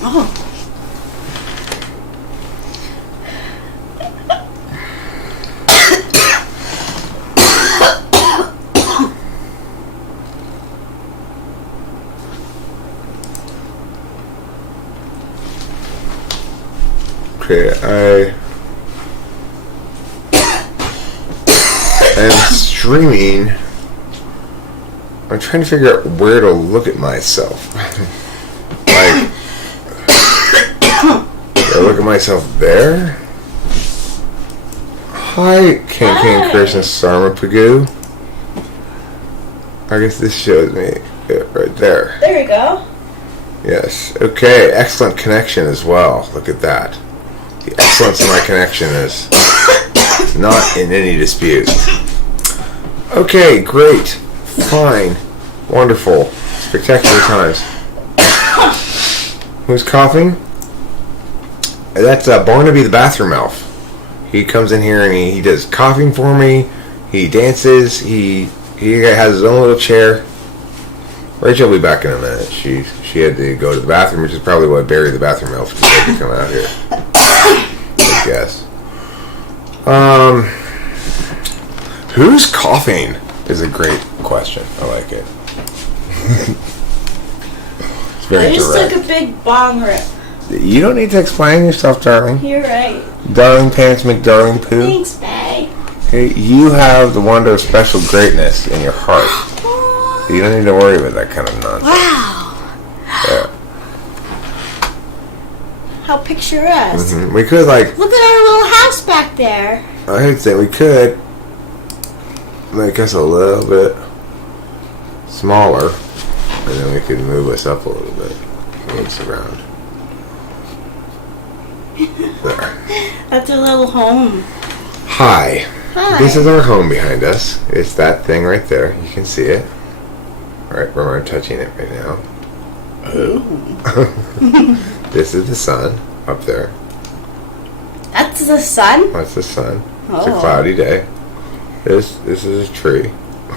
Oh. Okay, I am streaming. I'm trying to figure out where to look at myself. Like, do I look at myself there? Hi, King Krishna Sarma Pagoo. I guess this shows me it right there. There we go. Yes. Okay, excellent connection as well. Look at that. The excellence of my connection is not in any dispute. Okay, great. Fine. Wonderful. Spectacular times. Who's coughing? That's Barnaby the bathroom elf. He comes in here and he does coughing for me. He dances. He has his own little chair. Rachel will be back in a minute. She had to go to the bathroom, which is probably why Barry the bathroom elf decided to come out here. I guess. Who's coughing is a great question. I like it. It's very I just direct. took a big bong rip. You don't need to explain yourself, darling. You're right. Darling Pants McDarling Poo. Thanks, babe. Hey, you have the wonder of special greatness in your heart. You don't need to worry about that kind of nonsense. Wow. Yeah. How picturesque. Mm-hmm. We could, like... Look at our little house back there. I'd say we could make us a little bit smaller, and then we could move us up a little bit. Move us around. There. That's our little home. Hi. Hi. This is our home behind us. It's that thing right there. You can see it. Right where I'm touching it right now. This is the sun up there. That's the sun? That's the sun. It's a Oh. cloudy day. This is a tree.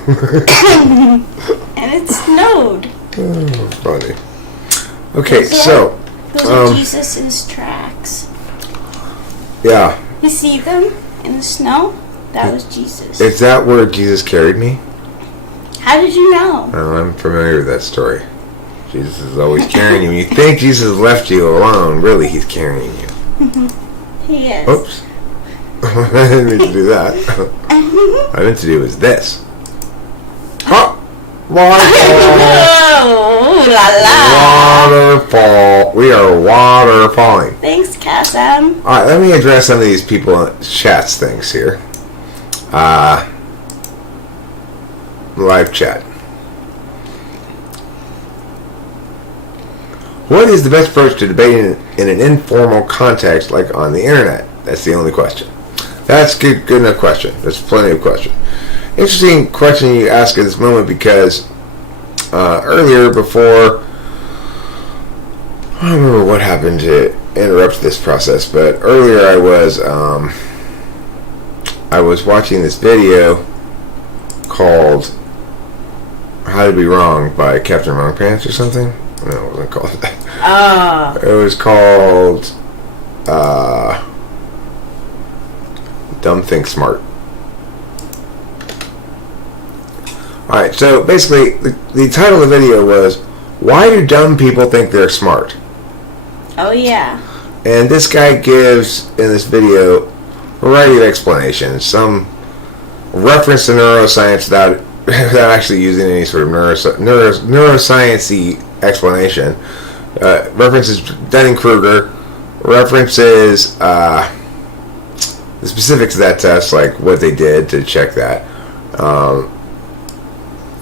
And it snowed. Oh, funny. Okay, Those so are Jesus' tracks. yeah, You see them in the snow? That was Jesus. is that where Jesus carried me? How did you know? Oh, I'm familiar with that story. Jesus is always carrying you. When you think Jesus left you alone, really he's carrying you. He is. Oops. I didn't mean to do that. What I meant to do was this. Oh! Waterfall! Oh, la la. Waterfall. We are waterfalling. Thanks, Kassam. Alright, let me address some of these people in chats things here. Live chat. What is the best approach to debating in an informal context like on the internet? That's the only question. That's good enough question. There's plenty of questions. Interesting question you ask at this moment because earlier before, I don't remember what happened to interrupt this process, but earlier I was watching this video called How to Be Wrong by Captain Wrongpants or something. No, it wasn't called that. It was called Dumb Think Smart. Alright, so basically the title of the video was Why Do Dumb People Think They're Smart? Oh, yeah. And this guy gives in this video a variety of explanations. Some reference to neuroscience without actually using any sort of neuroscience-y explanation. References Dunning-Kruger. References the specifics of that test, like what they did to check that.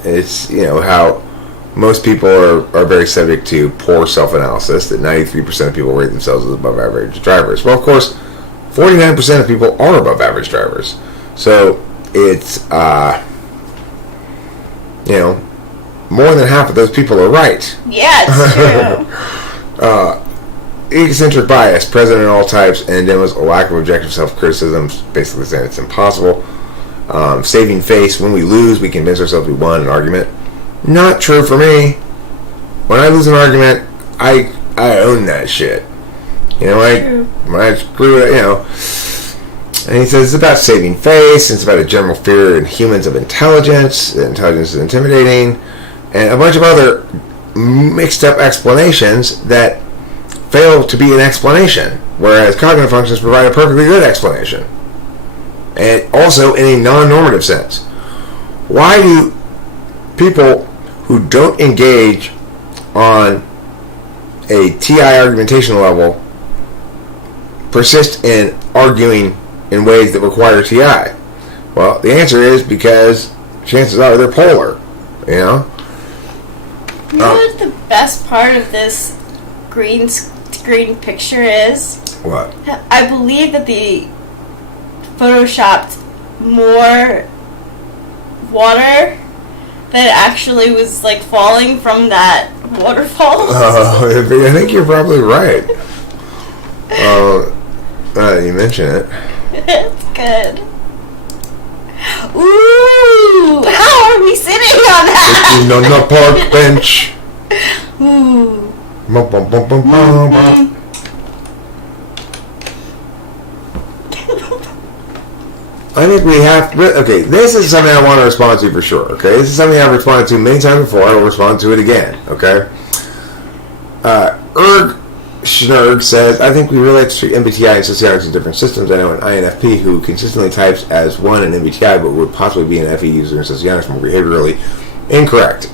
It's, how most people are very subject to poor self-analysis, that 93% of people rate themselves as above average drivers. Well, of course, 49% of people are above average drivers. So it's, more than half of those people are right. Yeah, it's true. Egocentric bias, present in all types, and demos a lack of objective self-criticism, basically saying it's impossible. Saving face, when we lose, we convince ourselves we won an argument. Not true for me. When I lose an argument, I own that shit. You know, when I screw it, you know. And he says it's about saving face, it's about a general fear in humans of intelligence, that intelligence is intimidating, and a bunch of other mixed up explanations that fail to be an explanation, whereas cognitive functions provide a perfectly good explanation. And also in a non-normative sense. Why do people who don't engage on a TI argumentation level persist in arguing in ways that require TI? Well, the answer is because chances are they're polar, you know? You know what the best part of this green screen picture is? What? I believe that they photoshopped more water that actually was like falling from that waterfall. I think you're probably right. You mention it. It's good. Ooh! How are we sitting on that? Sitting on the park bench. Ooh. Bum, bum, bum, bum, bum, bum. I think we have... Okay, this is something I want to respond to for sure, okay? This is something I've responded to many times before. I will respond to it again, okay? Schnurg says, I think we really like to treat MBTI and sociology as different systems. I know an INFP who consistently types as one in MBTI but would possibly be an FE user in sociology more behaviorally incorrect.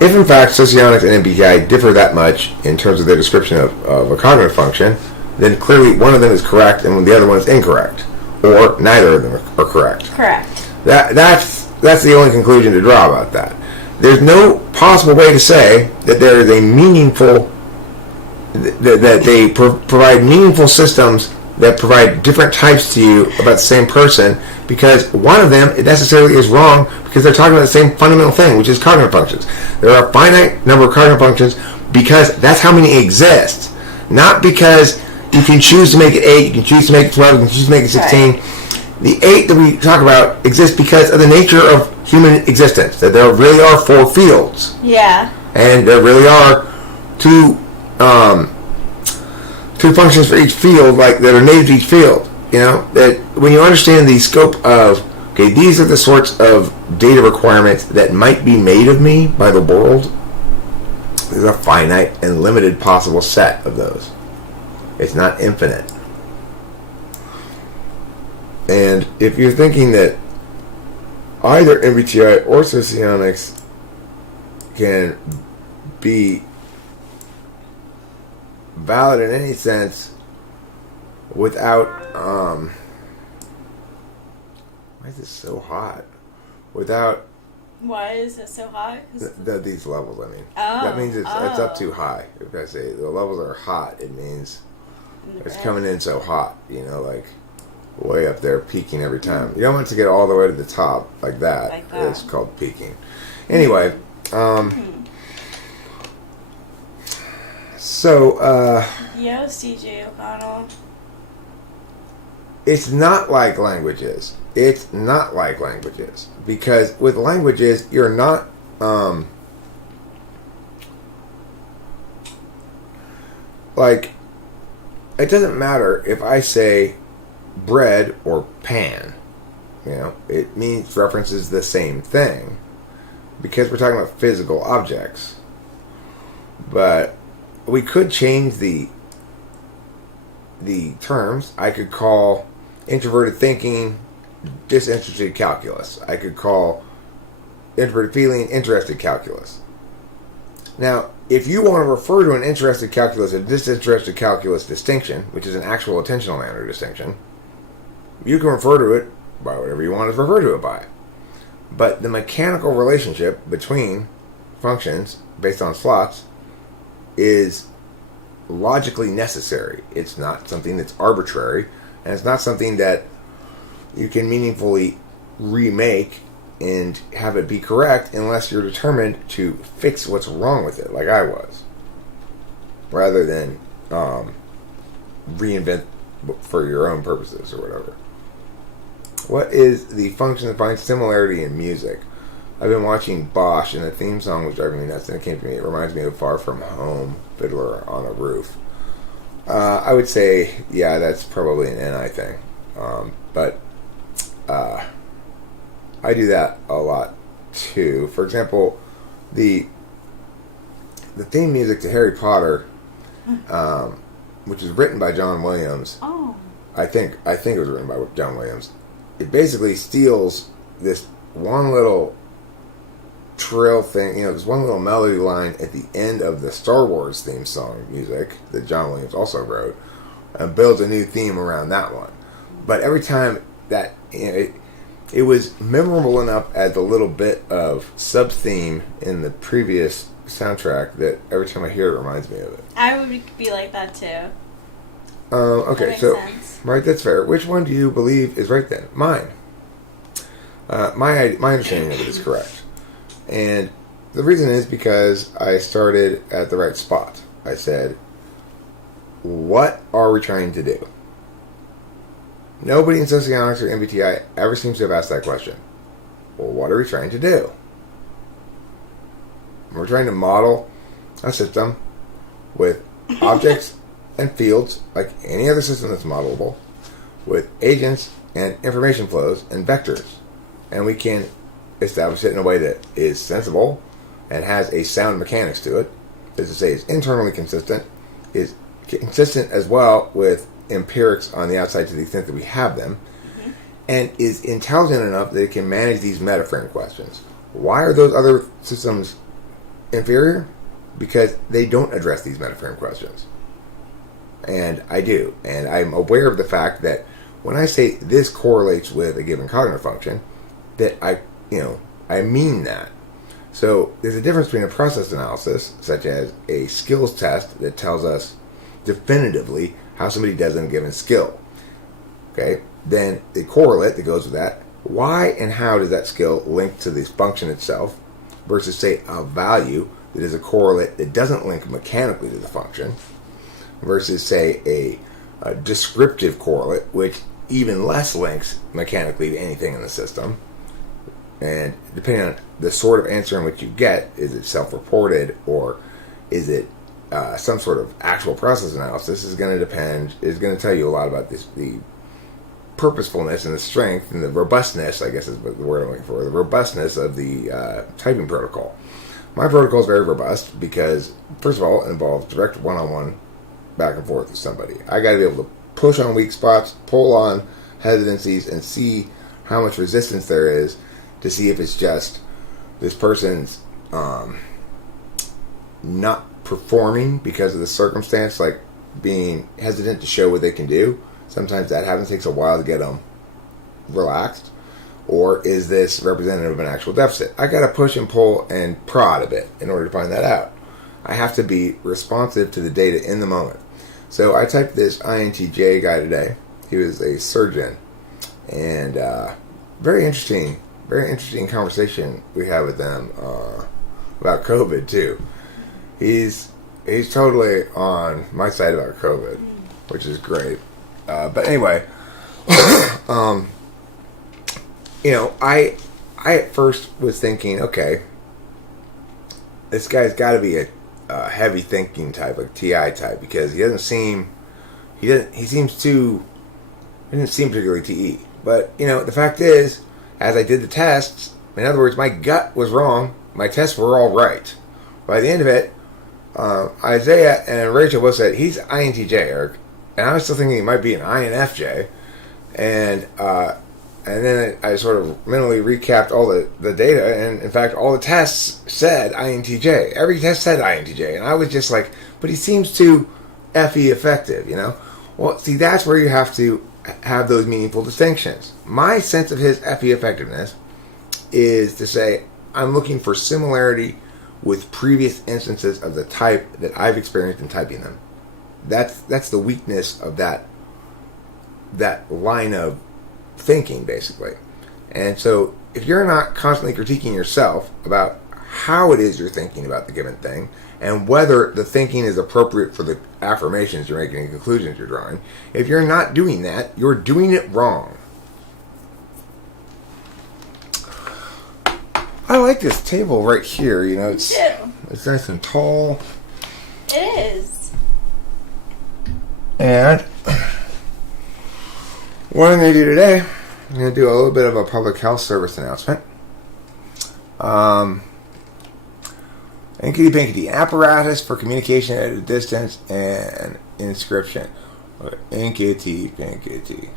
If in fact sociology and MBTI differ that much in terms of their description of a cognitive function, then clearly one of them is correct and the other one is incorrect. Or neither of them are correct. Correct. That's the only conclusion to draw about that. There's no possible way to say that there is a meaningful... that they provide meaningful systems that provide different types to you about the same person, because one of them necessarily is wrong because they're talking about the same fundamental thing, which is cognitive functions. There are a finite number of cognitive functions because that's how many exist. Not because you can choose to make it 8, you can choose to make it 12, you can choose to make it 16. Right. The 8 that we talk about exists because of the nature of human existence, that there really are 4 fields. Yeah. And there really are two functions for each field, like that are native to each field. You know, that when you understand the scope of, okay, these are the sorts of data requirements that might be made of me by the world. There's a finite and limited possible set of those. It's not infinite. And if you're thinking that either MBTI or Socionics can be valid in any sense without why is this so hot? Without why is it so hot? These levels, I mean. That means it's up too high. If I say the levels are hot, it means it's coming in so hot, you know, like way up there, peaking every time. You don't want it to get all the way to the top like that. Like that. It's called peaking. Anyway, so, yo, CJ O'Connell. It's not like languages. It's not like languages. Because with languages, you're not, like, it doesn't matter if I say bread or pan. You know, it references the same thing. Because we're talking about physical objects. But we could change the terms. I could call introverted thinking disinterested calculus. I could call introverted feeling interested calculus. Now, if you want to refer to an interested calculus, a disinterested calculus distinction, which is an actual attentional manner distinction, you can refer to it by whatever you want to refer to it by. But the mechanical relationship between functions based on slots is logically necessary. It's not something that's arbitrary, and it's not something that you can meaningfully remake and have it be correct unless you're determined to fix what's wrong with it, like I was, rather than reinvent for your own purposes or whatever. What is the function that finds similarity in music? I've been watching Bosch, and the theme song was driving me nuts, and it came to me. It reminds me of Far From Home, Fiddler on a Roof. I would say, yeah, that's probably an NI thing. But I do that a lot too. For example, the theme music to Harry Potter, which is written by John Williams. Oh. I think it was written by John Williams. It basically steals this one little trill thing, this one little melody line at the end of the Star Wars theme song music that John Williams also wrote, and builds a new theme around that one. But every time that, it was memorable enough as a little bit of sub-theme in the previous soundtrack that every time I hear it reminds me of it. I would be like that too. Okay, that makes so, sense. Right, that's fair. Which one do you believe is right then? Mine. My understanding of it is correct. And the reason is because I started at the right spot. I said, what are we trying to do? Nobody in socioeconomics or MBTI ever seems to have asked that question. Well, what are we trying to do? We're trying to model a system with objects and fields like any other system that's modelable, with agents and information flows and vectors. And we can establish it in a way that is sensible and has a sound mechanics to it. As to say, is internally consistent, is consistent as well with empirics on the outside to the extent that we have them, and is intelligent enough that it can manage these metaframe questions. Why are those other systems inferior? Because they don't address these metaframe questions. And I do. And I'm aware of the fact that when I say this correlates with a given cognitive function, that I mean that. So there's a difference between a process analysis, such as a skills test that tells us definitively how somebody does in a given skill. Okay? Then the correlate that goes with that, why and how does that skill link to the function itself, versus, say, a value that is a correlate that doesn't link mechanically to the function, versus, say, a descriptive correlate, which even less links mechanically to anything in the system. And depending on the sort of answer in which you get, is it self-reported or is it some sort of actual process analysis, is going to tell you a lot about the purposefulness and the strength and the robustness, I guess is the word I'm looking for, the robustness of the typing protocol. My protocol is very robust because, first of all, it involves direct one-on-one back and forth with somebody. I got to be able to push on weak spots, pull on hesitancies, and see how much resistance there is to see if it's just this person's not performing because of the circumstance, like being hesitant to show what they can do. Sometimes that happens, takes a while to get them relaxed. Or is this representative of an actual deficit? I got to push and pull and prod a bit in order to find that out. I have to be responsive to the data in the moment. So I typed this INTJ guy today. He was a surgeon. And very interesting conversation we had with them about COVID too. He's totally on my side about COVID, which is great. But anyway, I at first was thinking, okay, this guy's got to be a heavy thinking type, like TI type, because he didn't seem particularly TE. But the fact is, as I did the tests, in other words, my gut was wrong, my tests were all right. By the end of it, Isaiah and Rachel both said he's INTJ, Eric, and I was still thinking he might be an INFJ, and then I sort of mentally recapped all the data, and in fact, all the tests said INTJ. Every test said INTJ, and I was just like, but he seems too FE effective, Well, see, that's where you have to have those meaningful distinctions. My sense of his FE effectiveness is to say, I'm looking for similarity with previous instances of the type that I've experienced in typing them. That's the weakness of that line of thinking, basically. And so if you're not constantly critiquing yourself about how it is you're thinking about the given thing and whether the thinking is appropriate for the affirmations you're making and conclusions you're drawing, if you're not doing that, you're doing it wrong. I like this table right here. You know, Me too. it's nice and tall. It is. And what I'm going to do today, I'm going to do a little bit of a public health service announcement. Inkity Pinkity, apparatus for communication at a distance and inscription. Inkity Pinkity.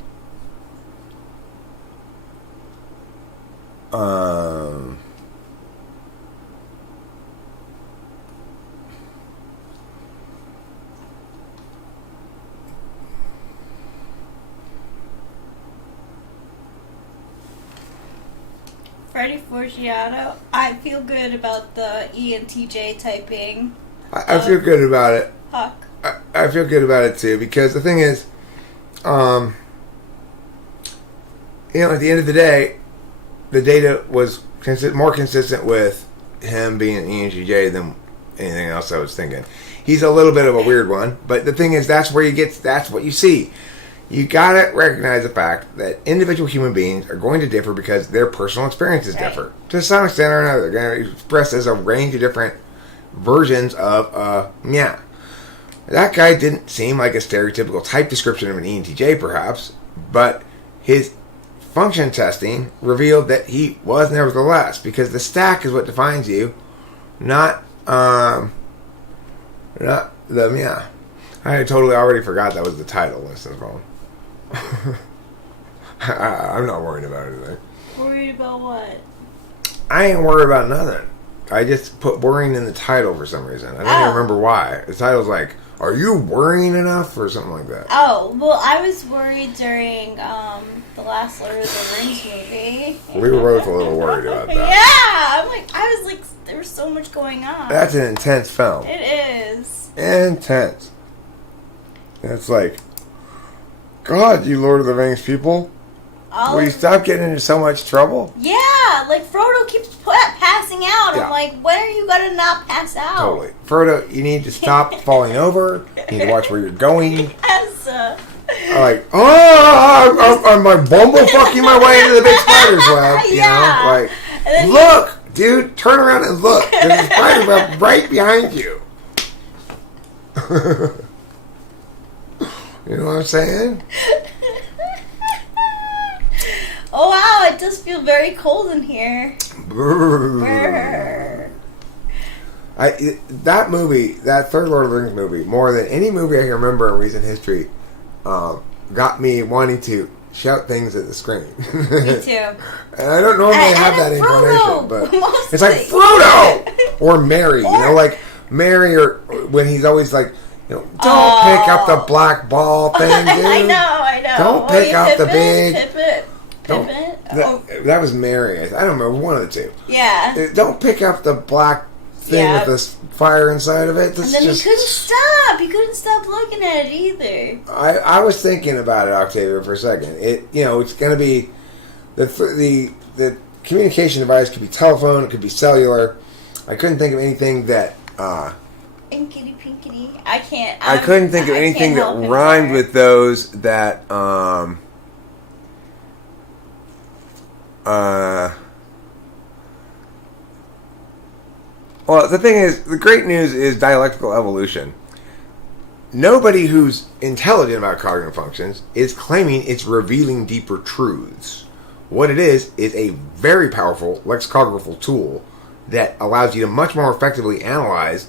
Freddie Forgiato. I feel good about the ENTJ typing. I feel good about it. Huck. I feel good about it too, because the thing is, at the end of the day, the data was more consistent with him being an ENTJ than anything else I was thinking. He's a little bit of a weird one, but the thing is, that's what you see. You gotta recognize the fact that individual human beings are going to differ because their personal experiences differ. To some extent or another, they're going to express as a range of different versions of yeah. That guy didn't seem like a stereotypical type description of an ENTJ, perhaps, but his function testing revealed that he was nevertheless, because the stack is what defines you, not the yeah. I totally already forgot that was the title. Listen, phone. I'm not worried about anything. Worried about what? I ain't worried about nothing. I just put worrying in the title for some reason. I don't even remember why. The title's like, "Are you worrying enough?" or something like that. Oh, well, I was worried during the last Lord of the Rings movie. We were both a little worried about that. Yeah, I was like, there was so much going on. That's an intense film. It is. Intense. It's like, God, you Lord of the Rings people, will you stop getting into so much trouble? Yeah, like Frodo keeps passing out. Yeah. I'm like, when are you gonna not pass out? Totally. Frodo, you need to stop falling over. You need to watch where you're going. Yes. I'm like, I'm like bumblefucking my way into the big spider's web. You Yeah. know, like, look, dude, turn around and look. There's a spider web right behind you. You know what I'm saying? Oh wow, it does feel very cold in here. Brr. That movie, that third Lord of the Rings movie, more than any movie I can remember in recent history, got me wanting to shout things at the screen. Me too. And I don't normally have that Frodo, inclination, but mostly. it's like Frodo or Mary. You know, like Mary, or when he's always like, don't pick up the black ball thing, dude. I know. Don't pick up the big. Pippin. That was Mary. I don't remember, one of the two. Yeah. Don't pick up the black thing with this fire inside of it. And then he couldn't stop. He couldn't stop looking at it either. I was thinking about it, Octavia, for a second. It's going to be the communication device could be telephone, it could be cellular. I couldn't think of anything that. Inkity pinkity. I can't. I couldn't think of anything that rhymed with those that. Well, the thing is, the great news is dialectical evolution. Nobody who's intelligent about cognitive functions is claiming it's revealing deeper truths. What it is a very powerful lexicographical tool that allows you to much more effectively analyze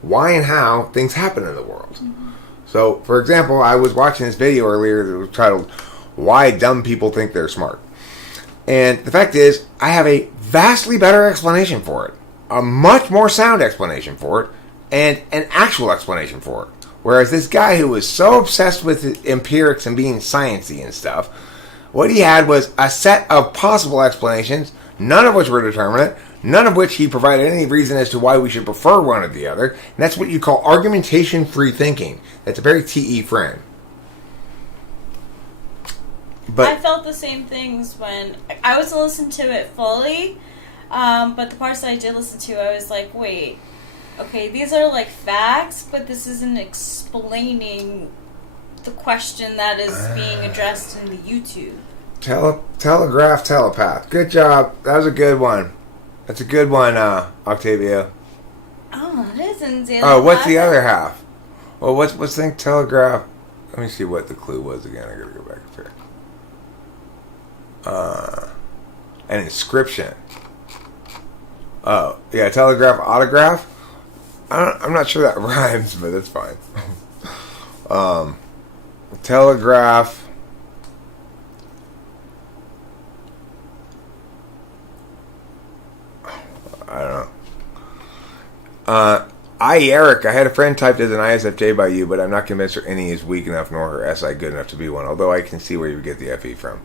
why and how things happen in the world. Mm-hmm. So, for example, I was watching this video earlier that was titled, "Why Dumb People Think They're Smart." And the fact is, I have a vastly better explanation for it. A much more sound explanation for it, and an actual explanation for it. Whereas this guy who was so obsessed with empirics and being sciencey and stuff, what he had was a set of possible explanations, none of which were determinate, none of which he provided any reason as to why we should prefer one or the other. And that's what you call argumentation-free thinking. That's a very TE friend. But I felt the same things when I wasn't listening to it fully, but the parts that I did listen to, I was like, wait, okay, these are like facts, but this isn't explaining the question that is being addressed in the YouTube. telegraph, telepath. Good job. That was a good one. That's a good one, Octavia. Oh, it isn't. Oh, what's the other half? Well, what's the telegraph? Let me see what the clue was again. I gotta go back there. An inscription. Oh, yeah, telegraph, autograph. I'm not sure that rhymes, but that's fine. Telegraph. I don't know. Eric, I had a friend typed as an ISFJ by you, but I'm not convinced her NE is weak enough nor her SI good enough to be one, although I can see where you get the FE from.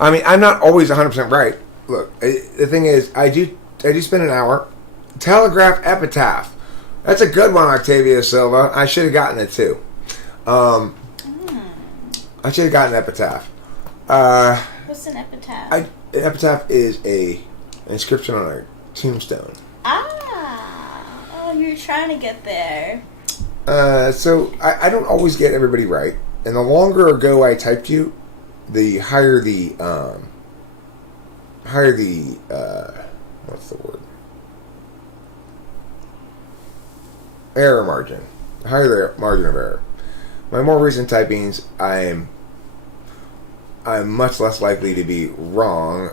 I mean, I'm not always 100% right. Look, the thing is, I do spend an hour. Telegraph epitaph. That's a good one, Octavia Silva. I should have gotten it too. I should have gotten epitaph. What's an epitaph? An epitaph is an inscription on a tombstone. Oh, you're trying to get there. So I don't always get everybody right, and the longer ago I typed you, the higher the what's the word? Error margin. The higher the margin of error. My more recent typings, I'm much less likely to be wrong.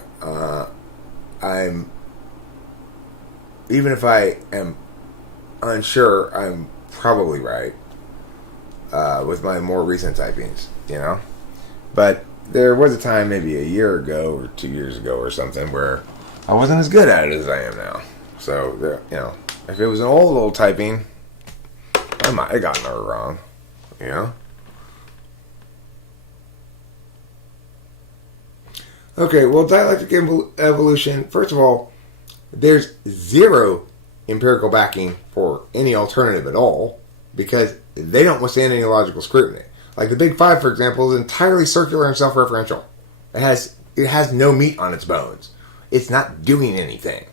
Even if I am unsure, I'm probably right with my more recent typings, you know? But there was a time, maybe a year ago or 2 years ago or something, where I wasn't as good at it as I am now. So, you know, if it was an old typing, I might have gotten her wrong, you know? Okay, well, dialectic evolution, first of all, there's zero empirical backing for any alternative at all because they don't withstand any logical scrutiny. Like the Big Five, for example, is entirely circular and self-referential. It has no meat on its bones. It's not doing anything.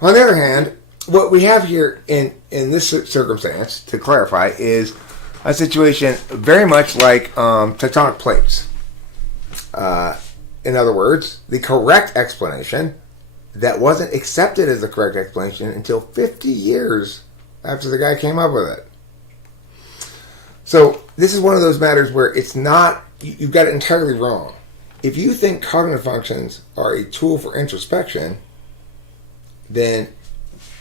On the other hand, what we have here in this circumstance, to clarify, is a situation very much like tectonic plates. In other words, the correct explanation that wasn't accepted as the correct explanation until 50 years after the guy came up with it. So this is one of those matters where it's not, you've got it entirely wrong. If you think cognitive functions are a tool for introspection, then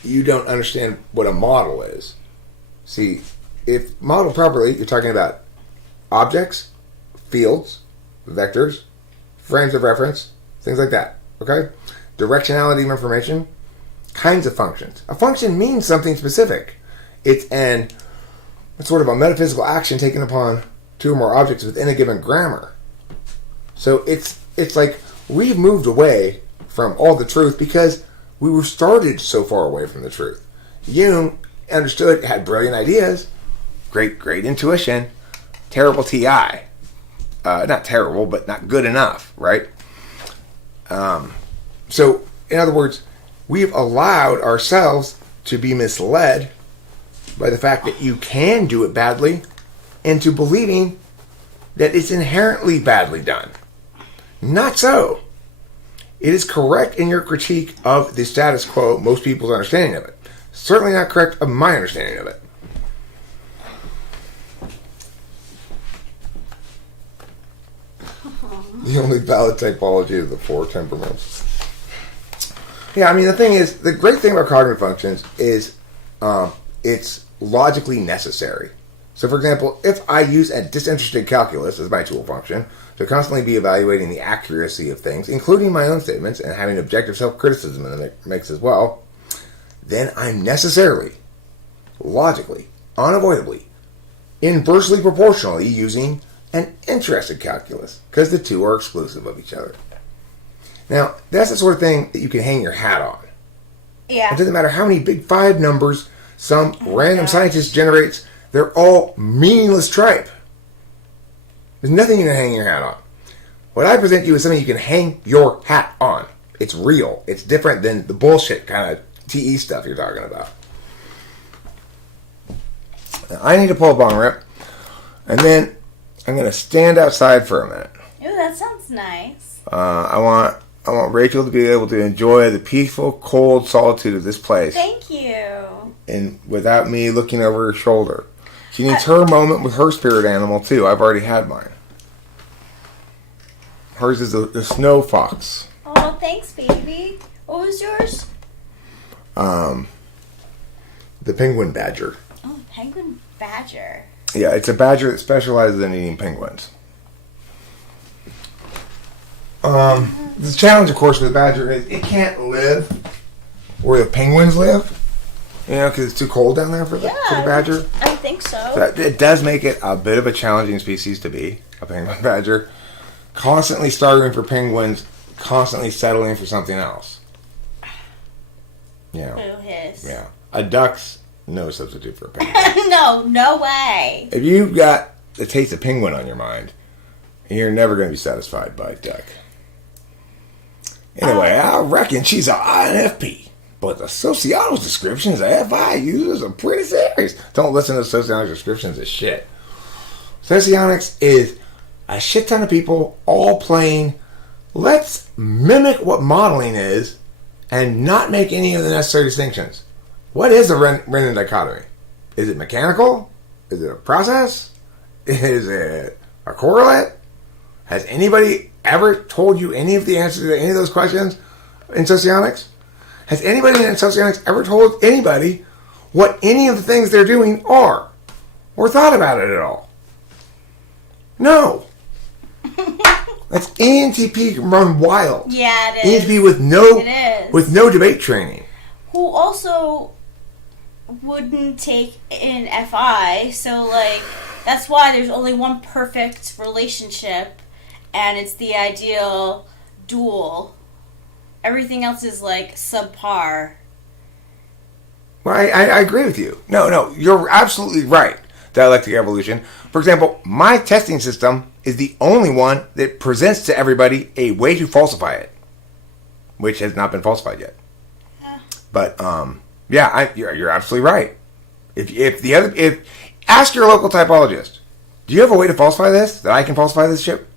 you don't understand what a model is. See, if modeled properly, you're talking about objects, fields, vectors, frames of reference, things like that. Okay? Directionality of information, kinds of functions. A function means something specific. It's sort of a metaphysical action taken upon two or more objects within a given grammar. So it's like we've moved away from all the truth because we were started so far away from the truth. Jung understood, had brilliant ideas, great intuition, terrible TI. Not terrible, but not good enough, right? So, in other words, we've allowed ourselves to be misled by the fact that you can do it badly into believing that it's inherently badly done. Not so. It is correct in your critique of the status quo, most people's understanding of it. Certainly not correct of my understanding of it. The only valid typology is the four temperaments. Yeah, I mean, the thing is, the great thing about cognitive functions is it's logically necessary. So, for example, if I use a disinterested calculus as my tool function to constantly be evaluating the accuracy of things, including my own statements, and having objective self-criticism in the mix as well, then I'm necessarily, logically, unavoidably, inversely proportionally using an interested calculus, because the two are exclusive of each other. Now, that's the sort of thing that you can hang your hat on. Yeah. It doesn't matter how many Big Five numbers some random scientist generates, they're all meaningless tripe. There's nothing you can hang your hat on. What I present to you is something you can hang your hat on. It's real. It's different than the bullshit kind of TE stuff you're talking about. Now, I need to pull a bong rip, and then I'm going to stand outside for a minute. Ooh, that sounds nice. I want I want Rachel to be able to enjoy the peaceful, cold solitude of this place. Thank you. And without me looking over her shoulder. She needs her moment with her spirit animal, too. I've already had mine. Hers is the snow fox. Oh, thanks, baby. What was yours? The penguin badger. Oh, penguin badger. Yeah, it's a badger that specializes in eating penguins. The challenge, of course, with the badger is it can't live where the penguins live. You know, because it's too cold down there for the badger. I think so. It does make it a bit of a challenging species to be, a penguin badger. Constantly starving for penguins, constantly settling for something else. Yeah. Boo hiss. Yeah. A duck's no substitute for a penguin. No way. If you've got the taste of penguin on your mind, you're never going to be satisfied by a duck. Anyway, I reckon she's an INFP. But the sociologist description is a FI uses a pretty serious. Don't listen to sociologist descriptions as shit. Socionics is a shit ton of people all playing, let's mimic what modeling is and not make any of the necessary distinctions. What is a Renner dichotomy? Is it mechanical? Is it a process? Is it a correlate? Has anybody ever told you any of the answers to any of those questions in socionics? Has anybody in socionics ever told anybody what any of the things they're doing are? Or thought about it at all? No. That's ENTP run wild. Yeah, it is. ENTP with no debate training. Who also wouldn't take an FI, so like that's why there's only one perfect relationship, and it's the ideal dual. Everything else is like subpar. Well, I agree with you. No, you're absolutely right. Dialectic evolution. For example, my testing system is the only one that presents to everybody a way to falsify it, which has not been falsified yet. Yeah. But you're absolutely right. If ask your local typologist, do you have a way to falsify this? That I can falsify this shit?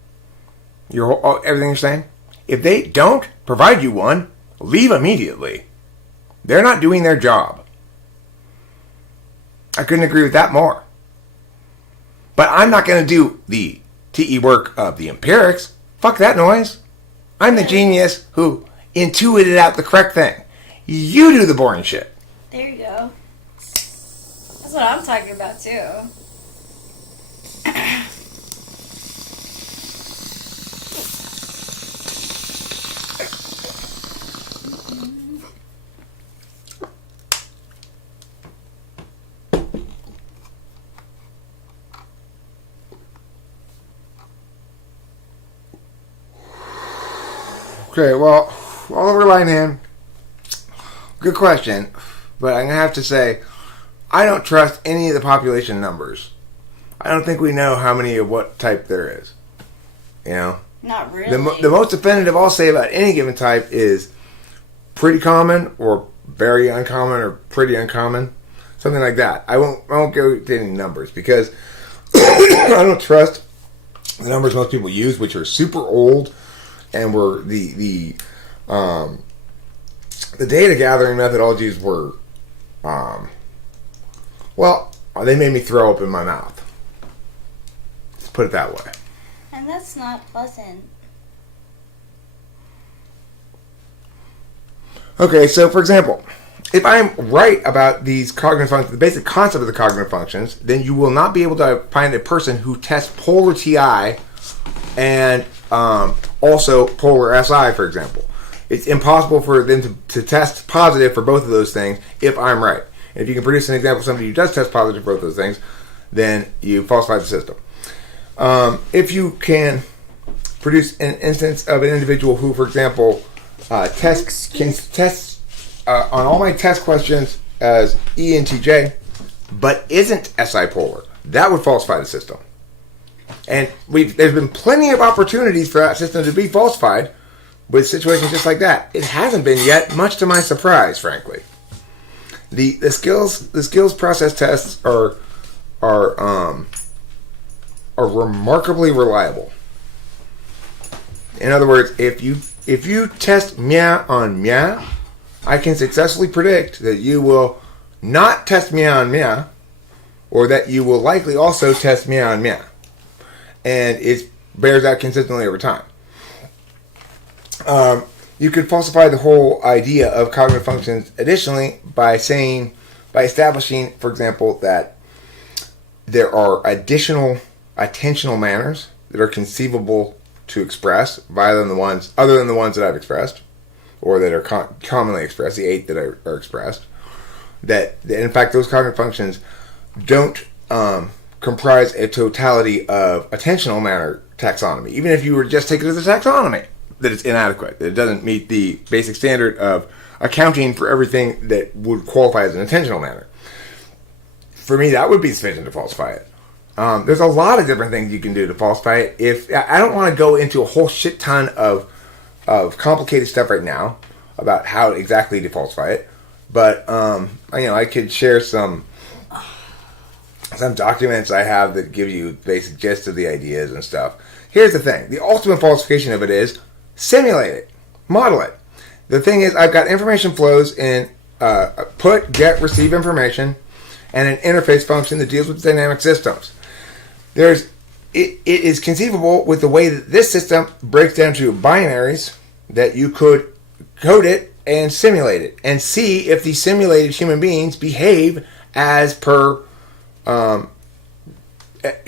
Everything you're saying? If they don't provide you one, leave immediately. They're not doing their job. I couldn't agree with that more. But I'm not going to do the TE work of the empirics. Fuck that noise. I'm the genius who intuited out the correct thing. You do the boring shit. There you go. That's what I'm talking about too. Okay, well, Oliver Linehan, good question, but I'm going to have to say, I don't trust any of the population numbers. I don't think we know how many of what type there is. You know? Not really. The most definitive I'll say about any given type is pretty common, or very uncommon, or pretty uncommon. Something like that. I won't go to any numbers, because I don't trust the numbers most people use, which are super old, and were the data gathering methodologies were, they made me throw up in my mouth. Let's put it that way. And that's not pleasant. Okay, so for example, if I'm right about these cognitive functions, the basic concept of the cognitive functions, then you will not be able to find a person who tests polar TI and also polar SI, for example. It's impossible for them to test positive for both of those things if I'm right. And if you can produce an example of somebody who does test positive for both those things, then you falsify the system. If you can produce an instance of an individual who, for example, can test on all my test questions as ENTJ, but isn't SI polar, that would falsify the system. And there's been plenty of opportunities for that system to be falsified with situations just like that. It hasn't been yet, much to my surprise, frankly. The skills process tests are remarkably reliable. In other words, if if you test meow on meow, I can successfully predict that you will not test meow on meow, or that you will likely also test meow on meow. And it bears out consistently over time. You could falsify the whole idea of cognitive functions additionally by establishing, for example, that there are additional attentional manners that are conceivable to express other than the ones that I've expressed, or that are commonly expressed, the 8 that are expressed. That in fact those cognitive functions don't comprise a totality of attentional manner taxonomy. Even if you were to just take it as a taxonomy, that it's inadequate, that it doesn't meet the basic standard of accounting for everything that would qualify as an attentional manner. For me, that would be sufficient to falsify it. There's a lot of different things you can do to falsify it. If I don't want to go into a whole shit ton of complicated stuff right now about how exactly to falsify it, but I could share some documents I have that give you basic gist of the ideas and stuff. Here's the thing: the ultimate falsification of it is simulate it, model it. The thing is, I've got information flows in put, get, receive information, and an interface function that deals with dynamic systems. It is conceivable with the way that this system breaks down to binaries that you could code it and simulate it and see if the simulated human beings behave as per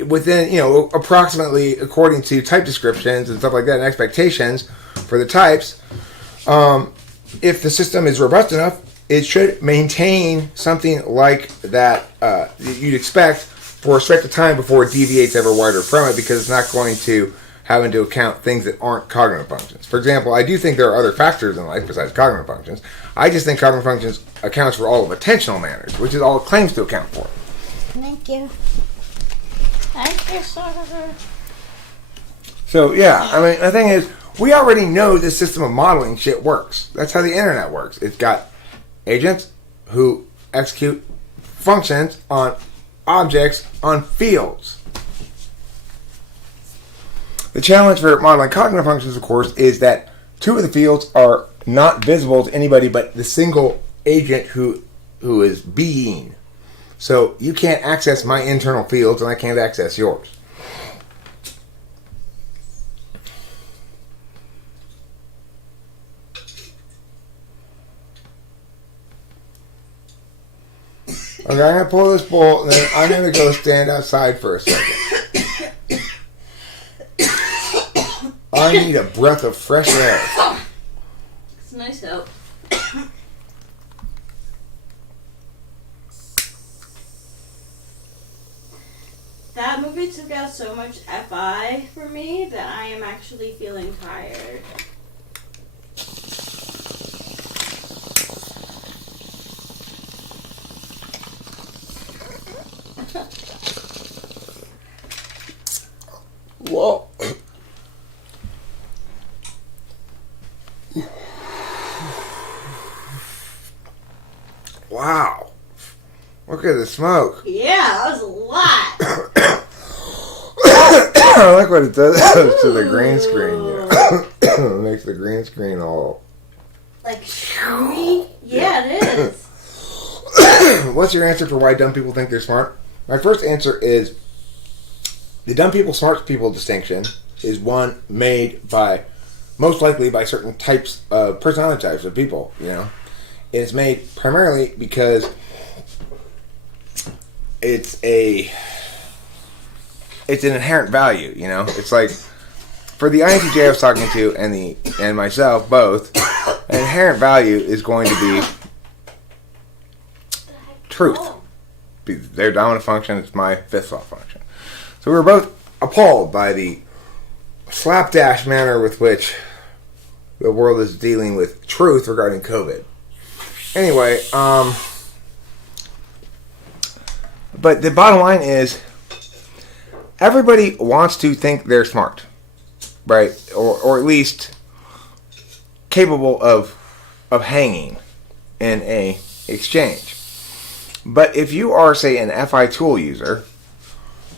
within, approximately according to type descriptions and stuff like that and expectations for the types. If the system is robust enough, it should maintain something like that you'd expect for a stretch of time before it deviates ever wider from it, because it's not going to have into account things that aren't cognitive functions. For example, I do think there are other factors in life besides cognitive functions. I just think cognitive functions accounts for all of attentional manners, which is all it claims to account for. Thank you. Thank you, sir. So, yeah, the thing is, we already know this system of modeling shit works. That's how the internet works. It's got agents who execute functions on objects on fields. The challenge for modeling cognitive functions, of course, is that 2 of the fields are not visible to anybody but the single agent who is being. So you can't access my internal fields, and I can't access yours. Okay, I'm going to pull this bowl, and then I'm going to go stand outside for a second. I need a breath of fresh air. It's a nice help. That movie took out so much FI for me that I am actually feeling tired. Whoa. Wow. Look at the smoke. Yeah, that was a lot. I like what it does to the green screen. It makes the green screen all... Like shiny? Yeah, it is. What's your answer for why dumb people think they're smart? My first answer is the dumb people, smart people distinction is one made by, most likely by certain types of personality types of people, It's made primarily because it's an inherent value, It's like, for the INTJ I was talking to and myself both, an inherent value is going to be truth. Their dominant function is my fifth thought function. So we were both appalled by the slapdash manner with which the world is dealing with truth regarding COVID. Anyway, but the bottom line is, everybody wants to think they're smart, right? Or at least capable of hanging in a exchange. But if you are, say, an FI tool user,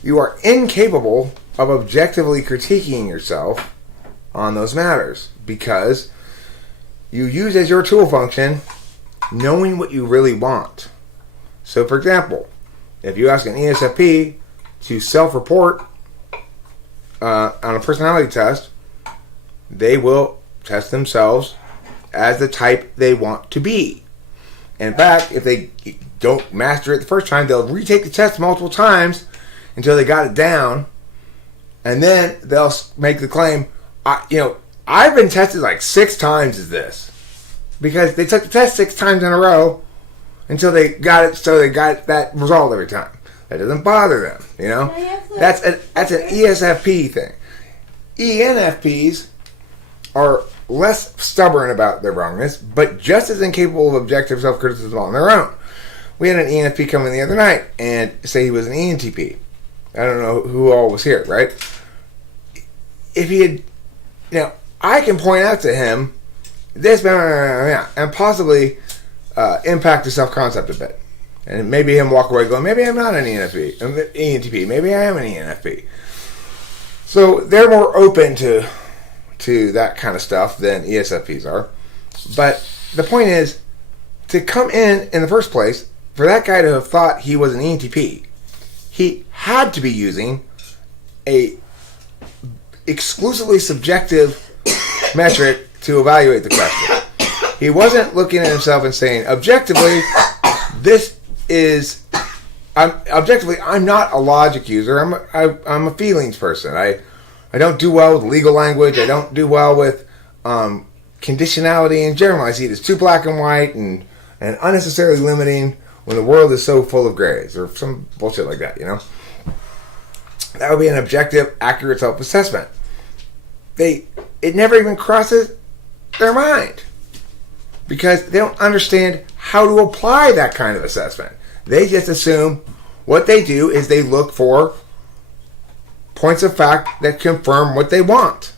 you are incapable of objectively critiquing yourself on those matters, because you use as your tool function knowing what you really want. So, for example, if you ask an ESFP to self-report on a personality test, they will test themselves as the type they want to be. In fact, if they don't master it the first time, they'll retake the test multiple times until they got it down, and then they'll make the claim, I've been tested like 6 times as this. Because they took the test 6 times in a row until they got it, so they got that result every time. That doesn't bother them, That's an ESFP thing. ENFPs are less stubborn about their wrongness, but just as incapable of objective self-criticism on their own. We had an ENFP come in the other night and say he was an ENTP. I don't know who all was here, right? If he had, I can point out to him this, and possibly impact his self-concept a bit. And maybe him walk away going, maybe I'm not an ENTP. Maybe I am an ENFP. So they're more open to that kind of stuff than ESFPs are. But the point is, to come in the first place, for that guy to have thought he was an ENTP, he had to be using a exclusively subjective metric to evaluate the question. He wasn't looking at himself and saying, objectively, I'm not a logic user. I'm a feelings person. I don't do well with legal language. I don't do well with conditionality in general. I see it as too black and white and unnecessarily limiting when the world is so full of grays or some bullshit like that, That would be an objective, accurate self-assessment. It never even crosses their mind because they don't understand how to apply that kind of assessment. They just assume what they do is they look for points of fact that confirm what they want.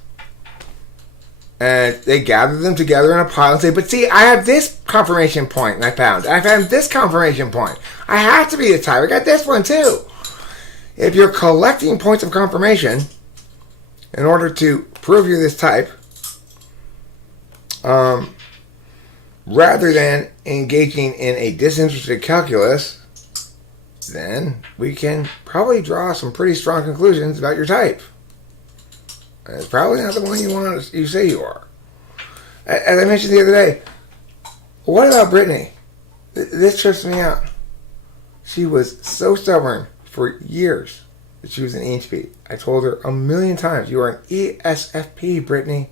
And they gather them together in a pile and say, but see, I have this confirmation point and I found this confirmation point. I have to be the type. I got this one too. If you're collecting points of confirmation in order to prove you're this type, rather than engaging in a disinterested calculus, then we can probably draw some pretty strong conclusions about your type. And it's probably not the one you say you are. As I mentioned the other day, what about Brittany? This trips me out. She was so stubborn for years that she was an ENTP. I told her a million times, you are an ESFP, Brittany.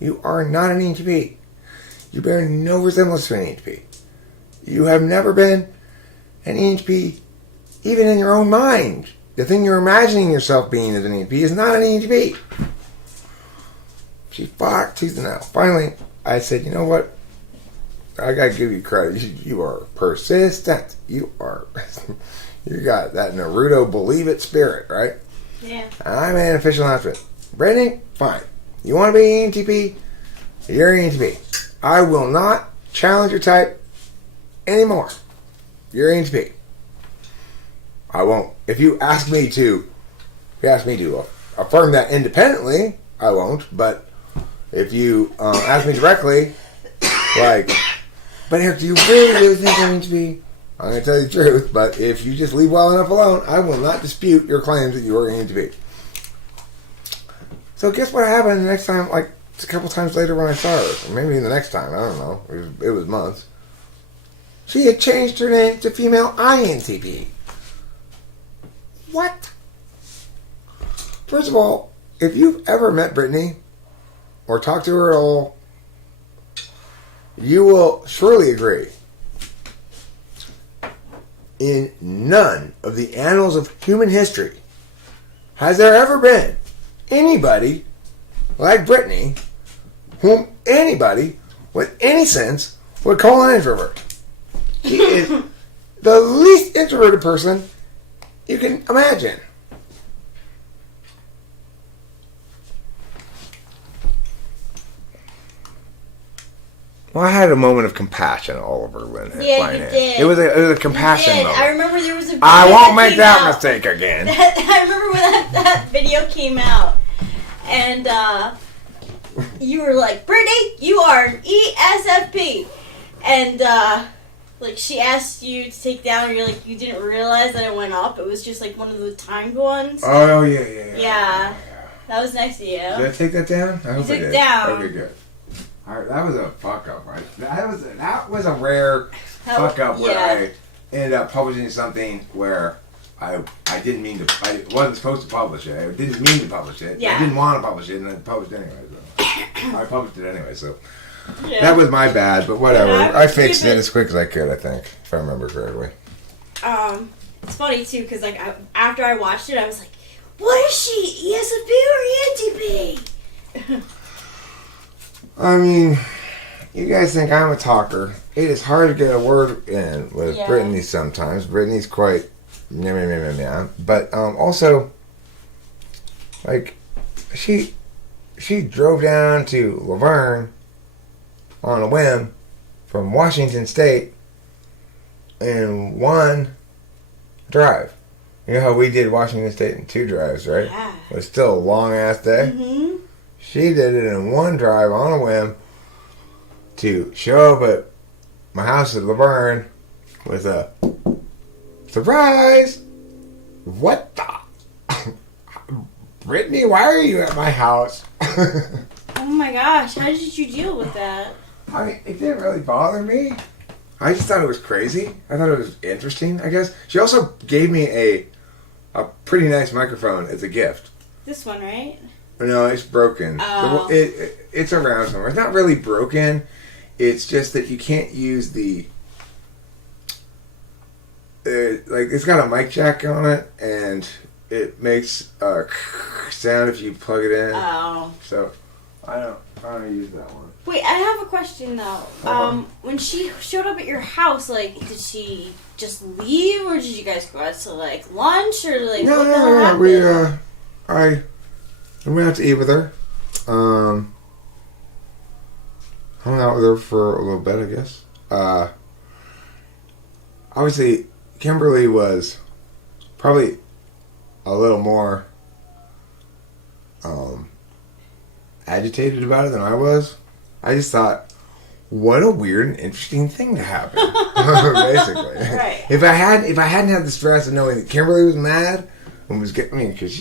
You are not an ENTP. You bear no resemblance to an ENTP. You have never been an ENTP, even in your own mind. The thing you're imagining yourself being as an ENTP is not an ENTP. She fought tooth and nail. Finally, I said, you know what? I gotta give you credit. You are persistent. You got that Naruto believe it spirit, right? Yeah. I made an official announcement. Brittany, fine. You want to be an ENTP? You're an ENTP. I will not challenge your type anymore. You're an ENTP. I won't. If you ask me to affirm that independently, I won't. But if you ask me directly, like, but Eric, do you really think I'm an ENTP? I'm going to tell you the truth, but if you just leave well enough alone, I will not dispute your claims that you are an ENTP. So guess what happened the next time, like a couple times later when I saw her? Or maybe the next time, I don't know. It was months. She had changed her name to female INTP. What? First of all, if you've ever met Brittany or talked to her at all, you will surely agree. In none of the annals of human history has there ever been anybody like Brittany whom anybody with any sense would call an introvert. She is the least introverted person you can imagine. Well, I had a moment of compassion all over Lynn. Yeah, you did. It was a compassion moment. I remember there was a video I won't make that mistake again. I remember when that video came out. And you were like, Brittany, you are an ESFP. And, like, she asked you to take down, and you're like, you didn't realize that it went up. It was just, like, one of the timed ones. Oh, yeah. Yeah. That was nice of you. Did I take that down? I hope I took did. it down. Okay, good. Alright, that was a fuck up, right? That was a rare fuck up where I ended up publishing something where I didn't mean to. I wasn't supposed to publish it. I didn't mean to publish it. Yeah. I didn't want to publish it, and I published it anyway. So. I published it anyway, so Yeah. that was my bad. But whatever. Yeah, I fixed it as quick as I could. I think, if I remember correctly. It's funny too, because like after I watched it, I was like, "What is she? ESFP or ENTP?" I mean, you guys think I'm a talker. It is hard to get a word in with Brittany sometimes. Brittany's quite yeah. But also, like, she drove down to Laverne on a whim from Washington State in one drive. You know how we did Washington State in 2 drives, right? Yeah. It was still a long ass day. Mm-hmm. She did it in 1 drive on a whim to show up at my house at Laverne with a surprise. What the? Brittany, why are you at my house? Oh my gosh, how did you deal with that? I mean, it didn't really bother me. I just thought it was crazy. I thought it was interesting, I guess. She also gave me a pretty nice microphone as a gift. This one, right? No, it's broken. Oh. It's around somewhere. It's not really broken. It's just that you can't use the... like, it's got a mic jack on it, and it makes a sound if you plug it in. Oh. So, I don't use that one. Wait, I have a question though. When she showed up at your house, like, did she just leave, or did you guys go out to like lunch, or like what the hell happened? I went out to eat with her. Hung out with her for a little bit, I guess. Obviously, Kimberly was probably a little more agitated about it than I was. I just thought, what a weird and interesting thing to happen. Basically, Right. If I hadn't had the stress of knowing that Kimberly was mad and was getting me, because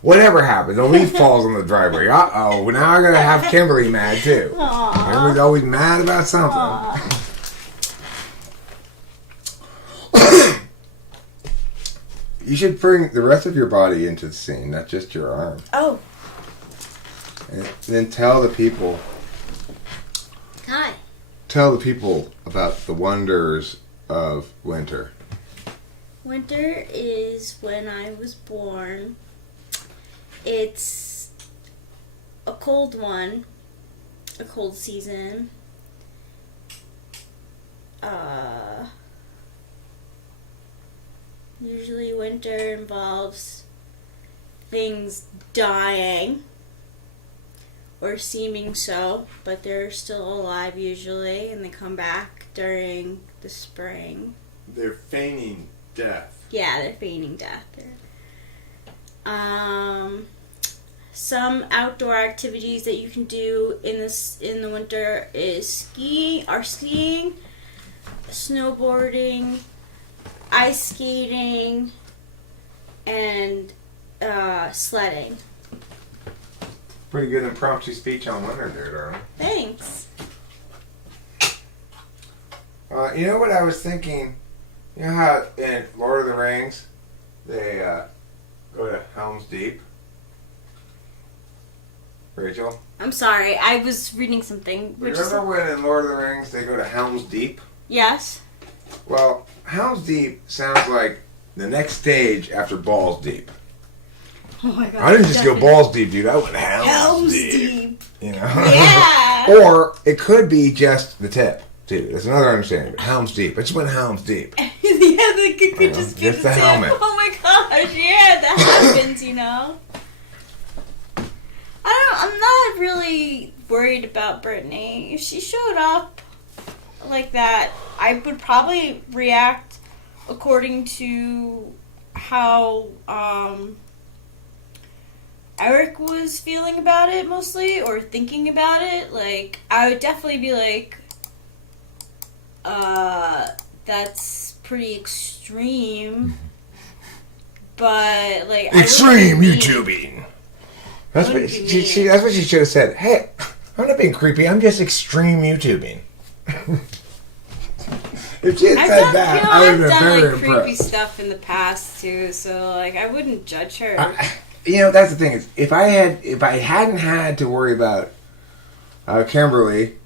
whatever happens, a leaf falls on the driveway. Now I gotta have Kimberly mad too. Aww. Kimberly's always mad about something. You should bring the rest of your body into the scene, not just your arm. Oh. And then tell the people. Hi. Tell the people about the wonders of winter. Winter is when I was born. It's a cold one, a cold season. Usually winter involves things dying or seeming so, but they're still alive usually, and they come back during the spring. They're feigning death. Yeah, they're feigning death. Some outdoor activities that you can do in the winter is skiing, snowboarding, ice skating, and sledding. Pretty good impromptu speech on winter there, darling. Thanks. You know what I was thinking? You know how in Lord of the Rings they go to Helm's Deep? Rachel? I'm sorry, I was reading something. Remember when in Lord of the Rings they go to Helm's Deep? Yes. Well, Helm's Deep sounds like the next stage after Balls Deep. Oh my god. I didn't just go balls deep, dude. I went Helm's Deep. You know? Yeah. Or it could be just the tip, too. That's another understanding. But Helm's Deep. I just went Helm's Deep. Yeah, it could just be just the tip. helmet. Oh my gosh, yeah, that happens, you know. I'm not really worried about Brittany. If she showed up like that, I would probably react according to how Eric was feeling about it mostly, or thinking about it, like, I would definitely be like, that's pretty extreme. But, like, extreme YouTubing. That's what she should have said. Hey, I'm not being creepy. I'm just extreme YouTubing. If she had said that, I would have been very like, impressed. creepy stuff in the past too, so like I wouldn't judge her. That's the thing is, if I hadn't had to worry about Kimberly,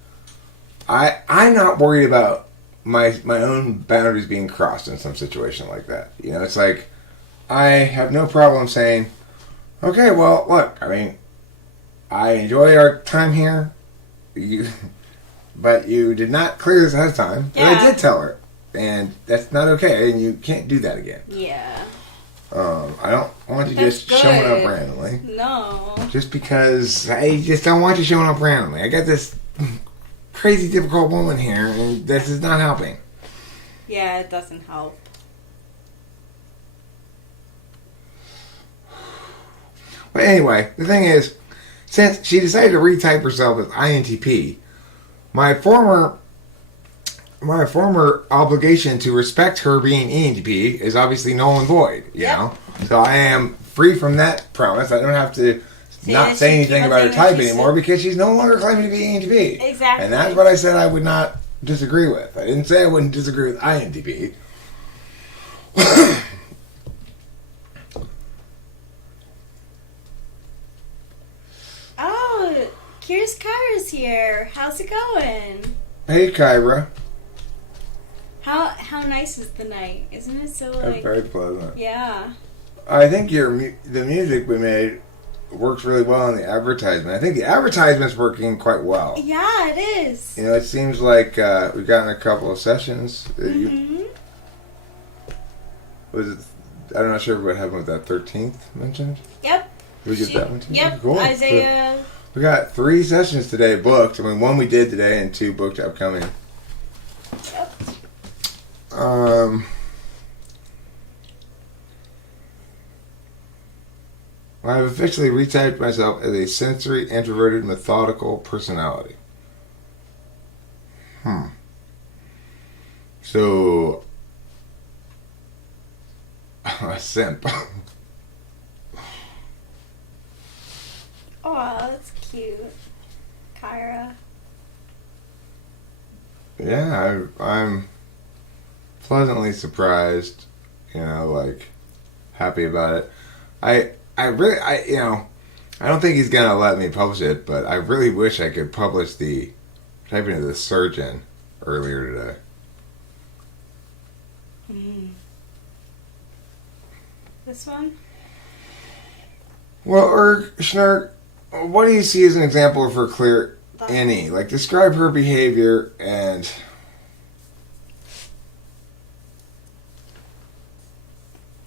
I'm not worried about my own boundaries being crossed in some situation like that. It's like I have no problem saying, okay, well, look, I mean, I enjoy our time here. But you did not clear this ahead of time. Yeah. But I did tell her. And that's not okay. And you can't do that again. Yeah. I don't want you just showing up randomly. No. Just because I just don't want you showing up randomly. I got this crazy difficult woman here, and this is not helping. Yeah, it doesn't help. But anyway, the thing is, since she decided to retype herself as INTP, my former obligation to respect her being ENTP is obviously null and void, you know? So I am free from that promise. I don't have to not say anything about her type anymore because she's no longer claiming to be ENTP. Exactly. And that's what I said I would not disagree with. I didn't say I wouldn't disagree with INTP. Oh, here's Kyra's here. How's it going? Hey, Kyra. How nice is the night? Isn't it so like... Very pleasant. Yeah. I think the music we made works really well in the advertisement. I think the advertisement's working quite well. Yeah, it is. It seems like we've gotten a couple of sessions. Mm-hmm. I'm not sure what happened with that 13th mentioned. Yep. Did we get that one too? Yep. Cool. Isaiah. So we got 3 sessions today booked. I mean, 1 we did today and 2 booked upcoming. Yep. I have officially retyped myself as a sensory, introverted, methodical personality. So, a simp. Oh, that's cute. Kyra. Yeah, I'm pleasantly surprised, happy about it. I don't think he's gonna let me publish it, but I really wish I could publish the typing of the surgeon earlier today. This one? Well, Schnurk, what do you see as an example of her clear Annie? Like, describe her behavior and...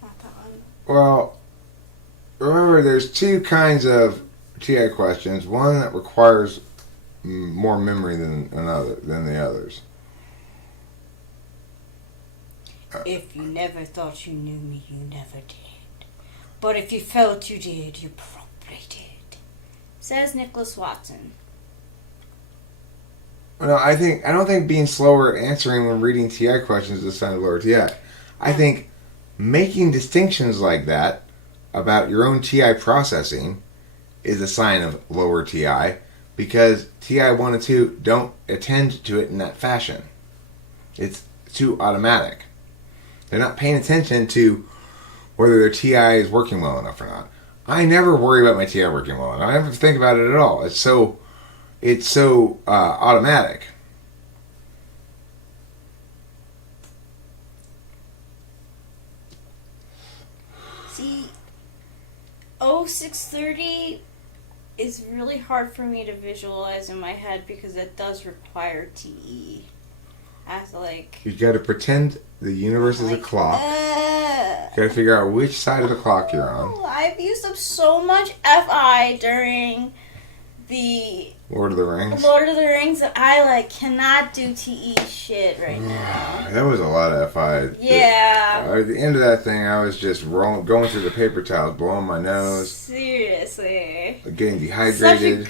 Not that one. Well, remember, there's 2 kinds of TI questions. One that requires more memory than the others. If you never thought you knew me, you never did. But if you felt you did, you probably did. Says Nicholas Watson. No, I don't think being slower at answering when reading TI questions is a sign of lower TI. I think making distinctions like that about your own TI processing is a sign of lower TI because TI 1 and 2 don't attend to it in that fashion. It's too automatic. They're not paying attention to whether their TI is working well enough or not. I never worry about my TI working well enough. I never think about it at all. It's so automatic. See, 0630 is really hard for me to visualize in my head because it does require TE. I have to You gotta pretend the universe is a clock. You gotta figure out which side of the clock you're on. I've used up so much FI during the Lord of the Rings. Lord of the Rings, and I cannot do TE shit right now. That was a lot of FI. Yeah. At the end of that thing, I was just going through the paper towels, blowing my nose. Seriously. Getting dehydrated.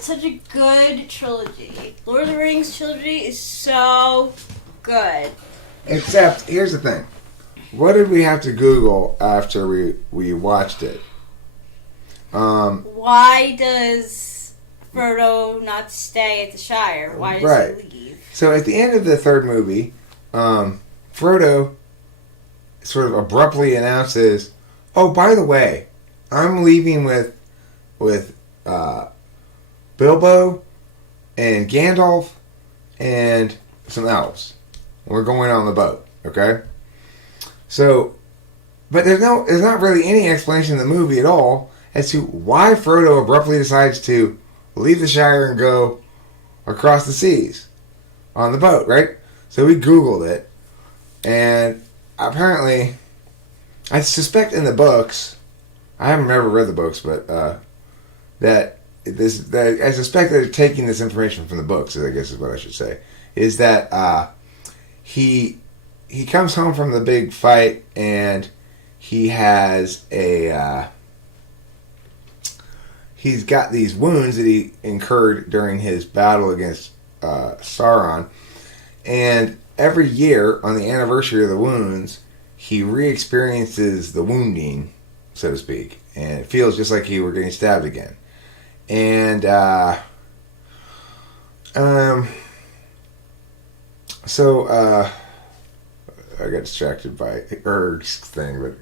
Such a good trilogy. Lord of the Rings trilogy is so good. Except, here's the thing. What did we have to Google after we watched it? Why does Frodo not stay at the Shire? Why does he leave? So at the end of the third movie, Frodo sort of abruptly announces, "Oh, by the way, I'm leaving with Bilbo and Gandalf and some elves. We're going on the boat, okay?" So, but there's not really any explanation in the movie at all as to why Frodo abruptly decides to leave the Shire and go across the seas on the boat, right? So we Googled it, and apparently, I suspect in the books, I haven't ever read the books, but that I suspect that they're taking this information from the books, I guess is what I should say, is that he comes home from the big fight and he has he's got these wounds that he incurred during his battle against Sauron, and every year on the anniversary of the wounds, he re-experiences the wounding, so to speak, and it feels just like he were getting stabbed again. And I got distracted by Urg's thing, but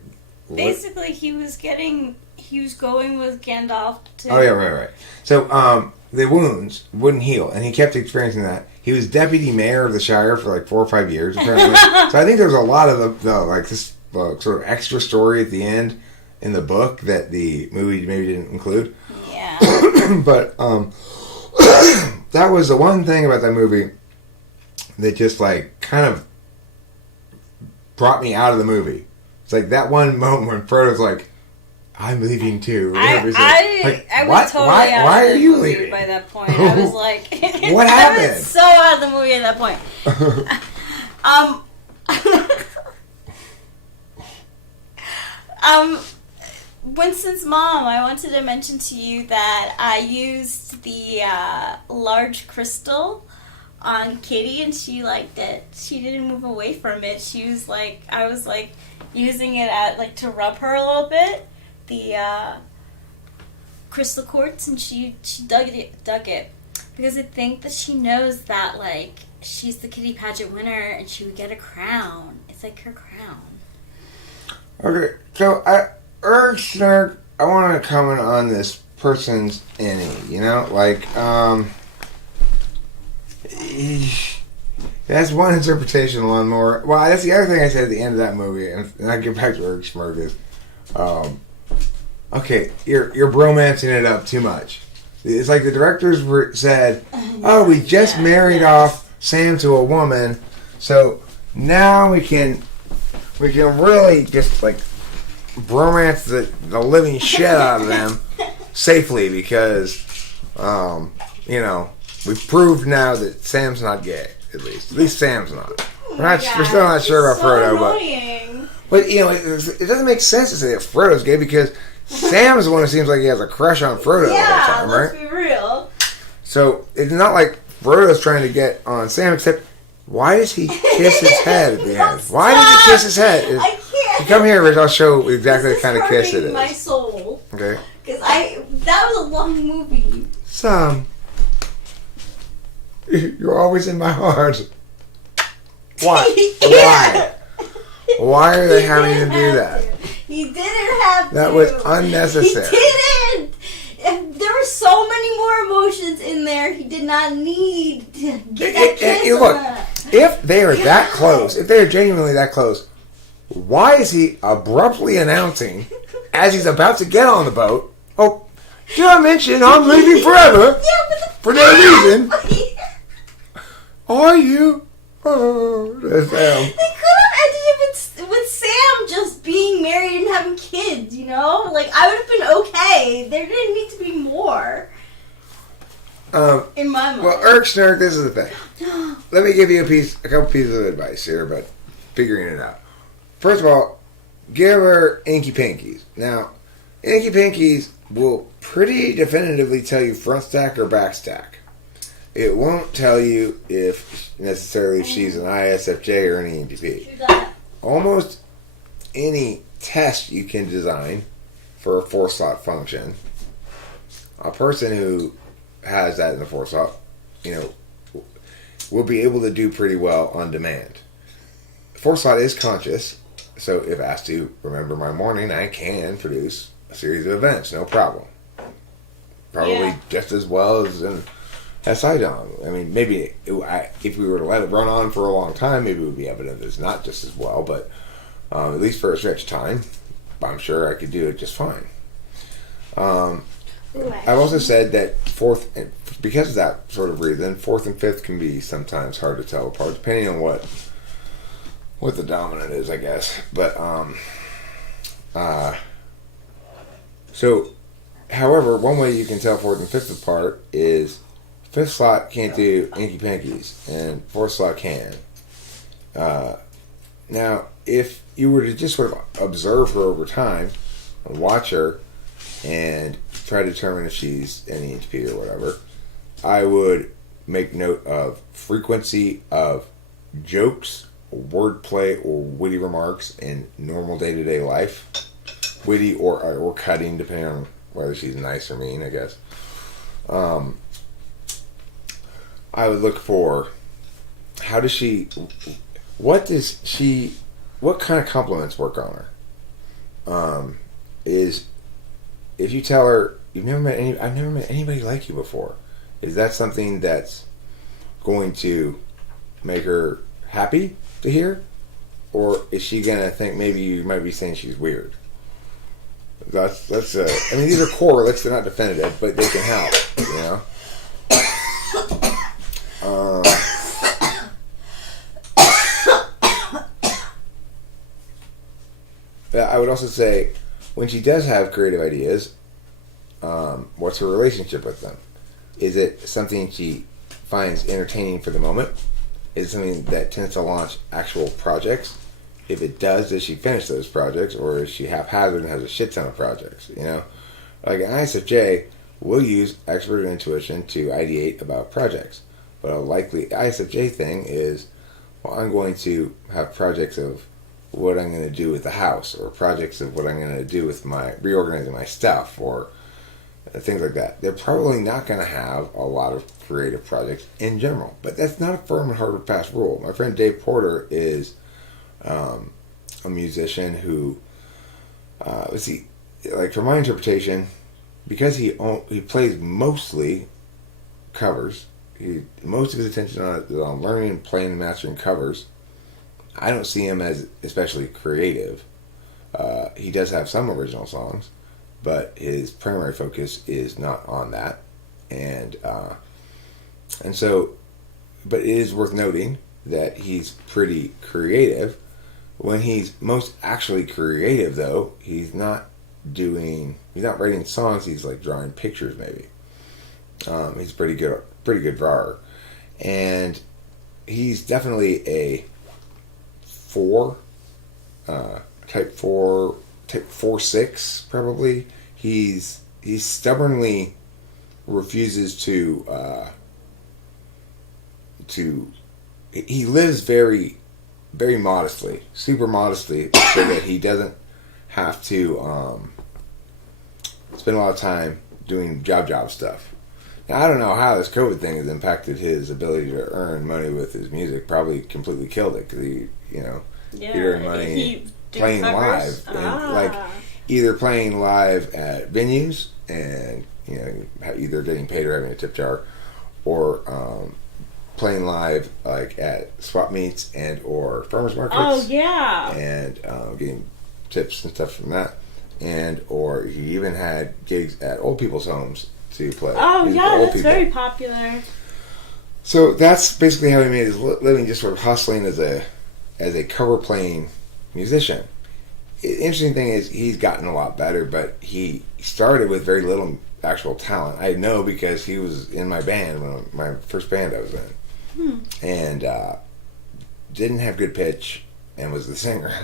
basically he was going with Gandalf to... Oh yeah, right. So the wounds wouldn't heal, and he kept experiencing that. He was deputy mayor of the Shire for 4 or 5 years, apparently. So I think there was a lot of this sort of extra story at the end in the book that the movie maybe didn't include. Yeah. But that was the one thing about that movie that just kind of brought me out of the movie. It's that one moment when Frodo's like, "I'm leaving too." I was totally why are you leaving? By that point, I was like, "What happened?" I was so out of the movie at that point. Winston's mom, I wanted to mention to you that I used the large crystal on Kitty, and she liked it. She didn't move away from it. She was I was using it at to rub her a little bit, the crystal quartz, and she dug it because I think that she knows that she's the kitty pageant winner and she would get a crown. It's her crown. Okay, so Urg Snark, I want to comment on this person's innie, that's one interpretation along more. Well, that's the other thing I said at the end of that movie, and I get back to Urg Snark is, okay, you're bromancing it up too much. It's the directors said, "Oh, we just married off Sam to a woman, so now we can really just bromance the living shit out of them safely because we've proved now that Sam's not gay. At least Sam's not. We're still not sure about Frodo, but it doesn't make sense to say that Frodo's gay because Sam's the one who seems like he has a crush on Frodo all the time, right? Let's be real. So it's not like Frodo's trying to get on Sam, except why does he kiss his head at the end? Why does he kiss his head? I can't. Come here, Rich. I'll show exactly the kind of kiss it is. My soul. Okay. Because that was a long movie. Sam, you're always in my heart. Why? Why? Why are they having to do that? He didn't have to. That was unnecessary. He didn't. There were so many more emotions in there. He did not need to get that kiss. Look, if they are that close, if they are genuinely that close, why is he abruptly announcing, as he's about to get on the boat, "Oh, did I mention I'm leaving forever?" For no reason. Are you? Oh, that's Sam. They could have ended it with Sam just being married and having kids, I would have been okay. There didn't need to be more. Well, Snurk, this is the thing. Let me give you a couple pieces of advice here about figuring it out. First of all, give her Inky Pinkies. Now, Inky Pinkies will pretty definitively tell you front stack or back stack. It won't tell you if she's an ISFJ or an ENTP. Almost any test you can design for a 4-slot function, a person who has that in the 4-slot, will be able to do pretty well on demand. 4-slot is conscious, so if asked to remember my morning, I can produce a series of events, no problem. Probably just as well as in SIDOM. I mean, maybe if we were to let it run on for a long time, maybe it would be evident that it's not just as well, but at least for a stretch of time, I'm sure I could do it just fine. I've also said that because of that sort of reason, 4th and 5th can be sometimes hard to tell apart, depending on what the dominant is, I guess. But so, however, one way you can tell 4th and 5th apart is 5th slot can't do Inky Pinkies, and 4th slot can. Now, if you were to just sort of observe her over time and watch her and try to determine if she's an ENTP or whatever, I would make note of frequency of jokes, wordplay, or witty remarks in normal day-to-day life. Witty or cutting, depending on whether she's nice or mean, I guess. I would look for what kind of compliments work on her? If you tell her I've never met anybody like you before, is that something that's going to make her happy to hear? Or is she gonna think maybe you might be saying she's weird? That's I mean, these are correlates, they're not definitive, but they can help, I would also say, when she does have creative ideas, what's her relationship with them? Is it something she finds entertaining for the moment? Is it something that tends to launch actual projects? If it does she finish those projects, or is she haphazard and has a shit ton of projects? Like an ISFJ will use expert intuition to ideate about projects, but a likely ISFJ thing is, well, I'm going to have projects of what I'm going to do with the house, or projects of what I'm going to do with reorganizing my stuff, or things like that. They're probably not going to have a lot of creative projects in general, but that's not a firm and hard and fast rule. My friend Dave Porter is a musician who, like, for my interpretation, because he plays mostly covers, most of his attention is on learning and playing and mastering covers. I don't see him as especially creative. He does have some original songs, but his primary focus is not on that. And so, but it is worth noting that he's pretty creative. When he's most actually creative, though, he's not writing songs. He's like drawing pictures, maybe. He's a pretty good drawer, and he's definitely a 4, type 4/6 probably. He stubbornly refuses to he lives very, very modestly, super modestly, so that he doesn't have to spend a lot of time doing job stuff. Now, I don't know how this COVID thing has impacted his ability to earn money with his music. Probably completely killed it, because he earned money playing live, and, like, either playing live at venues and either getting paid or having a tip jar, or playing live like at swap meets and or farmers markets. Oh yeah, and getting tips and stuff from that, and or he even had gigs at old people's homes to play. Oh yeah, that's very popular. So that's basically how he made his living, just sort of hustling as a cover playing musician. interesting thing is he's gotten a lot better, but he started with very little actual talent. I know because he was in my band, my first band I was in, and didn't have good pitch and was the singer.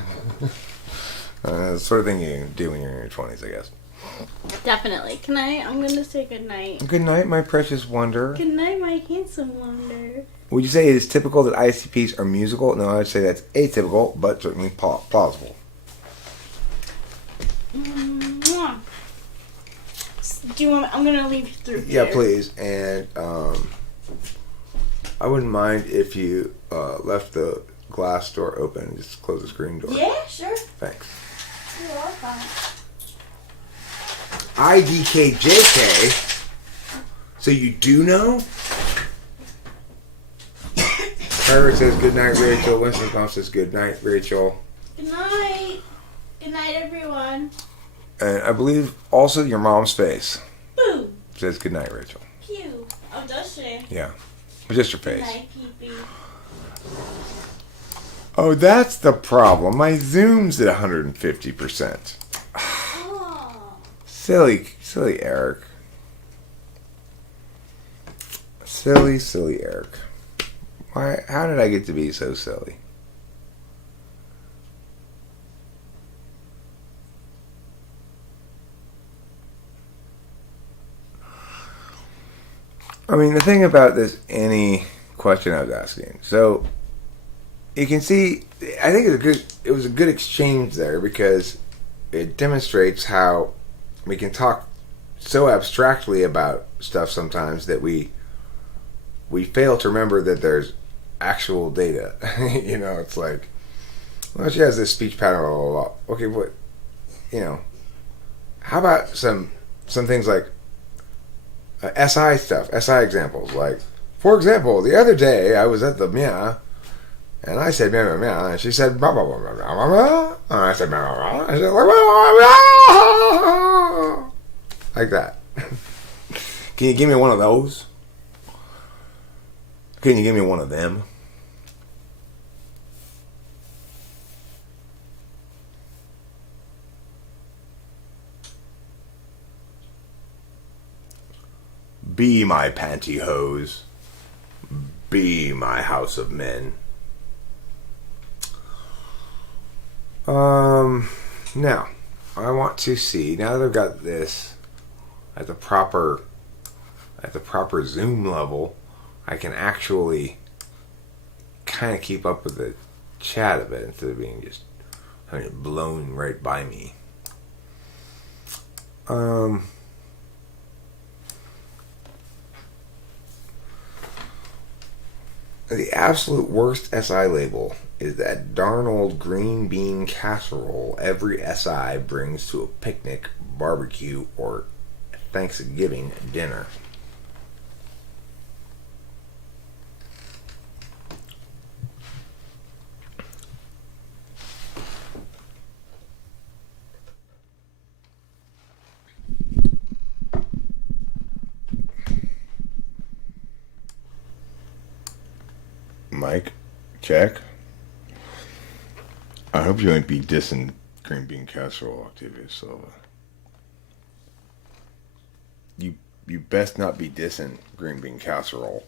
The sort of thing you do when you're in your 20s, I guess. Definitely. I'm going to say good night. Good night, my precious wonder. Good night, my handsome wonder. Would you say it is typical that ISTPs are musical? No, I'd say that's atypical, but certainly plausible. Mwah. Do you want? I'm gonna leave you through. Yeah, here. please. And I wouldn't mind if you left the glass door open. Just close the screen door. Yeah, sure. Thanks. You're welcome. IDKJK. So you do know? Trevor says good night, Rachel. Winston Pump says good night, Rachel. Good night. Good night, everyone. And I believe also your mom's face Boo. says good night, Rachel. Pew. Oh, does she? Yeah. Just your Good face. night, Pee-Pee. Oh, that's the problem. My Zoom's at 150%. Oh. Silly Eric. Silly Eric. Why? How did I get to be so silly? I mean, the thing about this any question I was asking, so you can see, I think it was a good exchange there because it demonstrates how we can talk so abstractly about stuff sometimes that we fail to remember that there's actual data. It's like, well, she has this speech pattern, blah, blah, blah. Okay, what, how about some things like SI stuff, SI examples. Like, for example, the other day I was at the meow, and I said meow, meow, meow, and she said blah, blah, blah, blah, blah, blah, blah, and I said meow, meow, meow, and she said, blah, blah, blah, blah, like that. Can you give me one of those? Can you give me one of them? Be my pantyhose. Be my house of men. Now, I want to see, now that I've got this at the proper Zoom level, I can actually kind of keep up with the chat of it instead of being just having it blown right by me. The absolute worst SI label is that darn old green bean casserole every SI brings to a picnic, barbecue, or Thanksgiving dinner. Mike, check. I hope you ain't be dissing green bean casserole, Octavia Silva. You best not be dissing green bean casserole.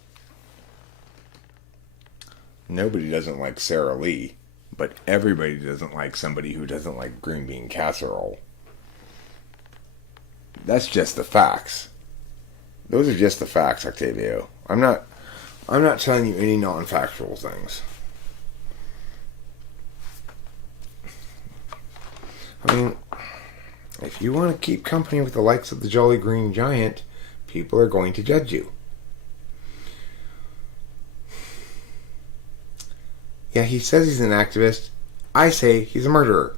Nobody doesn't like Sara Lee, but everybody doesn't like somebody who doesn't like green bean casserole. That's just the facts. Those are just the facts, Octavio. I'm not telling you any non-factual things. I mean, if you want to keep company with the likes of the Jolly Green Giant, people are going to judge you. Yeah, he says he's an activist. I say he's a murderer.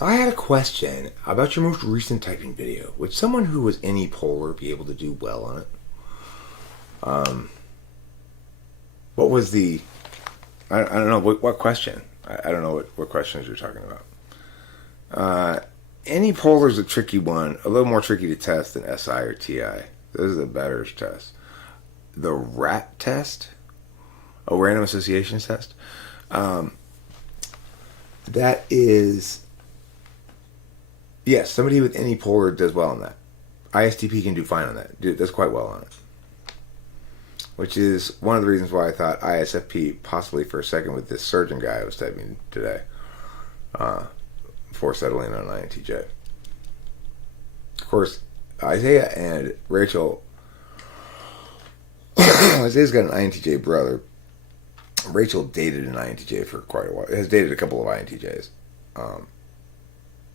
I had a question about your most recent typing video. Would someone who was any-polar be able to do well on it? What was the... I don't know, what question? I don't know what questions you're talking about. Any polar is a tricky one, a little more tricky to test than SI or TI. Those are the better tests. The RAT test, a random associations test. that is, yes, somebody with any polar does well on that. ISTP can do fine on that. Does quite well on it. Which is one of the reasons why I thought ISFP possibly for a second with this surgeon guy I was typing today. Before settling on INTJ. Of course, Isaiah and Rachel. Isaiah's got an INTJ brother. Rachel dated an INTJ for quite a while. Has dated a couple of INTJs.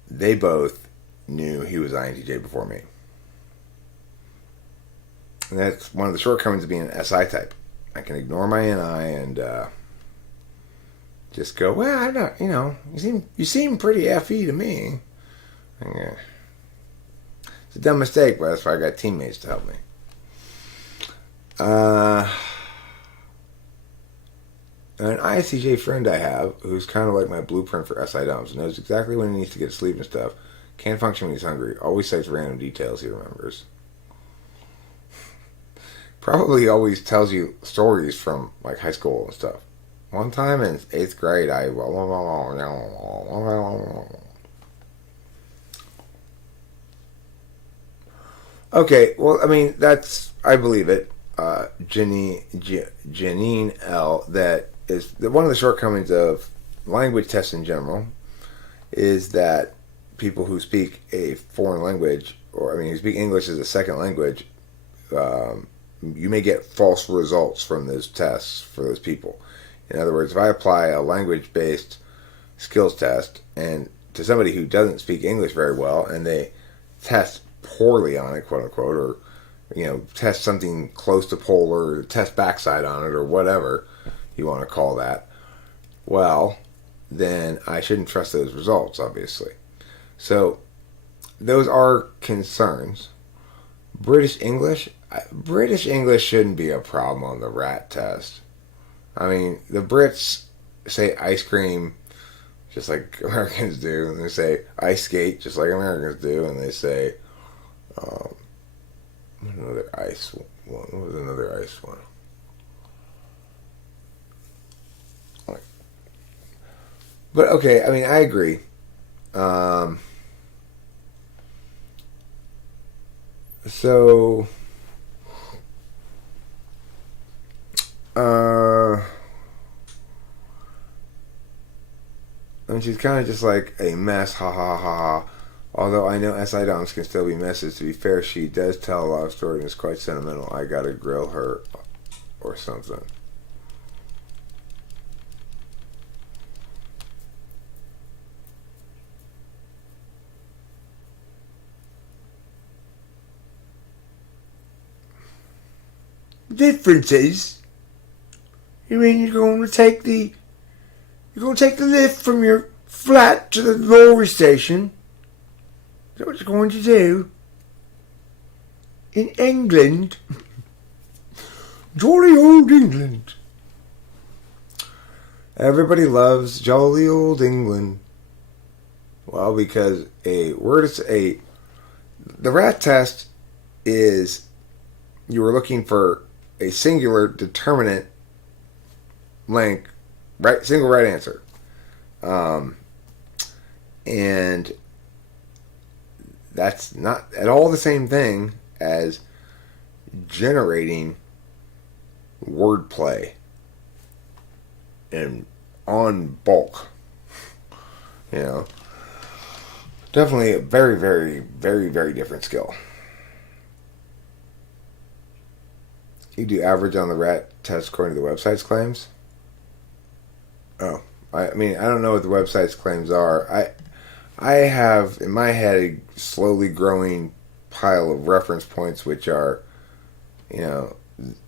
They both knew he was INTJ before me. And that's one of the shortcomings of being an SI type. I can ignore my NI and just go, well, I don't, you seem pretty FE to me. Yeah. It's a dumb mistake, but that's why I got teammates to help me. An ISTJ friend I have, who's kind of like my blueprint for SI DOMs, knows exactly when he needs to get sleep and stuff. Can't function when he's hungry. Always cites random details he remembers. Probably always tells you stories from like high school and stuff. One time in 8th grade, okay, well, I mean, I believe it. Janine L. That is one of the shortcomings of language tests in general is that people who speak a foreign language, who speak English as a second language, you may get false results from those tests for those people. In other words, if I apply a language-based skills test and to somebody who doesn't speak English very well and they test poorly on it, quote unquote, or test something close to polar, or test backside on it, or whatever you want to call that, well, then I shouldn't trust those results, obviously. So those are concerns. British English shouldn't be a problem on the RAT test. I mean, the Brits say ice cream just like Americans do, and they say ice skate just like Americans do, and they say what was another ice one? But okay, I mean, I agree. So and she's kind of just like a mess, ha ha ha ha. Although I know SI DOMs can still be messes. To be fair, she does tell a lot of stories and is quite sentimental. I gotta grill her or something. Differences? You mean you're going to take the lift from your flat to the railway station? Is that what you're going to do? In England? Jolly old England. Everybody loves jolly old England. Well, because the RAT test is you were looking for a singular determinant link, right? Single right answer. And that's not at all the same thing as generating wordplay and on bulk. Definitely a very, very, very, very different skill. You do average on the RAT test according to the website's claims? Oh, I mean, I don't know what the website's claims are. I have in my head a slowly growing pile of reference points, which are,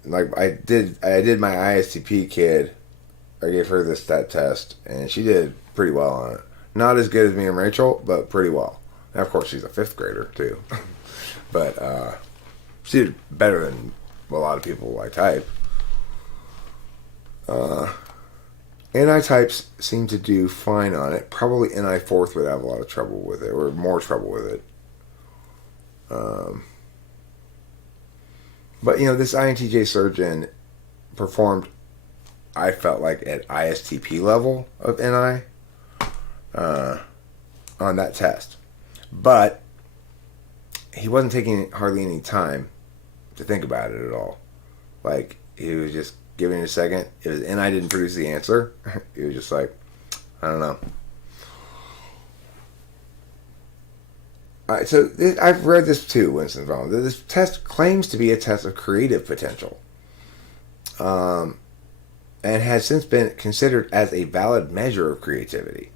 like I did my ISTP kid. I gave her that test, and she did pretty well on it. Not as good as me and Rachel, but pretty well. And of course, she's a 5th grader too, but she did better than a lot of people I type. NI types seem to do fine on it. Probably NI 4th would have a lot of trouble with it, or more trouble with it. But this INTJ surgeon performed, I felt like, at ISTP level of NI. on that test. But he wasn't taking hardly any time to think about it at all. Like, he was just giving it a second. And I didn't produce the answer. He was just like, I don't know. Alright, so I've read this too, Winston Vaughn. This test claims to be a test of creative potential. And has since been considered as a valid measure of creativity.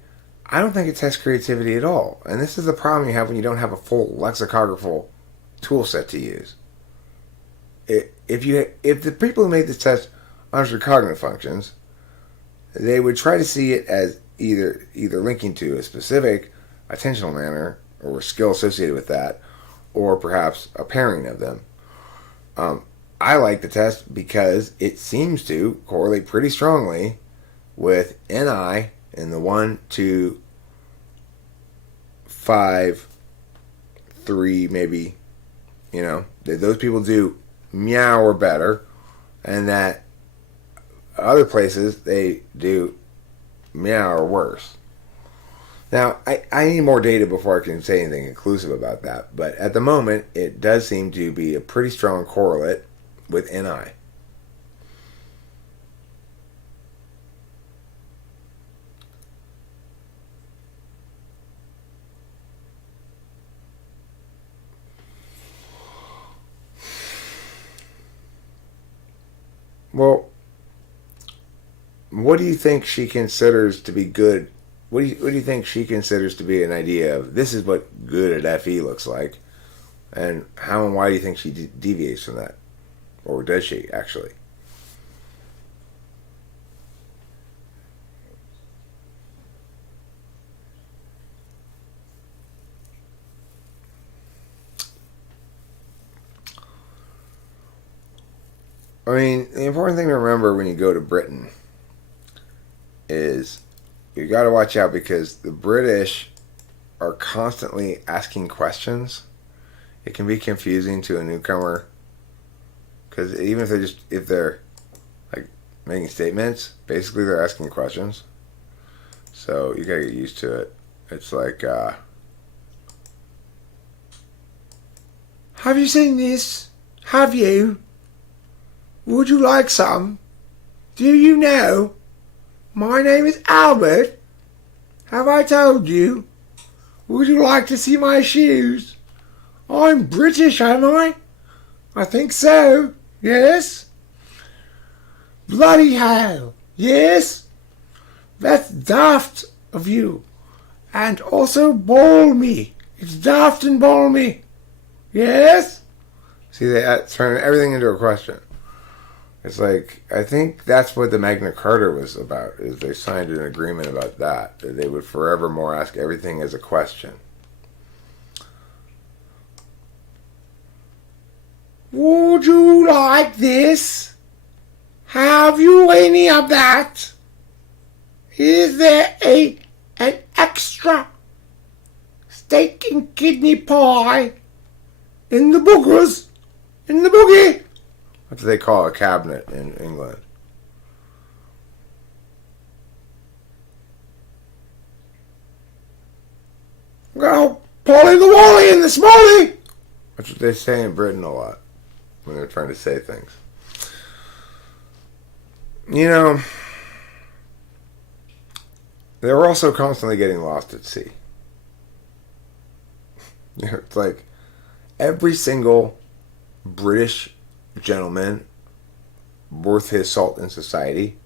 I don't think it tests creativity at all. And this is the problem you have when you don't have a full lexicographical tool set to use. If the people who made this test understood cognitive functions, they would try to see it as either linking to a specific attentional manner or skill associated with that, or perhaps a pairing of them. I like the test because it seems to correlate pretty strongly with NI in the 1, 2, 5, 3, maybe, that those people do meow or better, and that other places they do meow or worse. Now, I need more data before I can say anything conclusive about that, but at the moment, it does seem to be a pretty strong correlate with NI. Well, what do you think she considers to be good? What do you think she considers to be an idea of this is what good at FE looks like? And how and why do you think she deviates from that? Or does she, actually? I mean, the important thing to remember when you go to Britain is you got to watch out because the British are constantly asking questions. It can be confusing to a newcomer because even if they're like making statements, basically they're asking questions. So you got to get used to it. It's like, have you seen this? Have you? Would you like some? Do you know? My name is Albert. Have I told you? Would you like to see my shoes? I'm British, am I? I think so. Yes? Bloody hell. Yes? That's daft of you. And also balmy. It's daft and balmy. Yes? See, they turn everything into a question. It's like, I think that's what the Magna Carta was about, is they signed an agreement about that they would forevermore ask everything as a question. Would you like this? Have you any of that? Is there an extra steak and kidney pie in the boogers? In the boogie? What do they call a cabinet in England? Go, Polly the Wally and the Smalley! That's what they say in Britain a lot when they're trying to say things. They're also constantly getting lost at sea. It's like every single British gentleman worth his salt in society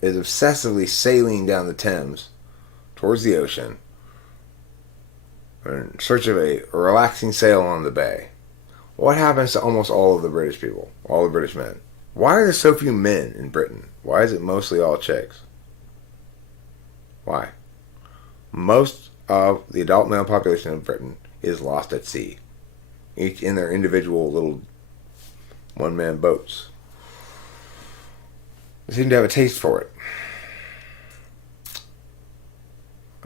is obsessively sailing down the Thames towards the ocean in search of a relaxing sail on the bay. What happens to almost all of the British people, all the British men? Why are there so few men in Britain? Why is it mostly all chicks? Why? Most of the adult male population of Britain is lost at sea, each in their individual little one-man boats. They seem to have a taste for it.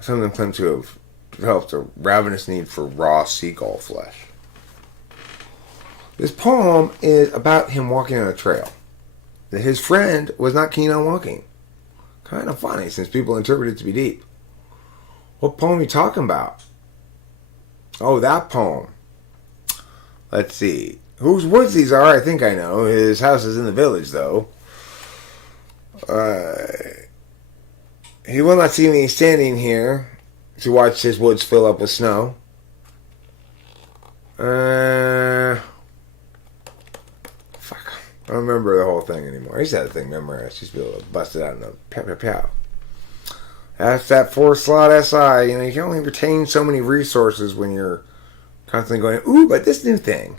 Some of them claim to have developed a ravenous need for raw seagull flesh. This poem is about him walking on a trail that his friend was not keen on walking. Kind of funny, since people interpret it to be deep. What poem are you talking about? Oh, that poem. Let's see. Whose woods these are, I think I know. His house is in the village, though. He will not see me standing here to watch his woods fill up with snow. Fuck. I don't remember the whole thing anymore. I used to have the thing memorized. Just be able to bust it out in a pow, pow, pow. That's that 4-slot SI. You know, you can only retain so many resources when you're constantly going, ooh, but this new thing.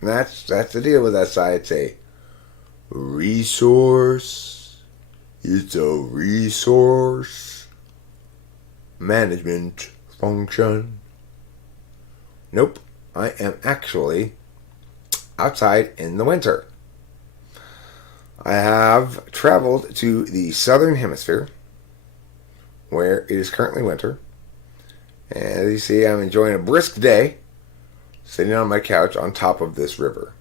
And that's the deal with SI. It's a resource. It's a resource management function. Nope. I am actually outside in the winter. I have traveled to the southern hemisphere, where it is currently winter. And as you see, I'm enjoying a brisk day, sitting on my couch on top of this river.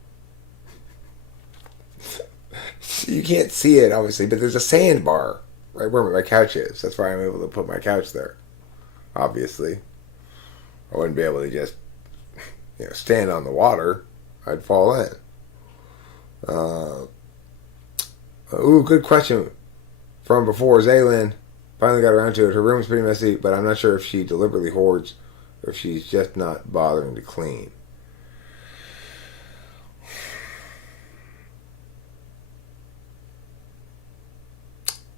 You can't see it, obviously, but there's a sandbar right where my couch is. That's why I'm able to put my couch there. Obviously. I wouldn't be able to just, stand on the water. I'd fall in. Good question from before. Zaylin finally got around to it. Her room's pretty messy, but I'm not sure if she deliberately hoards or if she's just not bothering to clean.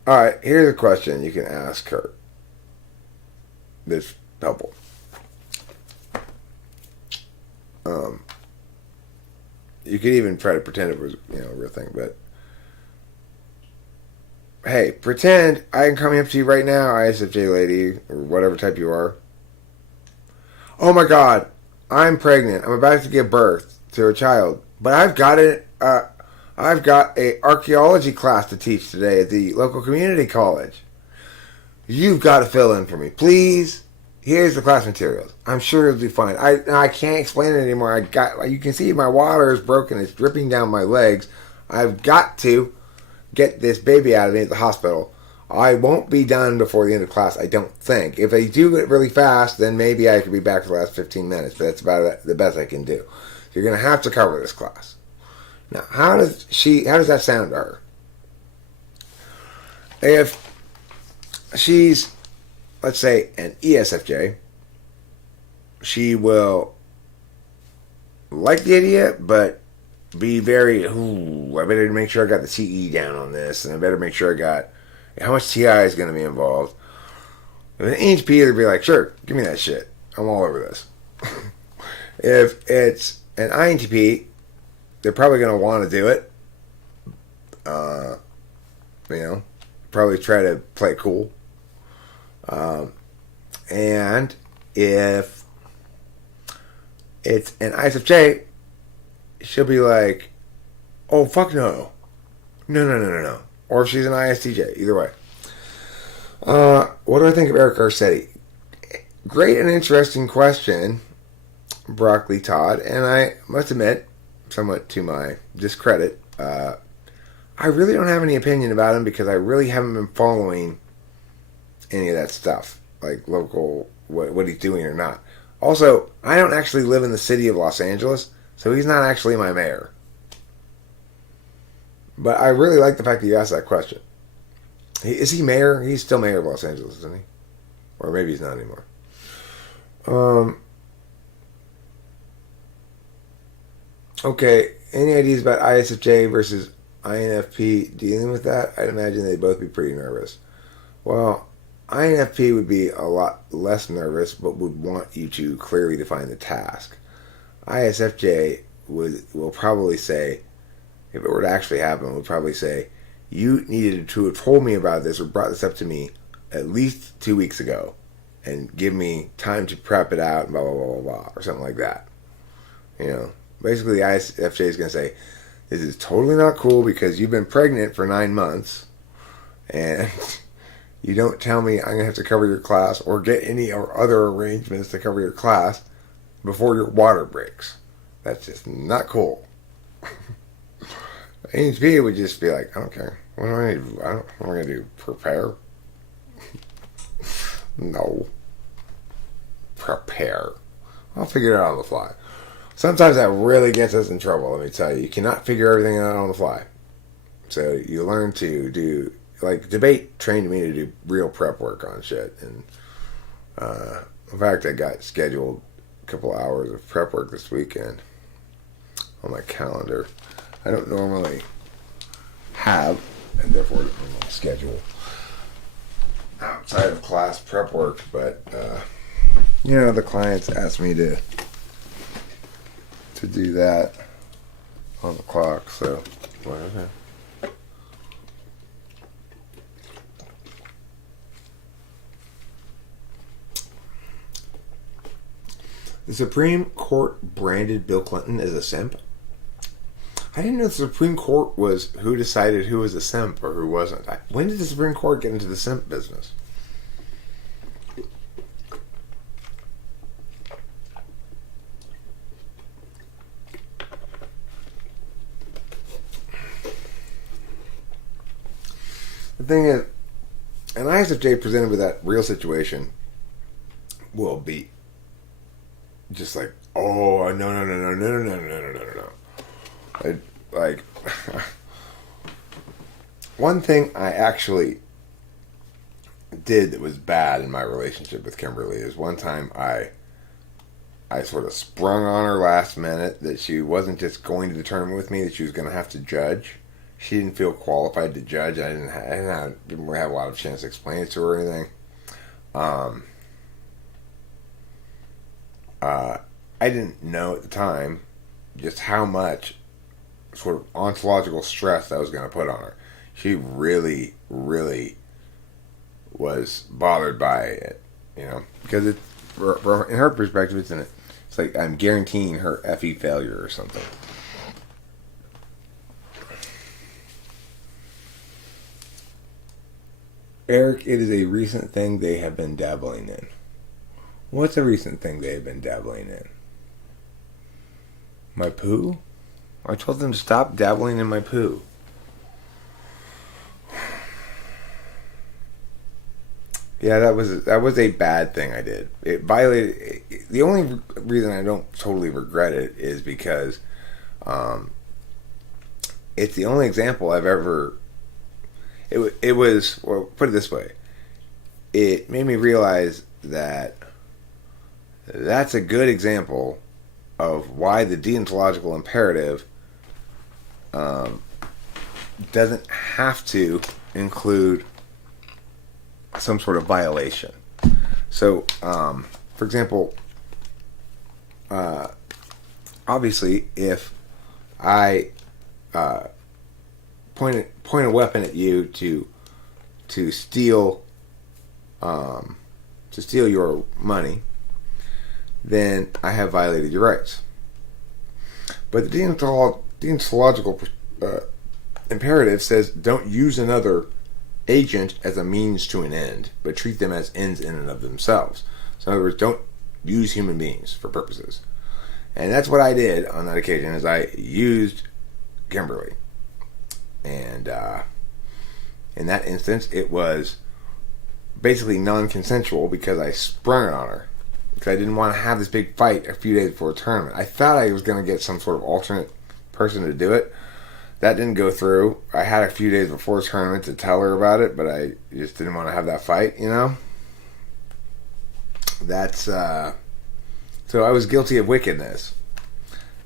Alright, here's a question you can ask her. This helpful. You could even try to pretend it was, a real thing, but hey, pretend I am coming up to you right now, ISFJ lady, or whatever type you are. Oh my God, I'm pregnant. I'm about to give birth to a child, but I've got a archaeology class to teach today at the local community college. You've got to fill in for me, please. Here's the class materials. I'm sure it'll be fine. I can't explain it anymore. You can see my water is broken. It's dripping down my legs. I've got to get this baby out of me at the hospital. I won't be done before the end of class, I don't think. If I do it really fast, then maybe I could be back for the last 15 minutes, but that's about the best I can do. So you're going to have to cover this class. Now, how does that sound to her? If she's, let's say, an ESFJ, she will like the idea, but be very, I better make sure I got the TE down on this, and I better make sure I got how much TI is going to be involved. If an ENTP, they'd be like, sure, give me that shit. I'm all over this. If it's an INTP, they're probably going to want to do it. Probably try to play it cool. And if it's an ISFJ, she'll be like, oh, fuck no. No. Or if she's an ISTJ, either way. What do I think of Eric Garcetti? Great and interesting question, Broccoli Todd. And I must admit, somewhat to my discredit, I really don't have any opinion about him because I really haven't been following any of that stuff, like local, what he's doing or not. Also, I don't actually live in the city of Los Angeles, so he's not actually my mayor. But I really like the fact that you asked that question. Is he mayor? He's still mayor of Los Angeles, isn't he? Or maybe he's not anymore. Okay, any ideas about ISFJ versus INFP dealing with that? I'd imagine they'd both be pretty nervous. Well, INFP would be a lot less nervous, but would want you to clearly define the task. ISFJ will probably say, if it were to actually happen, would probably say, you needed to have told me about this or brought this up to me at least 2 weeks ago and give me time to prep it out, blah, blah, blah, blah, blah, or something like that. Basically the ISFJ is going to say, this is totally not cool because you've been pregnant for 9 months and you don't tell me I'm going to have to cover your class or get any or other arrangements to cover your class before your water breaks. That's just not cool. NHP would just be like, I don't care. What am I going to do? Prepare? No. prepare. I'll figure it out on the fly. Sometimes that really gets us in trouble, let me tell you. You cannot figure everything out on the fly. So you learn to do, like, debate trained me to do real prep work on shit. And in fact, I got scheduled a couple hours of prep work this weekend on my calendar. I don't normally have, and therefore don't normally schedule outside of class prep work, but the clients asked me to do that on the clock, so whatever. The Supreme Court branded Bill Clinton as a simp. I didn't know the Supreme Court was who decided who was a simp or who wasn't. When did the Supreme Court get into the simp business? The thing is, an ISFJ presented with that real situation will be just like, oh, no. Like, one thing I actually did that was bad in my relationship with Kimberly is one time I sort of sprung on her last minute that she wasn't just going to determine with me, that she was going to have to judge. She didn't feel qualified to judge. I didn't really have a lot of chance to explain it to her or anything. I didn't know at the time just how much sort of ontological stress that was going to put on her. She really, really was bothered by it, because in her perspective, it's like I'm guaranteeing her FE failure or something. Eric, it is a recent thing they have been dabbling in. What's a recent thing they have been dabbling in? My poo? I told them to stop dabbling in my poo. Yeah, that was a bad thing I did. It violated. The only reason I don't totally regret it is because it's the only example I've ever. It was, well, put it this way. It made me realize that that's a good example of why the deontological imperative doesn't have to include some sort of violation. So, for example, obviously, if I point a weapon at you to steal your money, then I have violated your rights. But the deontological imperative says don't use another agent as a means to an end, but treat them as ends in and of themselves. So in other words, don't use human beings for purposes. And that's what I did on that occasion, is I used Kimberly. And in that instance, it was basically non-consensual because I sprung it on her. Because I didn't want to have this big fight a few days before a tournament. I thought I was going to get some sort of alternate person to do it. That didn't go through. I had a few days before the tournament to tell her about it, but I just didn't want to have that fight, That's, so I was guilty of wickedness.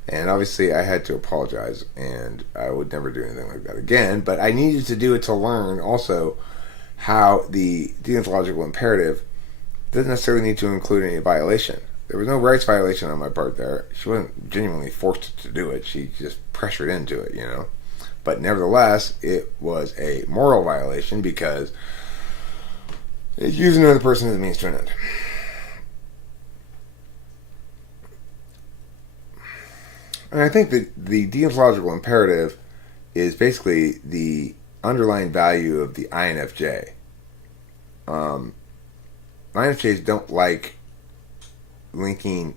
And obviously I had to apologize, and I would never do anything like that again, but I needed to do it to learn also how the deontological imperative doesn't necessarily need to include any violation. There was no rights violation on my part there. She wasn't genuinely forced to do it. She just pressured into it, But nevertheless, it was a moral violation because it's using another person as a means to an end. And I think that the deontological imperative is basically the underlying value of the INFJ. INFJs don't like linking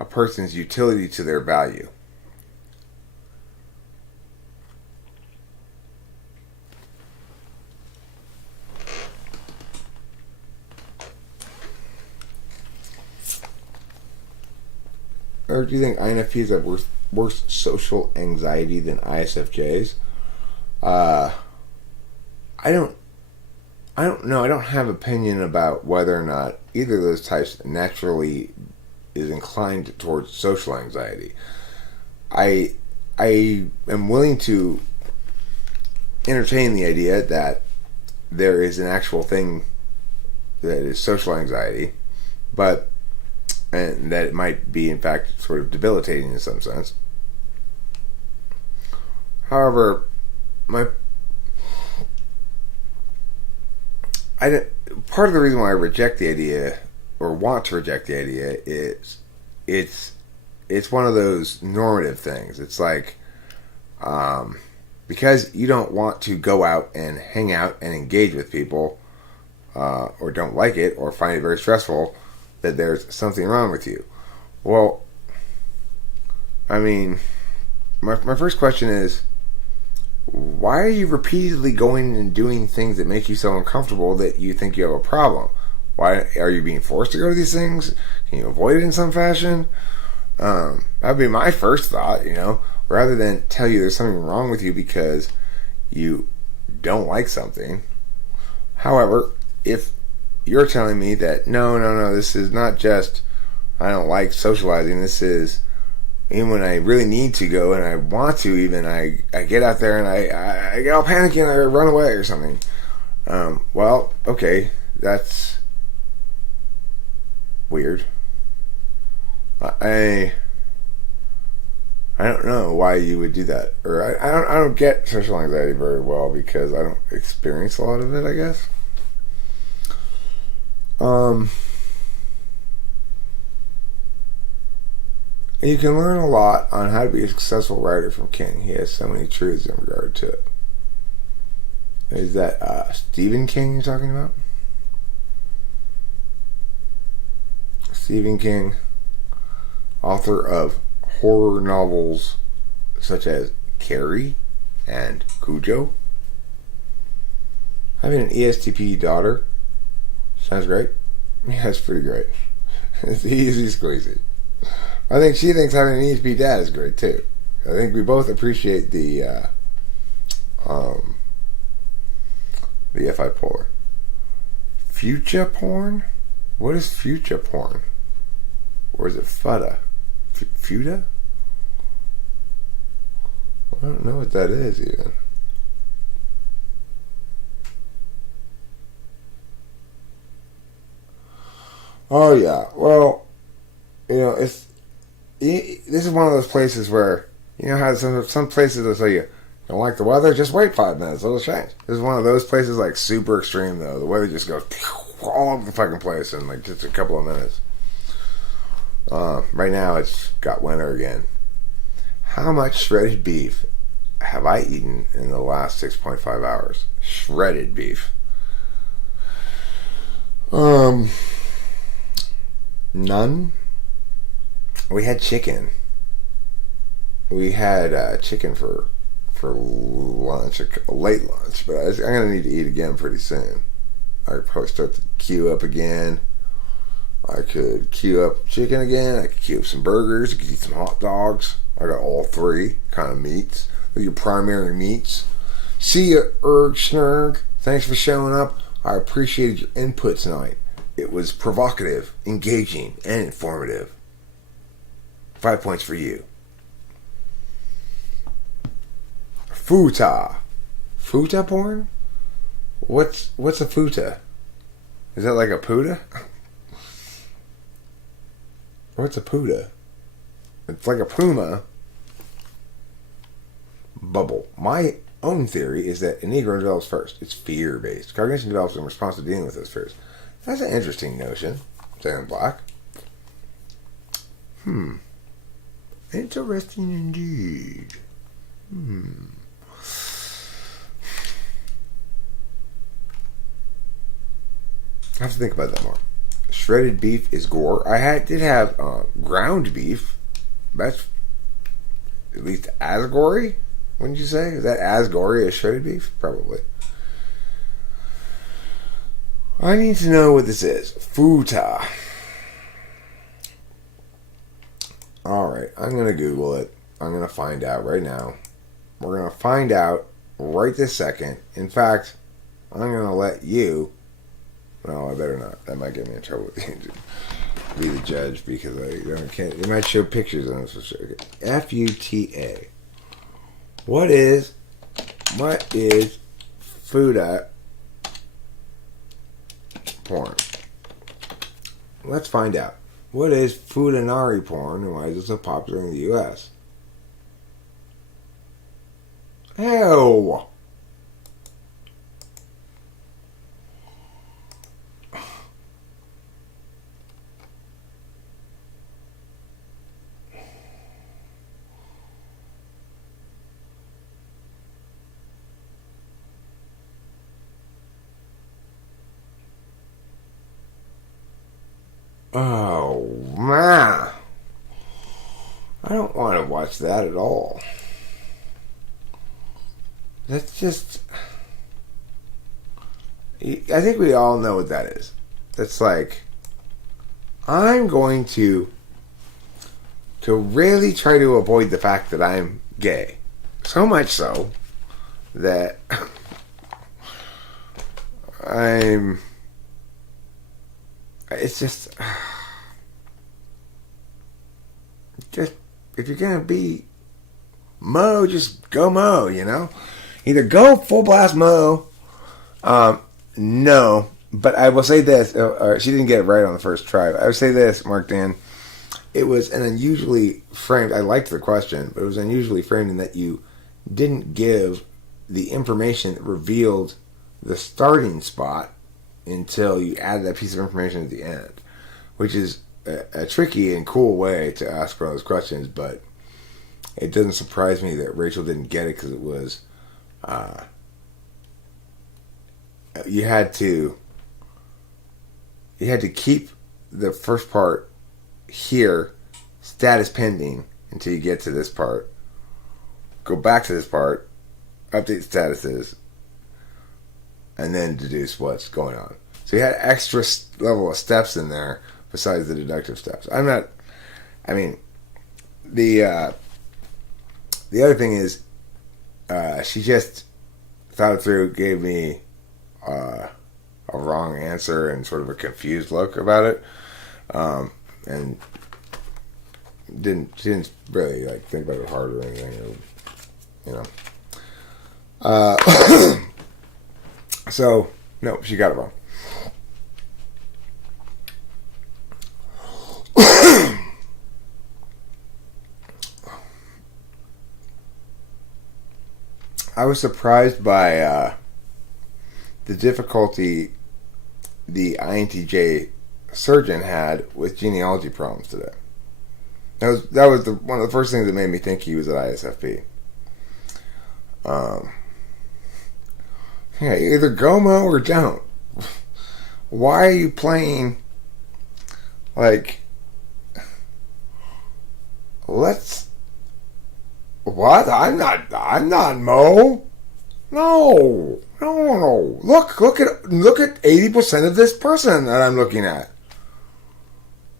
a person's utility to their value. or do you think INFPs have worse social anxiety than ISFJs? I don't know. I don't have opinion about whether or not either of those types naturally is inclined towards social anxiety. I am willing to entertain the idea that there is an actual thing that is social anxiety, and that it might be in fact sort of debilitating in some sense. However, part of the reason why I reject the idea, or want to reject the idea, is it's one of those normative things. It's like, because you don't want to go out and hang out and engage with people, or don't like it, or find it very stressful, that there's something wrong with you. Well, I mean, my first question is, why are you repeatedly going and doing things that make you so uncomfortable that you think you have a problem? Why are you being forced to go to these things? Can you avoid it in some fashion? That'd be my first thought, rather than tell you there's something wrong with you because you don't like something. However, if you're telling me that no, this is not just I don't like socializing, this is even when I really need to go and I want to, even I get out there and I get all panicky and I run away or something. Well, okay, that's weird. I don't know why you would do that, or I don't get social anxiety very well because I don't experience a lot of it, I guess. You can learn a lot on how to be a successful writer from King. He has so many truths in regard to it. Is that Stephen King you're talking about? Stephen King, author of horror novels such as Carrie and Cujo. Having an ESTP daughter sounds great. Yeah, it's pretty great. It's easy squeezy. I think she thinks having an ESP dad is great too. I think we both appreciate the FI polar. Future porn? What is future porn? Or is it futta? Futa? I don't know what that is even. Oh yeah, well, this is one of those places where, how some places will tell you, don't like the weather, just wait 5 minutes, it'll change. This is one of those places, like, super extreme, though. The weather just goes all over the fucking place in, like, just a couple of minutes. Right now, it's got winter again. How much shredded beef have I eaten in the last 6.5 hours? Shredded beef. None. We had chicken. We had chicken for lunch, a late lunch, but I'm going to need to eat again pretty soon. I could probably start to queue up again. I could queue up chicken again. I could queue up some burgers. I could eat some hot dogs. I got all three kind of meats. They're your primary meats. See ya, Erg Snurg. Thanks for showing up. I appreciated your input tonight. It was provocative, engaging, and informative. 5 points for you. Futa. Futa porn? What's a futa? Is that like a puta? What's a puta? It's like a puma bubble. My own theory is that a Negro develops first. It's fear-based. Cognition develops in response to dealing with those fears. That's an interesting notion. Saying black. Interesting indeed. I have to think about that more. Shredded beef is gore. I did have ground beef. That's at least as gory, wouldn't you say? Is that as gory as shredded beef? Probably. I need to know what this is. Futa. Alright, I'm going to Google it. I'm going to find out right now. We're going to find out right this second. In fact, I'm going to let you... No, I better not. That might get me in trouble with you. Be the judge because I can't. You might show pictures on this. FUTA. What is Fuda porn? Let's find out. What is Futanari porn and why is it so popular in the U.S.? Ew. Oh, man. I don't want to watch that at all. That's just... I think we all know what that is. That's like... I'm going to really try to avoid the fact that I'm gay. So much so that it's just if you're gonna be Mo, just go Mo, you know? Either go full blast Mo. No, but I will say this. She didn't get it right on the first try. I would say this, Mark Dan. It was an unusually framed... I liked the question, but it was unusually framed in that you didn't give the information that revealed the starting spot until you added that piece of information at the end, which is a tricky and cool way to ask one of those questions, but it doesn't surprise me that Rachel didn't get it because it was... You had to keep the first part here, status pending, until you get to this part. Go back to this part, update statuses, and then deduce what's going on. So you had extra level of steps in there besides the deductive steps. The other thing is, she just thought it through, gave me a wrong answer and sort of a confused look about it, and didn't really like think about it hard or anything, so no, she got it wrong. I was surprised by the difficulty the INTJ surgeon had with genealogy problems today. That was one of the first things that made me think he was at ISFP. Yeah, either go Mo or don't. Why are you playing like... What? I'm not Mo. No. Look at 80% of this person that I'm looking at.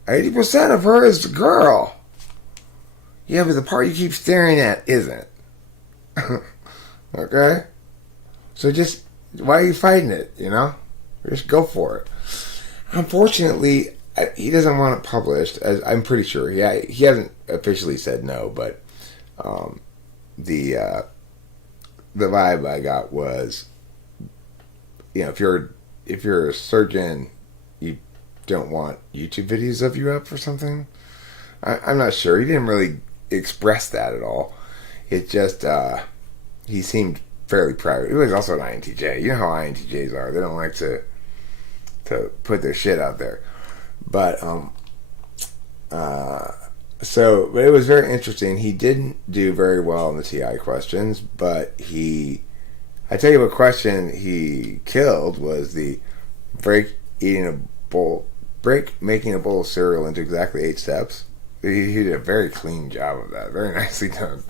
80% of her is the girl. Yeah, but the part you keep staring at isn't. Okay? So just, why are you fighting it, Just go for it. Unfortunately, he doesn't want it published, as I'm pretty sure. He hasn't officially said no, but the vibe I got was, if you're a surgeon, you don't want YouTube videos of you up or something. I'm not sure. He didn't really express that at all. It just, he seemed fairly private. He was also an INTJ. You know how INTJs are. They don't like to put their shit out there. But, but it was very interesting. He didn't do very well in the TI questions, but I tell you what question he killed was the break making a bowl of cereal into exactly 8 steps. He did a very clean job of that. Very nicely done.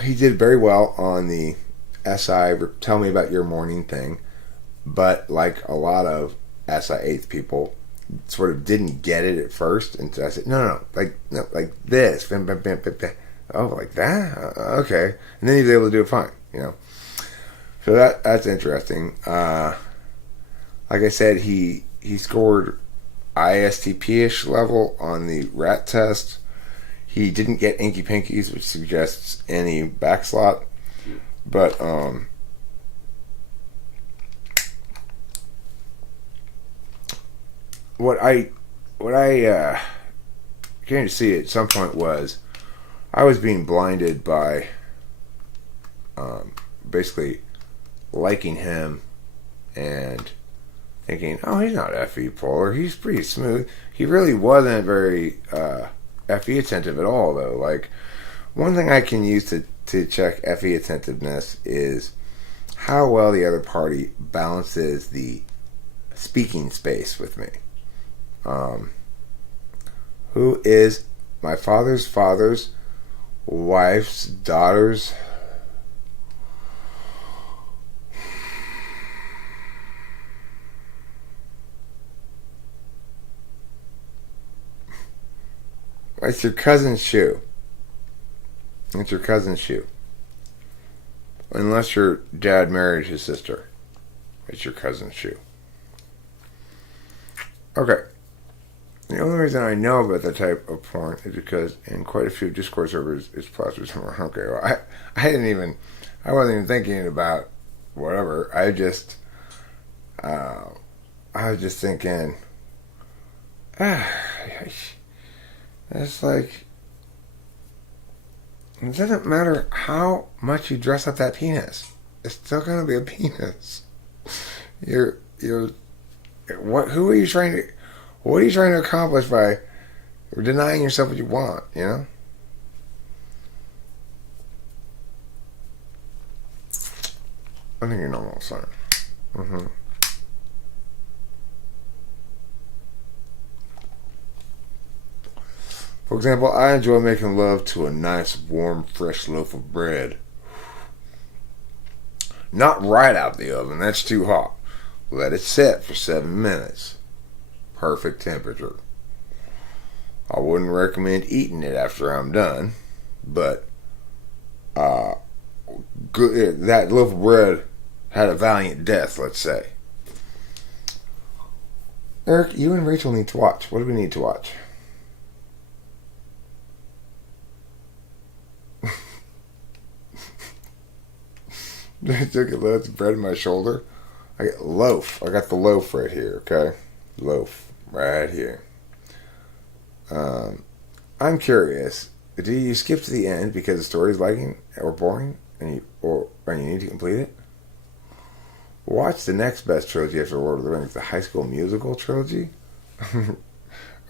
He did very well on the SI, tell me about your morning thing. But like a lot of SI8 people sort of didn't get it at first, and so I said, no, like this. Bam, bam, bam, bam, bam. Oh, like that? Okay. And then he was able to do it fine, you know. So that's interesting. Like I said, he scored ISTP-ish level on the rat test. He didn't get Inky Pinkies, which suggests any backslot. But what I came to see at some point was I was being blinded by basically liking him and thinking, oh, he's not FE polar, he's pretty smooth. He really wasn't very FE attentive at all, though. Like, one thing I can use to check FE attentiveness is how well the other party balances the speaking space with me. Who is my father's wife's daughter's it's your cousin's shoe. It's your cousin's shoe. Unless your dad married his sister. It's your cousin's shoe. Okay. The only reason I know about that type of porn is because in quite a few Discord servers it's plastered somewhere. Okay, well, I wasn't even thinking about whatever. I was just thinking, it's like, it doesn't matter how much you dress up that penis. It's still gonna be a penis. Who are you trying to, what are you trying to accomplish by denying yourself what you want, you know? I think you're normal, son. Mm-hmm. For example, I enjoy making love to a nice, warm, fresh loaf of bread. Not right out the oven, that's too hot. Let it set for 7 minutes. Perfect temperature. I wouldn't recommend eating it after I'm done, but good, that loaf of bread had a valiant death, let's say. Eric, you and Rachel need to watch. What do we need to watch? I took a loaf of bread in my shoulder. I got loaf. I got the loaf right here, okay? Loaf right here. I'm curious. Do you skip to the end because the story's liking or boring, and you need to complete it? Watch the next best trilogy after Lord of the Rings, the High School Musical trilogy.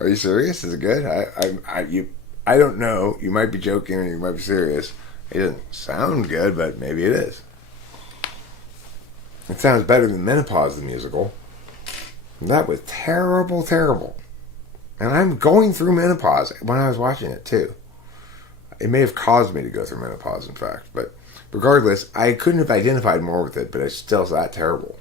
Are you serious? Is it good? I don't know. You might be joking or you might be serious. It doesn't sound good, but maybe it is. It sounds better than Menopause the musical. That was terrible, terrible. And I'm going through menopause when I was watching it too. It may have caused me to go through menopause, in fact. But regardless, I couldn't have identified more with it, but it's still that terrible.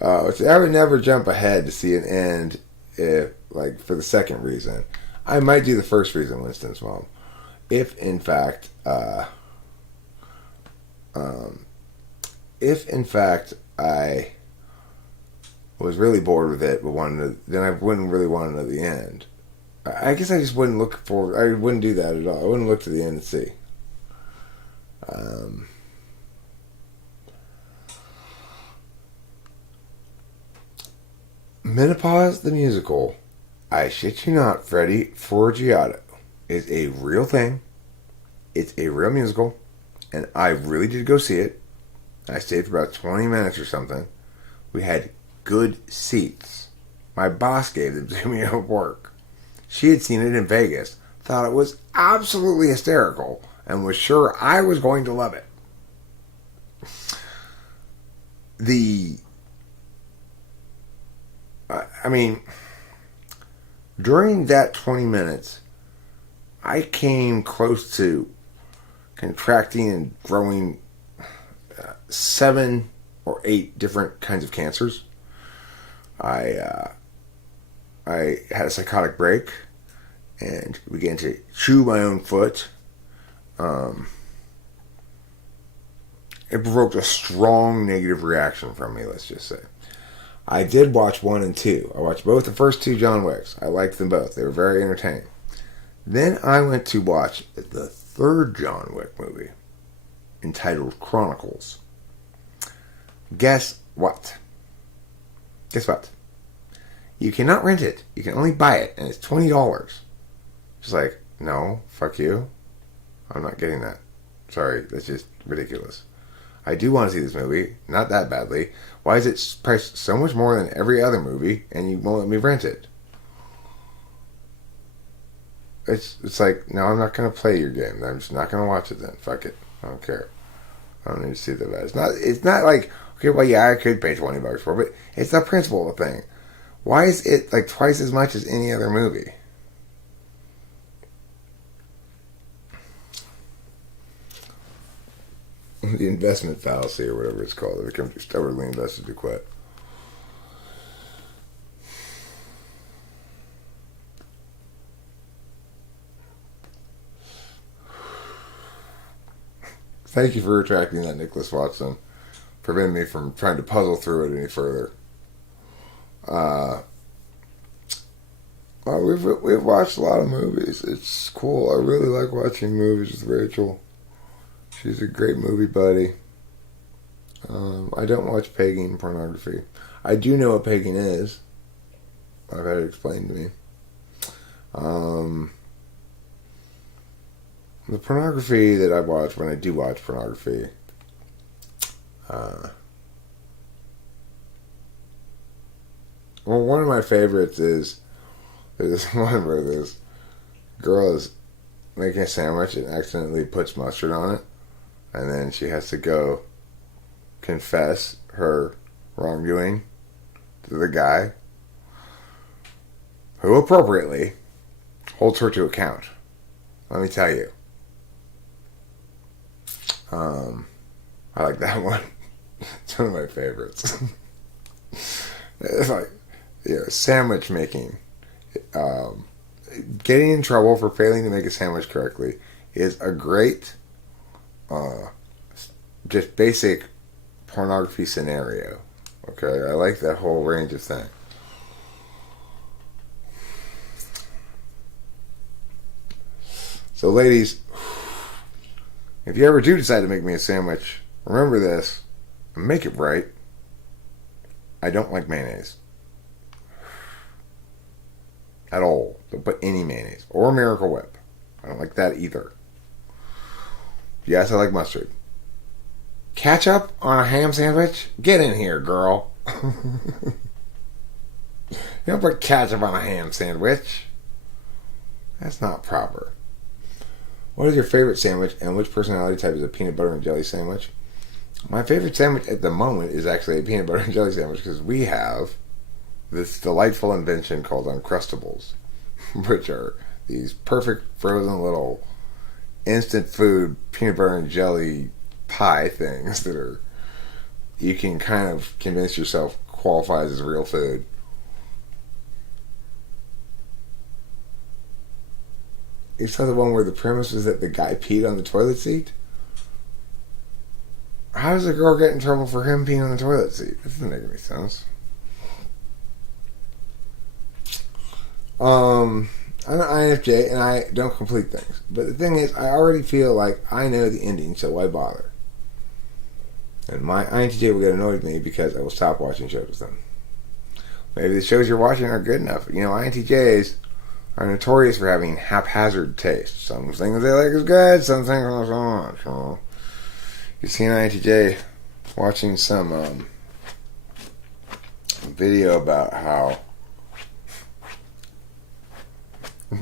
I would never jump ahead to see an end for the second reason. I might do the first reason, Winston's mom. If in fact I was really bored with it, but then I wouldn't really want to know the end. I guess I just wouldn't look forward. I wouldn't do that at all. I wouldn't look to the end and see. Menopause the musical, I shit you not, Freddie Forgiato, is a real thing. It's a real musical, and I really did go see it. I stayed for about 20 minutes or something. We had good seats. My boss gave them to me at work. She had seen it in Vegas, thought it was absolutely hysterical, and was sure I was going to love it. During that 20 minutes, I came close to contracting and growing 7 or 8 different kinds of cancers. I had a psychotic break and began to chew my own foot. It provoked a strong negative reaction from me, let's just say. I did watch 1 and 2. I watched both the first 2 John Wicks. I liked them both. They were very entertaining. Then I went to watch the 3rd John Wick movie, entitled Chronicles. Guess what? Guess what? You cannot rent it. You can only buy it, and it's $20. Just like, no, fuck you. I'm not getting that. Sorry, that's just ridiculous. I do want to see this movie, not that badly. Why is it priced so much more than every other movie, and you won't let me rent it? It's like, no, I'm not going to play your game. I'm just not going to watch it then. Fuck it. I don't care. I don't need to see the bad. It's not like, okay, well, yeah, I could pay $20 for it, but it's the principle of the thing. Why is it like twice as much as any other movie? The investment fallacy or whatever it's called. It becomes stubbornly invested to quit. Thank you for retracting that, Nicholas Watson. Preventing me from trying to puzzle through it any further. Well, we've watched a lot of movies. It's cool. I really like watching movies with Rachel. She's a great movie buddy. I don't watch pegging pornography. I do know what pegging is. I've had it explained to me. The pornography that I watch, when I do watch pornography, well, one of my favorites is there's this one where this girl is making a sandwich and accidentally puts mustard on it, and then she has to go confess her wrongdoing to the guy, who appropriately holds her to account. Let me tell you. I like that one. It's one of my favorites. It's like, sandwich making. Getting in trouble for failing to make a sandwich correctly is a great, just basic pornography scenario. Okay, I like that whole range of things. So, ladies, if you ever do decide to make me a sandwich, remember this, and make it right. I don't like mayonnaise. At all. Don't put any mayonnaise. Or Miracle Whip. I don't like that either. Yes, I like mustard. Ketchup on a ham sandwich? Get in here, girl. You don't put ketchup on a ham sandwich. That's not proper. What is your favorite sandwich, and which personality type is a peanut butter and jelly sandwich? My favorite sandwich at the moment is actually a peanut butter and jelly sandwich, because we have this delightful invention called Uncrustables, which are these perfect frozen little instant food peanut butter and jelly pie things that are, you can kind of convince yourself qualifies as real food. You saw the one where the premise was that the guy peed on the toilet seat? How does a girl get in trouble for him peeing on the toilet seat? That doesn't make any sense. I'm an INFJ and I don't complete things. But the thing is, I already feel like I know the ending, so why bother? And my INTJ will get annoyed with me because I will stop watching shows with them. Maybe the shows you're watching are good enough. INTJs are notorious for having haphazard taste. Some things they like is good, some things not so much. So you see an INTJ watching some video about how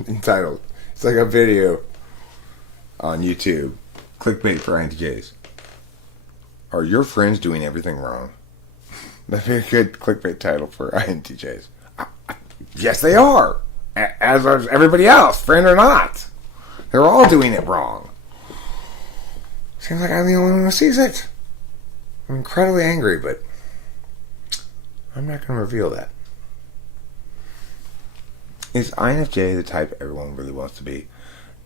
entitled, it's like a video on YouTube, clickbait for INTJs. Are your friends doing everything wrong? That'd be a good clickbait title for INTJs. Yes, they are. As is everybody else, friend or not. They're all doing it wrong. Seems like I'm the only one who sees it. I'm incredibly angry, but I'm not going to reveal that. Is INFJ the type everyone really wants to be?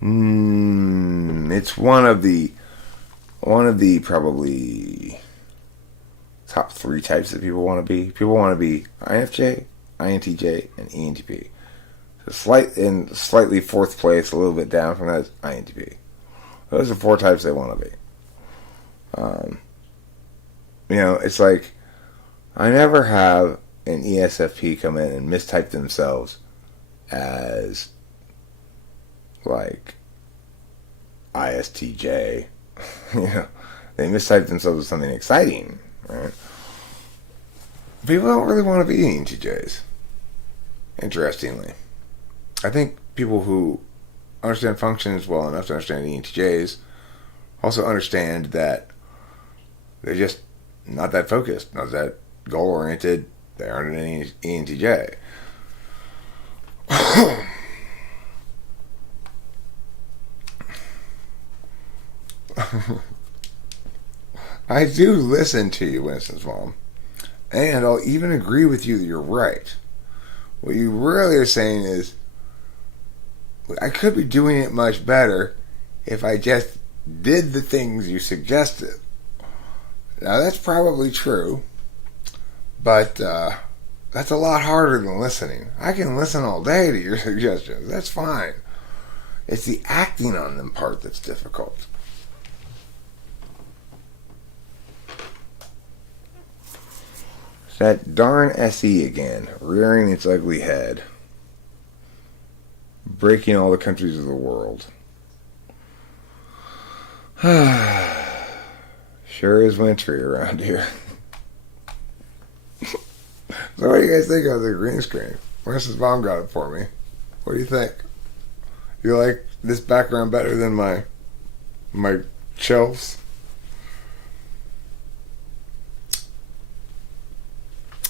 It's one of the probably top 3 types that people want to be. People want to be INFJ, INTJ, and ENTP. Slightly 4th place, a little bit down from that is INTP. Those are 4 types they want to be. It's like I never have an ESFP come in and mistype themselves as like ISTJ. They mistype themselves as something exciting, right? People don't really want to be ENTJs. Interestingly, I think people who understand functions well enough to understand ENTJs also understand that they're just not that focused, not that goal-oriented. They aren't an ENTJ. I do listen to you, Winston's mom, and I'll even agree with you that you're right. What you really are saying is, I could be doing it much better if I just did the things you suggested. Now, that's probably true, but that's a lot harder than listening. I can listen all day to your suggestions. That's fine. It's the acting on them part that's difficult. It's that darn SE again, rearing its ugly head, breaking all the countries of the world. Sure is wintry around here. So what do you guys think of the green screen? Mrs. Mom got it for me. What do you think? You like this background better than my shelves?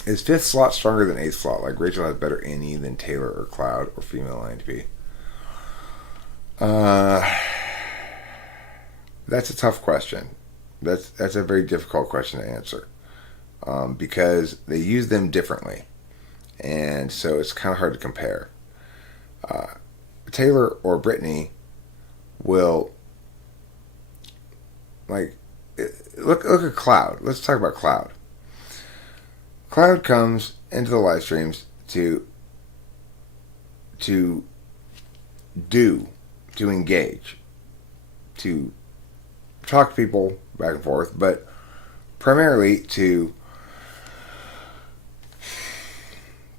Is 5th slot stronger than 8th slot? Like Rachel has better NE than Taylor or Cloud or female INTP? That's a tough question. That's a very difficult question to answer because they use them differently, and so it's kind of hard to compare. Taylor or Brittany will look at Cloud. Let's talk about Cloud. Cloud comes into the live streams to engage, to talk to people back and forth, but primarily to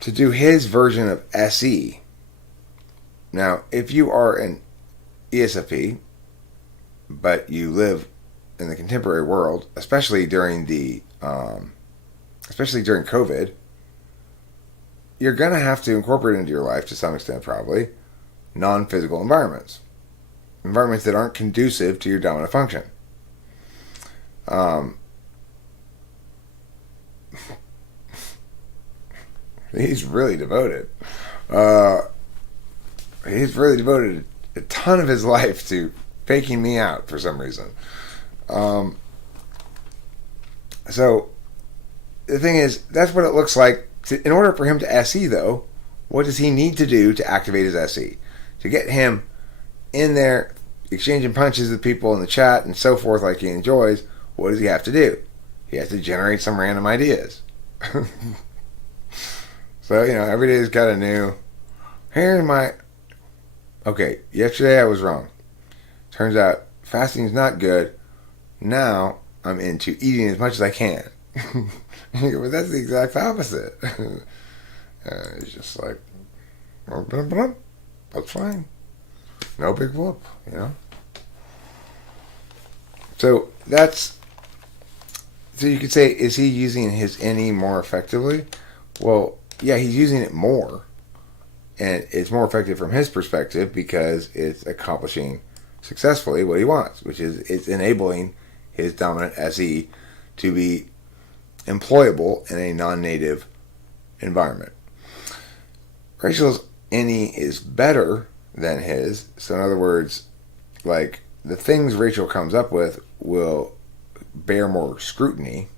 do his version of SE. Now, if you are an ESFP, but you live in the contemporary world, especially during COVID, you're going to have to incorporate into your life, to some extent probably, non-physical environments that aren't conducive to your dominant function. He's really devoted. He's really devoted a ton of his life to faking me out for some reason. So the thing is, that's what it looks like. In order for him to SE, though, what does he need to do to activate his SE? To get him in there, exchanging punches with people in the chat and so forth like he enjoys, what does he have to do? He has to generate some random ideas. So, every day's got a new... Here's my... Okay, yesterday I was wrong. Turns out, fasting's not good. Now, I'm into eating as much as I can. But that's the exact opposite. It's just like... That's fine. No big whoop, So, that's... So you could say, is he using his NE more effectively? Well, yeah, he's using it more. And it's more effective from his perspective because it's accomplishing successfully what he wants, which is it's enabling his dominant SE to be employable in a non-native environment. Rachel's NE is better than his. So in other words, like the things Rachel comes up with will bear more scrutiny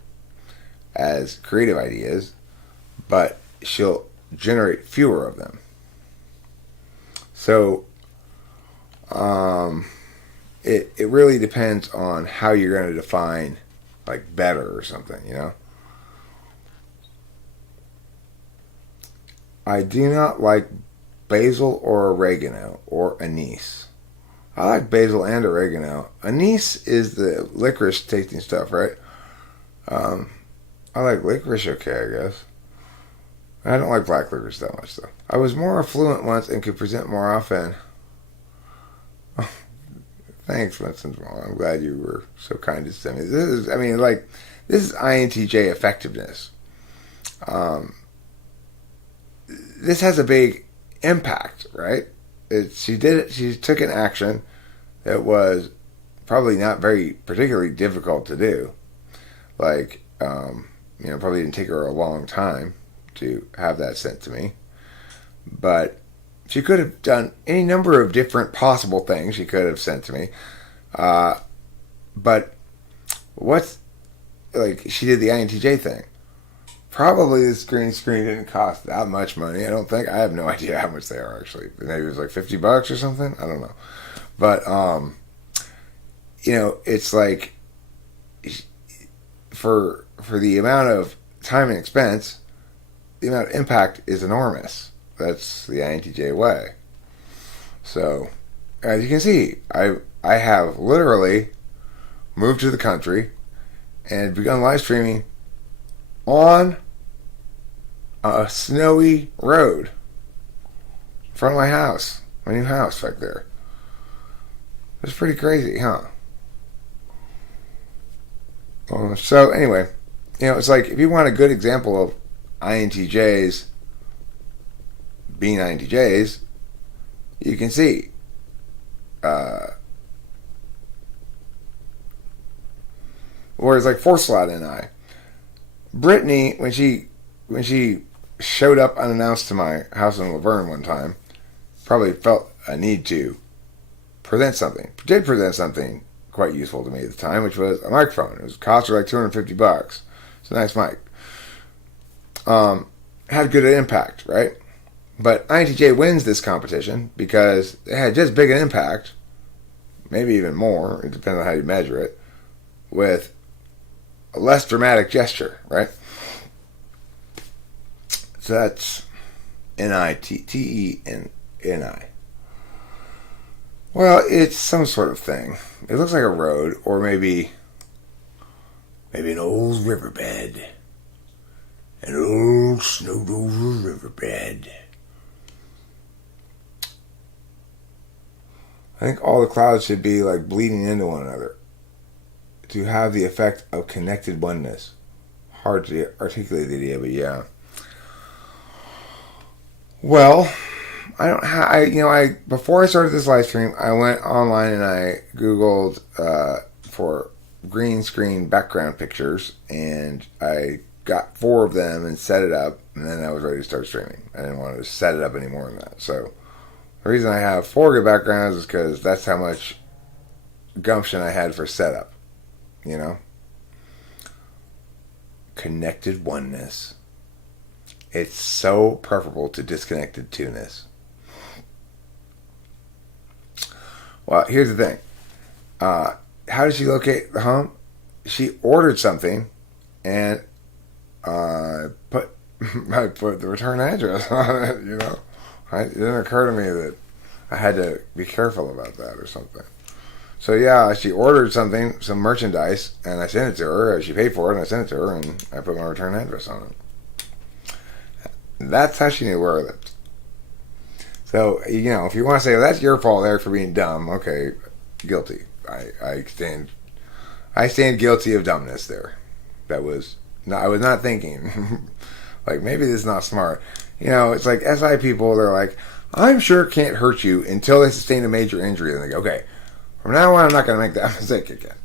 as creative ideas, but she'll generate fewer of them. So it really depends on how you're going to define like better or something, you know. I do not like basil or oregano or anise. I like basil and oregano. Anise is the licorice tasting stuff, right? I like licorice okay, I guess. I don't like black licorice that much, though. I was more affluent once and could present more often. Thanks, Vincent. Well, I'm glad you were so kind to send me. This is INTJ effectiveness. This has a big impact, right? She did it. She took an action that was probably not very particularly difficult to do. Like, probably didn't take her a long time to have that sent to me. But she could have done any number of different possible things she could have sent to me. But she did the INTJ thing. Probably this green screen didn't cost that much money. I don't think. I have no idea how much they are, actually. Maybe it was like $50 or something. I don't know. But, it's like for the amount of time and expense, the amount of impact is enormous. That's the INTJ way. So, as you can see, I have literally moved to the country and begun live streaming on a snowy road in front of my house, my new house back there. It's pretty crazy, huh? So anyway, it's like if you want a good example of INTJs being INTJs, you can see whereas like Forslot and I, Brittany, when she showed up unannounced to my house in Laverne one time, probably felt a need to present something. Did present something quite useful to me at the time, which was a microphone. It was cost her like $250. It's a nice mic. Had good impact, right? But INTJ wins this competition because it had just big an impact, maybe even more, it depends on how you measure it, with a less dramatic gesture, right? So that's N-I-T-E-N-N-I. Well, it's some sort of thing. It looks like a road, or maybe an old riverbed. An old snowed over riverbed. I think all the clouds should be like bleeding into one another to have the effect of connected oneness. Hard to articulate the idea, but yeah. Well, before I started this live stream, I went online and I Googled for green screen background pictures, and I got 4 of them and set it up, and then I was ready to start streaming. I didn't want to set it up any more than that. So the reason I have 4 good backgrounds is because that's how much gumption I had for setup. Connected oneness. It's so preferable to disconnected two-ness. Well, here's the thing. How did she locate the home? She ordered something, and I put the return address on it. It didn't occur to me that I had to be careful about that or something. So yeah, she ordered something, some merchandise, and I sent it to her. She paid for it, and I sent it to her, and I put my return address on it. That's how she knew where I lived. So, if you want to say, well, that's your fault, Eric, for being dumb, okay, guilty. I stand guilty of dumbness there. I was not thinking, like, maybe this is not smart. It's like SI people, they're like, I'm sure it can't hurt you until they sustain a major injury. And they go, okay, from now on, I'm not going to make that mistake again.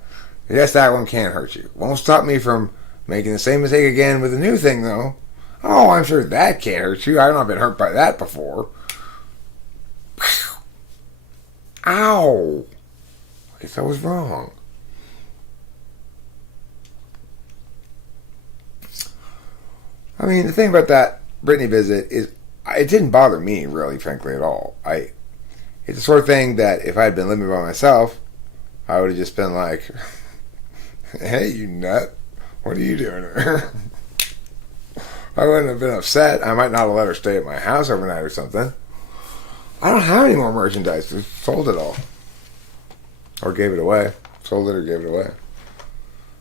Yes, that one can hurt you. Won't stop me from making the same mistake again with a new thing, though. Oh, I'm sure that can't hurt you. I've not been hurt by that before. Ow. Guess I was wrong. I mean, the thing about that Brittany visit is it didn't bother me, really, frankly, at all. It's the sort of thing that if I had been living by myself, I would have just been like, hey, you nut, what are you doing here? I wouldn't have been upset. I might not have let her stay at my house overnight or something. I don't have any more merchandise. I sold it all. Or gave it away. Sold it or gave it away.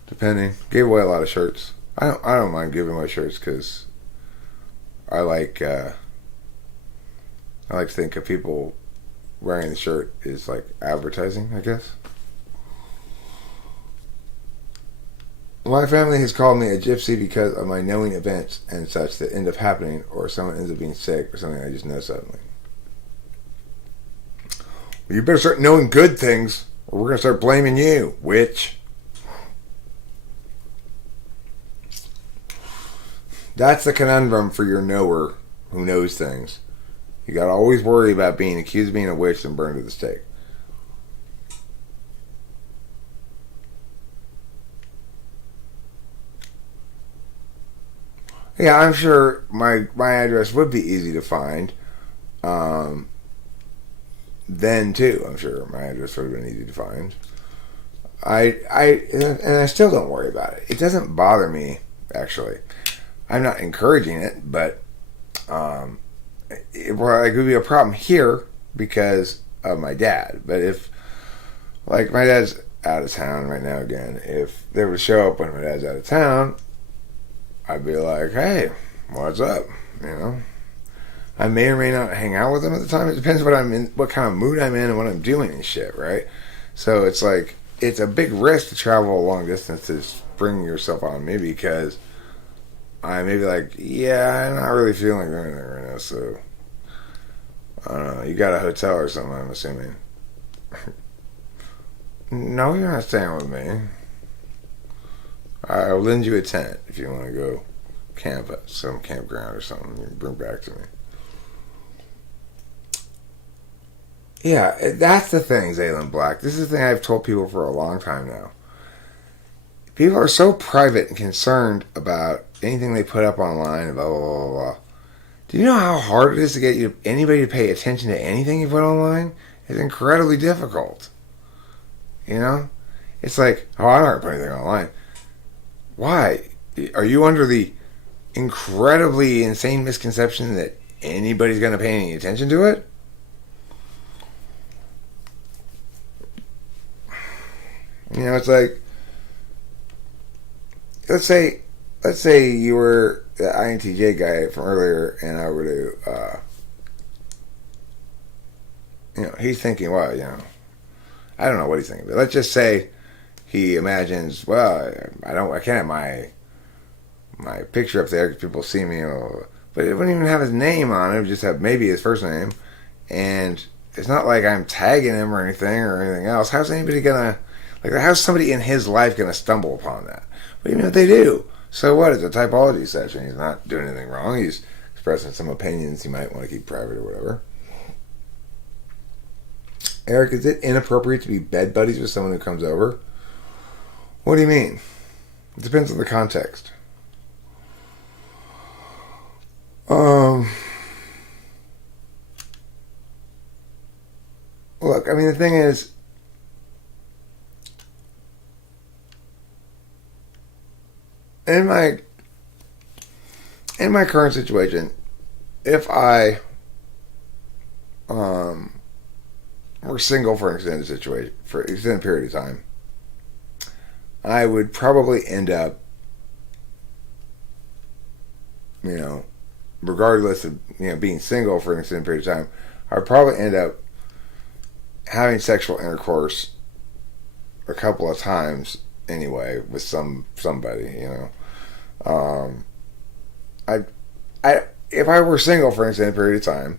Depending. Gave away a lot of shirts. I don't mind giving away shirts because I like to think of people wearing the shirt is like advertising, I guess. My family has called me a gypsy because of my knowing events and such that end up happening, or someone ends up being sick, or something I just know suddenly. Well, you better start knowing good things, or we're going to start blaming you, witch. That's the conundrum for your knower who knows things. You got to always worry about being accused of being a witch and burned at the stake. Yeah, I'm sure my address would be easy to find. Then too, I'm sure my address would have been easy to find. I still don't worry about it. It doesn't bother me, actually. I'm not encouraging it, but it would be a problem here because of my dad. But if, like, my dad's out of town right now again, if they would show up when my dad's out of town, I'd be like, hey, what's up? You know, I may or may not hang out with them at the time. It depends what I'm in, what kind of mood I'm in, and what I'm doing and shit, right? So it's like, it's a big risk to travel a long distance to spring yourself on me because I may be like, yeah, I'm not really feeling good right now, so I don't know. You got a hotel or something, I'm assuming. No, you're not staying with me. I'll lend you a tent if you want to go camp at some campground or something. You can bring back to me. Yeah, that's the thing, Zaylin Black. This is the thing I've told people for a long time now. People are so private and concerned about anything they put up online and blah, blah, blah, blah. Do you know how hard it is to get anybody to pay attention to anything you put online? It's incredibly difficult. You know? It's like, oh, I'm not going to put anything online. Why? Are you under the incredibly insane misconception that anybody's going to pay any attention to it? You know, it's like, let's say you were the INTJ guy from earlier, and I were to, he's thinking, well, I don't know what he's thinking, but let's just say he imagines, well, I can't have my picture up there because people see me, but it wouldn't even have his name on it. It would just have maybe his first name, and it's not like I'm tagging him or anything else. How's anybody gonna, how's somebody in his life gonna stumble upon that? But even if they do, so what? It's a typology session. He's not doing anything wrong. He's expressing some opinions he might want to keep private or whatever. Eric, is it inappropriate to be bed buddies with someone who comes over? What do you mean? It depends on the context. Look, I mean, the thing is, in my current situation, if I were single for an extended period of time, I would probably end up, regardless of being single for an extended period of time, I'd probably end up having sexual intercourse a couple of times anyway with somebody. If I were single for an extended period of time,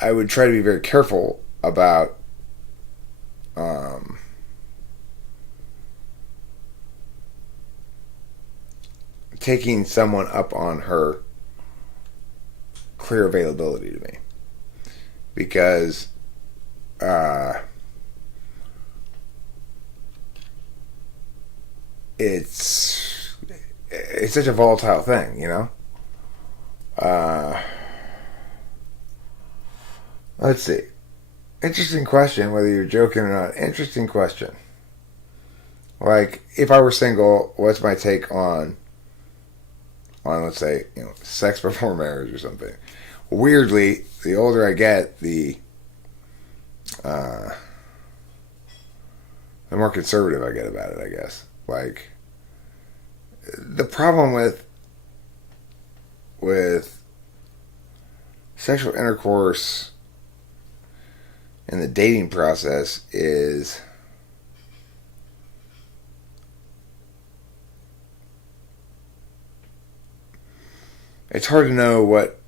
I would try to be very careful about taking someone up on her clear availability to me, because it's such a volatile thing, you know. Let's see. Interesting question, whether you're joking or not. Interesting question. Like, if I were single, what's my take on let's say, sex before marriage or something? Weirdly, the older I get, the more conservative I get about it, I guess. Like, the problem with sexual intercourse in the dating process is it's hard to know what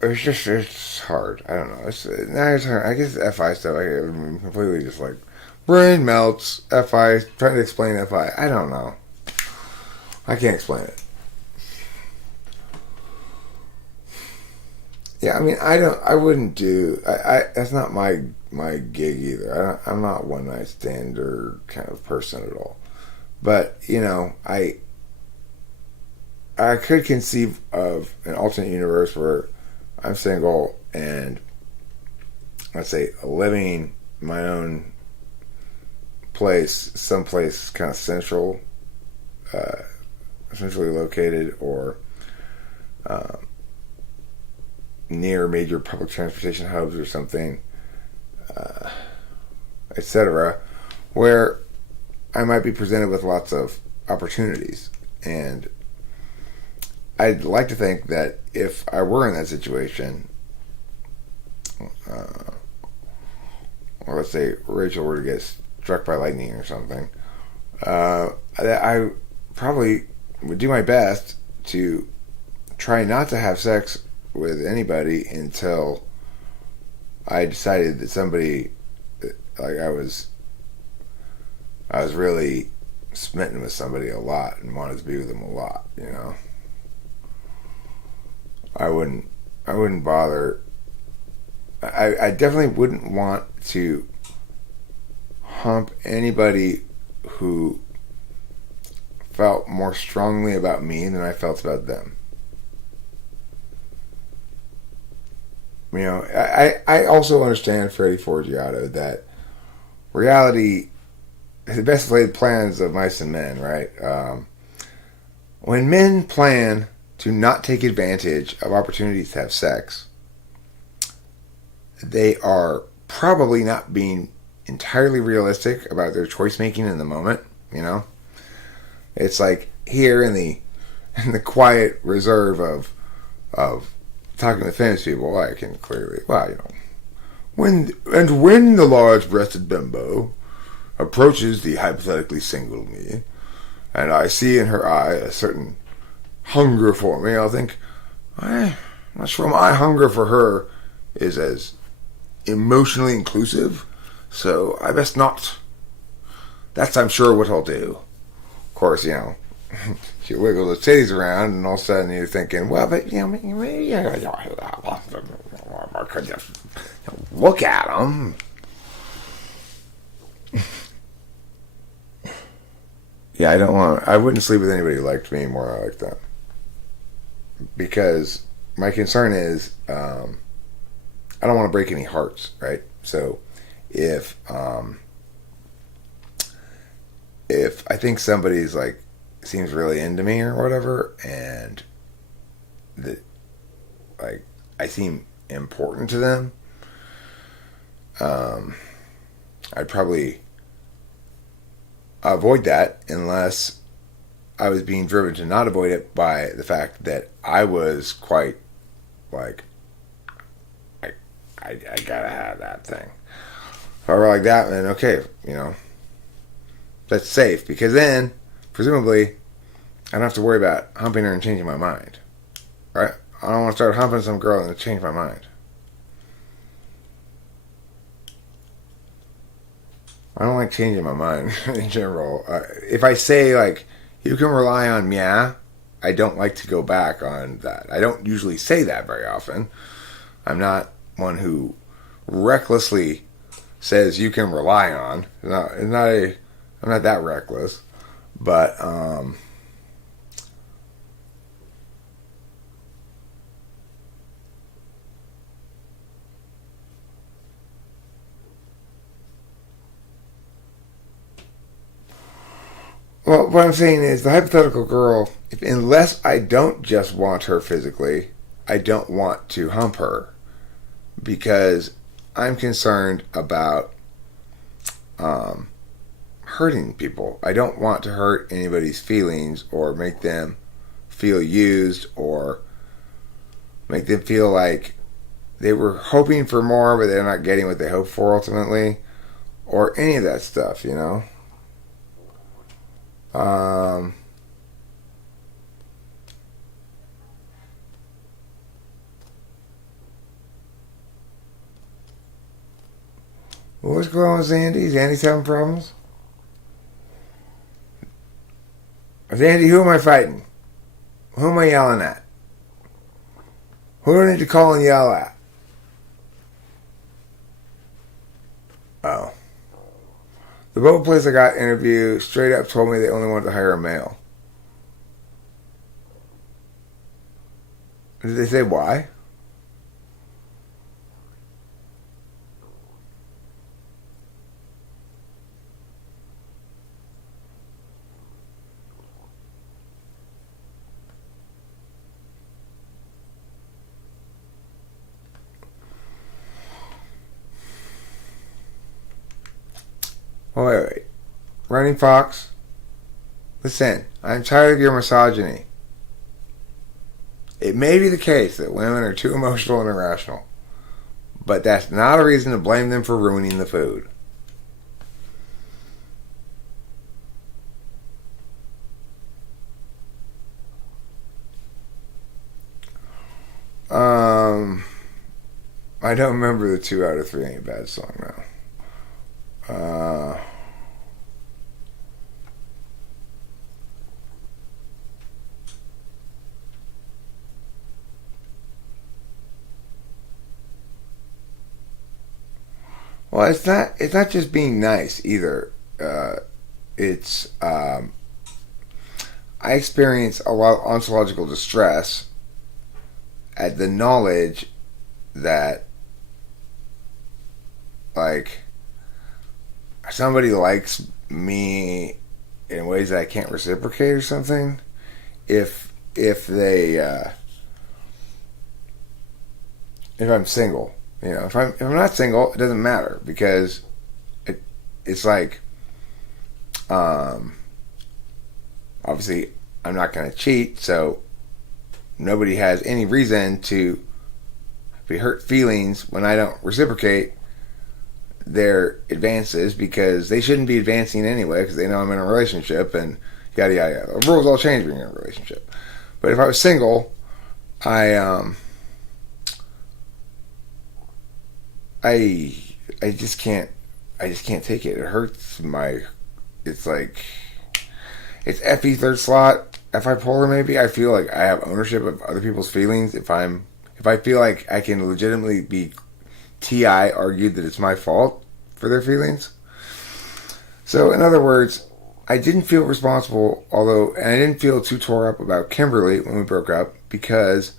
it's hard. I don't know. It's hard. I guess FI stuff. I'm completely just like brain melts. FI trying to explain FI. I don't know. I can't explain it. Yeah, I mean, I wouldn't do. That's not my gig either. I'm not one night stander kind of person at all. But I could conceive of an alternate universe where I'm single and, let's say, living in my own place, someplace kind of centrally located, or near major public transportation hubs or something, etc., where I might be presented with lots of opportunities. And I'd like to think that if I were in that situation, or let's say Rachel were to get struck by lightning or something, I probably would do my best to try not to have sex with anybody until I decided that somebody, like I was really smitten with somebody a lot and wanted to be with them a lot, I wouldn't bother. I definitely wouldn't want to hump anybody who felt more strongly about me than I felt about them. I also understand Freddie Forgiato that reality, the best laid plans of mice and men, right? When men plan to not take advantage of opportunities to have sex, they are probably not being entirely realistic about their choice making in the moment. It's like here in the quiet reserve of talking to famous people, I can clearly, when the large-breasted bimbo approaches the hypothetically single me, and I see in her eye a certain hunger for me, I'll think, I'm not sure my hunger for her is as emotionally inclusive, so I best not. That's, I'm sure, what I'll do. Of course, she wiggles the titties around, and all of a sudden you're thinking, well, but, maybe I could just look at them. Yeah, I wouldn't sleep with anybody who liked me more than I liked them. Because my concern is, I don't want to break any hearts, right? So, if I think somebody's seems really into me or whatever, and I seem important to them, I'd probably avoid that unless I was being driven to not avoid it by the fact that I was quite I gotta have that thing. If I were like that, then okay, that's safe, because then presumably I don't have to worry about humping her and changing my mind, right? I don't want to start humping some girl and change my mind. I don't like changing my mind in general. If I say, you can rely on me, I don't like to go back on that. I don't usually say that very often. I'm not one who recklessly says you can rely on. I'm not that reckless, but well, what I'm saying is the hypothetical girl, unless I don't just want her physically, I don't want to hump her because I'm concerned about hurting people. I don't want to hurt anybody's feelings or make them feel used or make them feel like they were hoping for more but they're not getting what they hoped for ultimately, or any of that stuff, you know. What's going on with Zandy? Zandy's having problems? Zandy, who am I fighting? Who am I yelling at? Who do I need to call and yell at? Oh. The boat place I got interviewed straight up told me they only wanted to hire a male. Did they say why? Oh, wait. Running Fox, listen, I'm tired of your misogyny. It may be the case that women are too emotional and irrational, but that's not a reason to blame them for ruining the food. I don't remember the 2 out of 3 Ain't Bad song now. Well, it's not just being nice either. It's I experience a lot of ontological distress at the knowledge that, like, somebody likes me in ways that I can't reciprocate or something. If I'm single, you know, if I'm not single, it doesn't matter because it's like, obviously I'm not going to cheat, so nobody has any reason to be hurt feelings when I don't reciprocate their advances, because they shouldn't be advancing anyway because they know I'm in a relationship and yada yada yada. The rules all change when you're in a relationship. But if I was single, I just can't take it. It hurts it's like, it's FE third slot, FI polar maybe. I feel like I have ownership of other people's feelings if I feel like I can legitimately be TI argued that it's my fault for their feelings. So in other words, I didn't feel responsible, and I didn't feel too tore up about Kimberly when we broke up because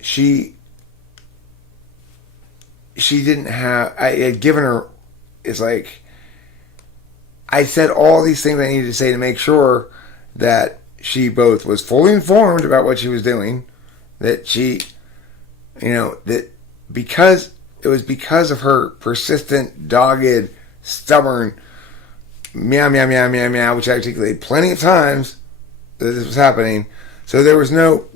she didn't have, I had given her, it's like, I said all these things I needed to say to make sure that she both was fully informed about what she was doing, that she, you know, that because of her persistent, dogged, stubborn meow, meow, meow, meow, meow, which I articulated plenty of times that this was happening. So there was no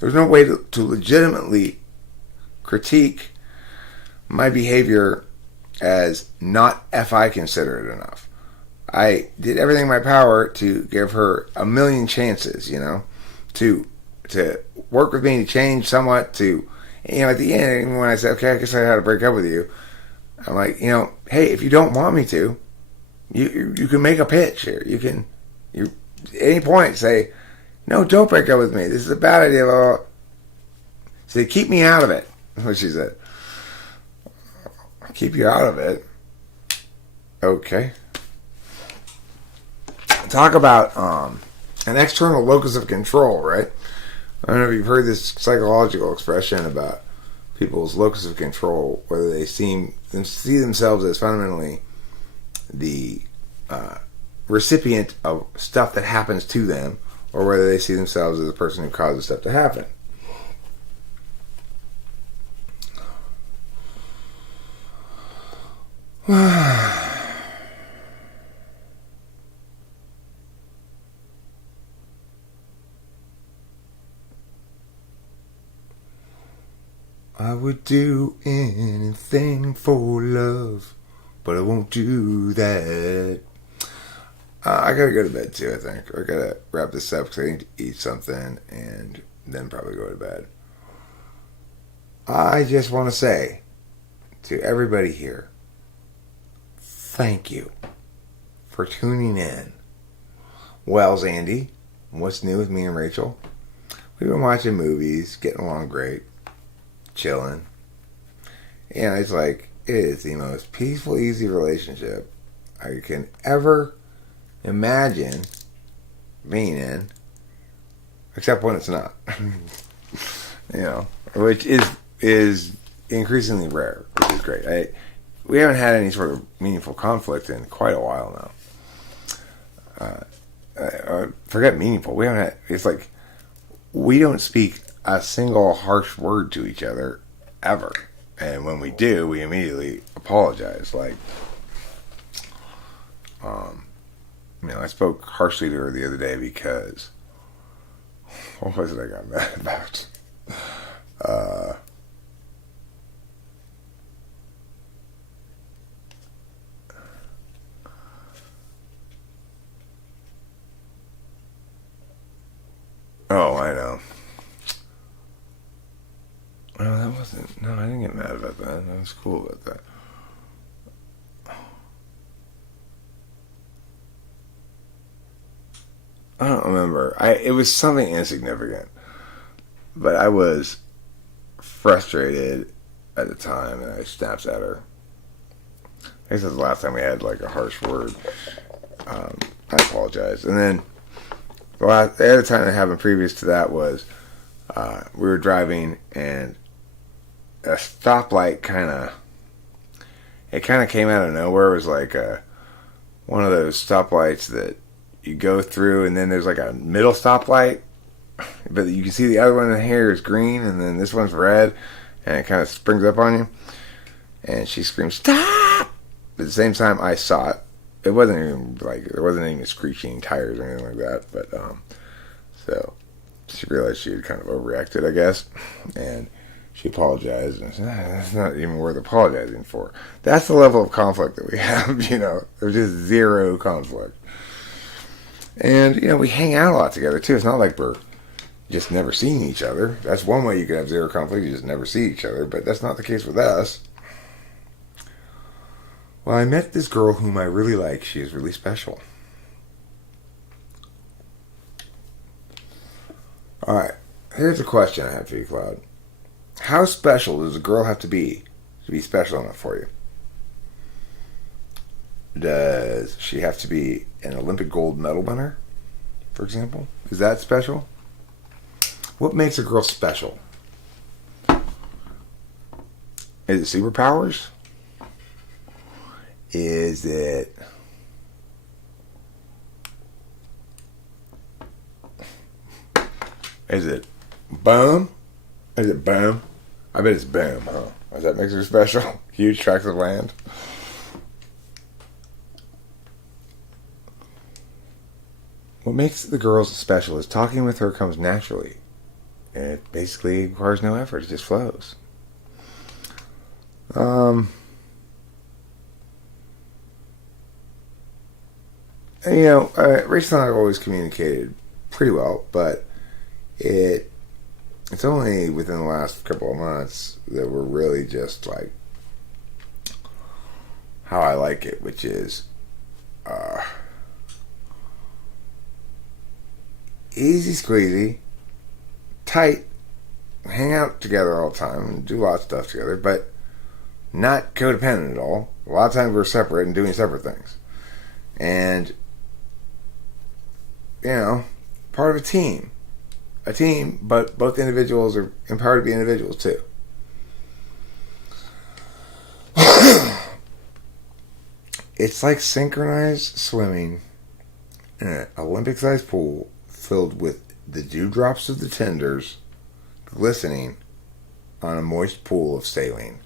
way to legitimately critique my behavior as not FI considerate enough. I did everything in my power to give her a million chances, you know, to work with me to change somewhat, to, you know, at the end when I said, okay, I guess I had to break up with you, I'm like, you know, hey, if you don't want me to, you can make a pitch here. You at any point say, no, don't break up with me. This is a bad idea. So keep me out of it. What she said. Keep you out of it. Okay. Talk about an external locus of control, right? I don't know if you've heard this psychological expression about people's locus of control, whether they see themselves as fundamentally the recipient of stuff that happens to them, or whether they see themselves as the person who causes stuff to happen. I would do anything for love, but I won't do that. I gotta go to bed too, I think. I gotta wrap this up because I need to eat something and then probably go to bed. I just want to say to everybody here, thank you for tuning in. Well, Zandy, what's new with me and Rachel? We've been watching movies, getting along great, chilling. And it's like, it is the most peaceful, easy relationship I can ever imagine being in, except when it's not. You know, which is increasingly rare, which is great. We haven't had any sort of meaningful conflict in quite a while now. Forget meaningful. We haven't had. It's like we don't speak a single harsh word to each other ever, and when we do, we immediately apologize. Like, I spoke harshly to her the other day because what was it I got mad about? Oh, I know. No, that wasn't. No, I didn't get mad about that. I was cool about that. I don't remember. It was something insignificant, but I was frustrated at the time, and I snapped at her. I think this was the last time we had like a harsh word. I apologize, and then the other time that happened previous to that was we were driving, and a stoplight kind of came out of nowhere. It was like one of those stoplights that you go through, and then there's like a middle stoplight, but you can see the other one in here is green, and then this one's red, and it kind of springs up on you. And she screams, "Stop!" At the same time, I saw it. It wasn't even like there wasn't any screeching tires or anything like that, but so she realized she had kind of overreacted, I guess, and she apologized, and I said, that's not even worth apologizing for. That's the level of conflict that we have, There's just zero conflict. And, we hang out a lot together, too. It's not like we're just never seeing each other. That's one way you could have zero conflict. You just never see each other, but that's not the case with us. Well, I met this girl whom I really like. She is really special. Alright, here's a question I have for you, Cloud. How special does a girl have to be special enough for you? Does she have to be an Olympic gold medal winner, for example? Is that special? What makes a girl special? Is it superpowers? Is it boom? Is it boom? I bet it's boom, huh? Does that make her special? Huge tracts of land? What makes the girls special is talking with her comes naturally. And it basically requires no effort. It just flows. And, Rachel and I have always communicated pretty well, but it's only within the last couple of months that we're really just like how I like it, which is easy squeezy, tight, hang out together all the time and do lots of stuff together, but not codependent at all. A lot of times we're separate and doing separate things. And, part of a team. A team, but both individuals are empowered to be individuals too. It's like synchronized swimming in an Olympic-sized pool filled with the dewdrops of the tenders glistening on a moist pool of saline.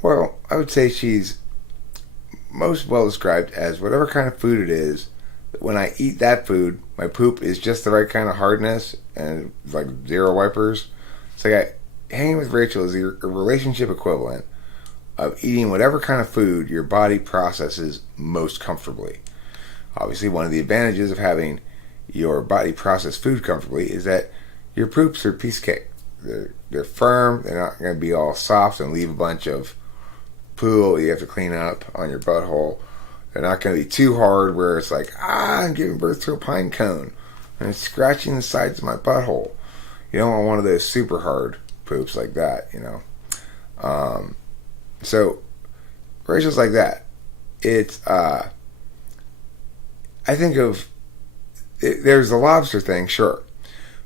Well, I would say she's most well described as whatever kind of food it is. When I eat that food, my poop is just the right kind of hardness and like zero wipers. It's like hanging with Rachel is a relationship equivalent of eating whatever kind of food your body processes most comfortably. Obviously, one of the advantages of having your body process food comfortably is that your poops are a piece of cake. They're firm. They're not going to be all soft and leave a bunch of poo you have to clean up on your butthole. They're not going to be too hard where it's like, I'm giving birth to a pine cone and it's scratching the sides of my butthole. You don't want one of those super hard poops like that, So Rachel's like that. It's I think of there's the lobster thing, sure,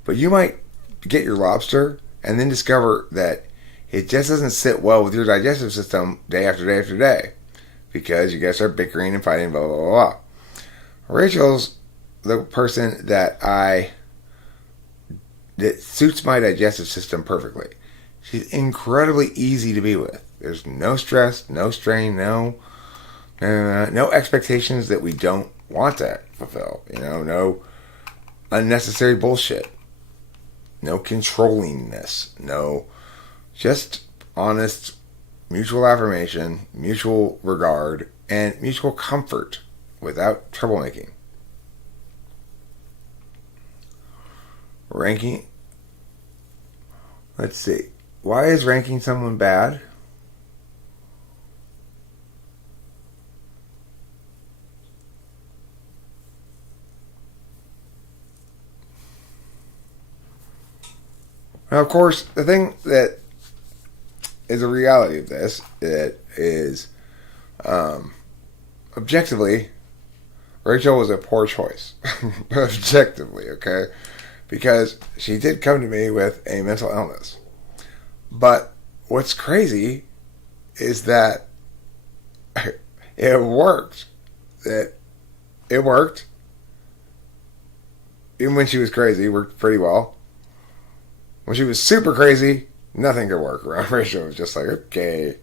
but you might get your lobster and then discover that it just doesn't sit well with your digestive system day after day after day because you guys start bickering and fighting, blah blah blah blah. Rachel's the person that suits my digestive system perfectly. She's incredibly easy to be with. There's no stress, no strain, no expectations that we don't want to fulfill. No unnecessary bullshit. No controllingness. No, just honest, mutual affirmation, mutual regard, and mutual comfort without troublemaking. Ranking. Let's see. Why is ranking someone bad? Now, of course, the thing that is a reality of this is objectively, Rachel was a poor choice. Objectively, okay? Because she did come to me with a mental illness. But what's crazy is that it worked. It worked. Even when she was crazy, it worked pretty well. When she was super crazy, nothing could work around Rachel. It was just like, okay.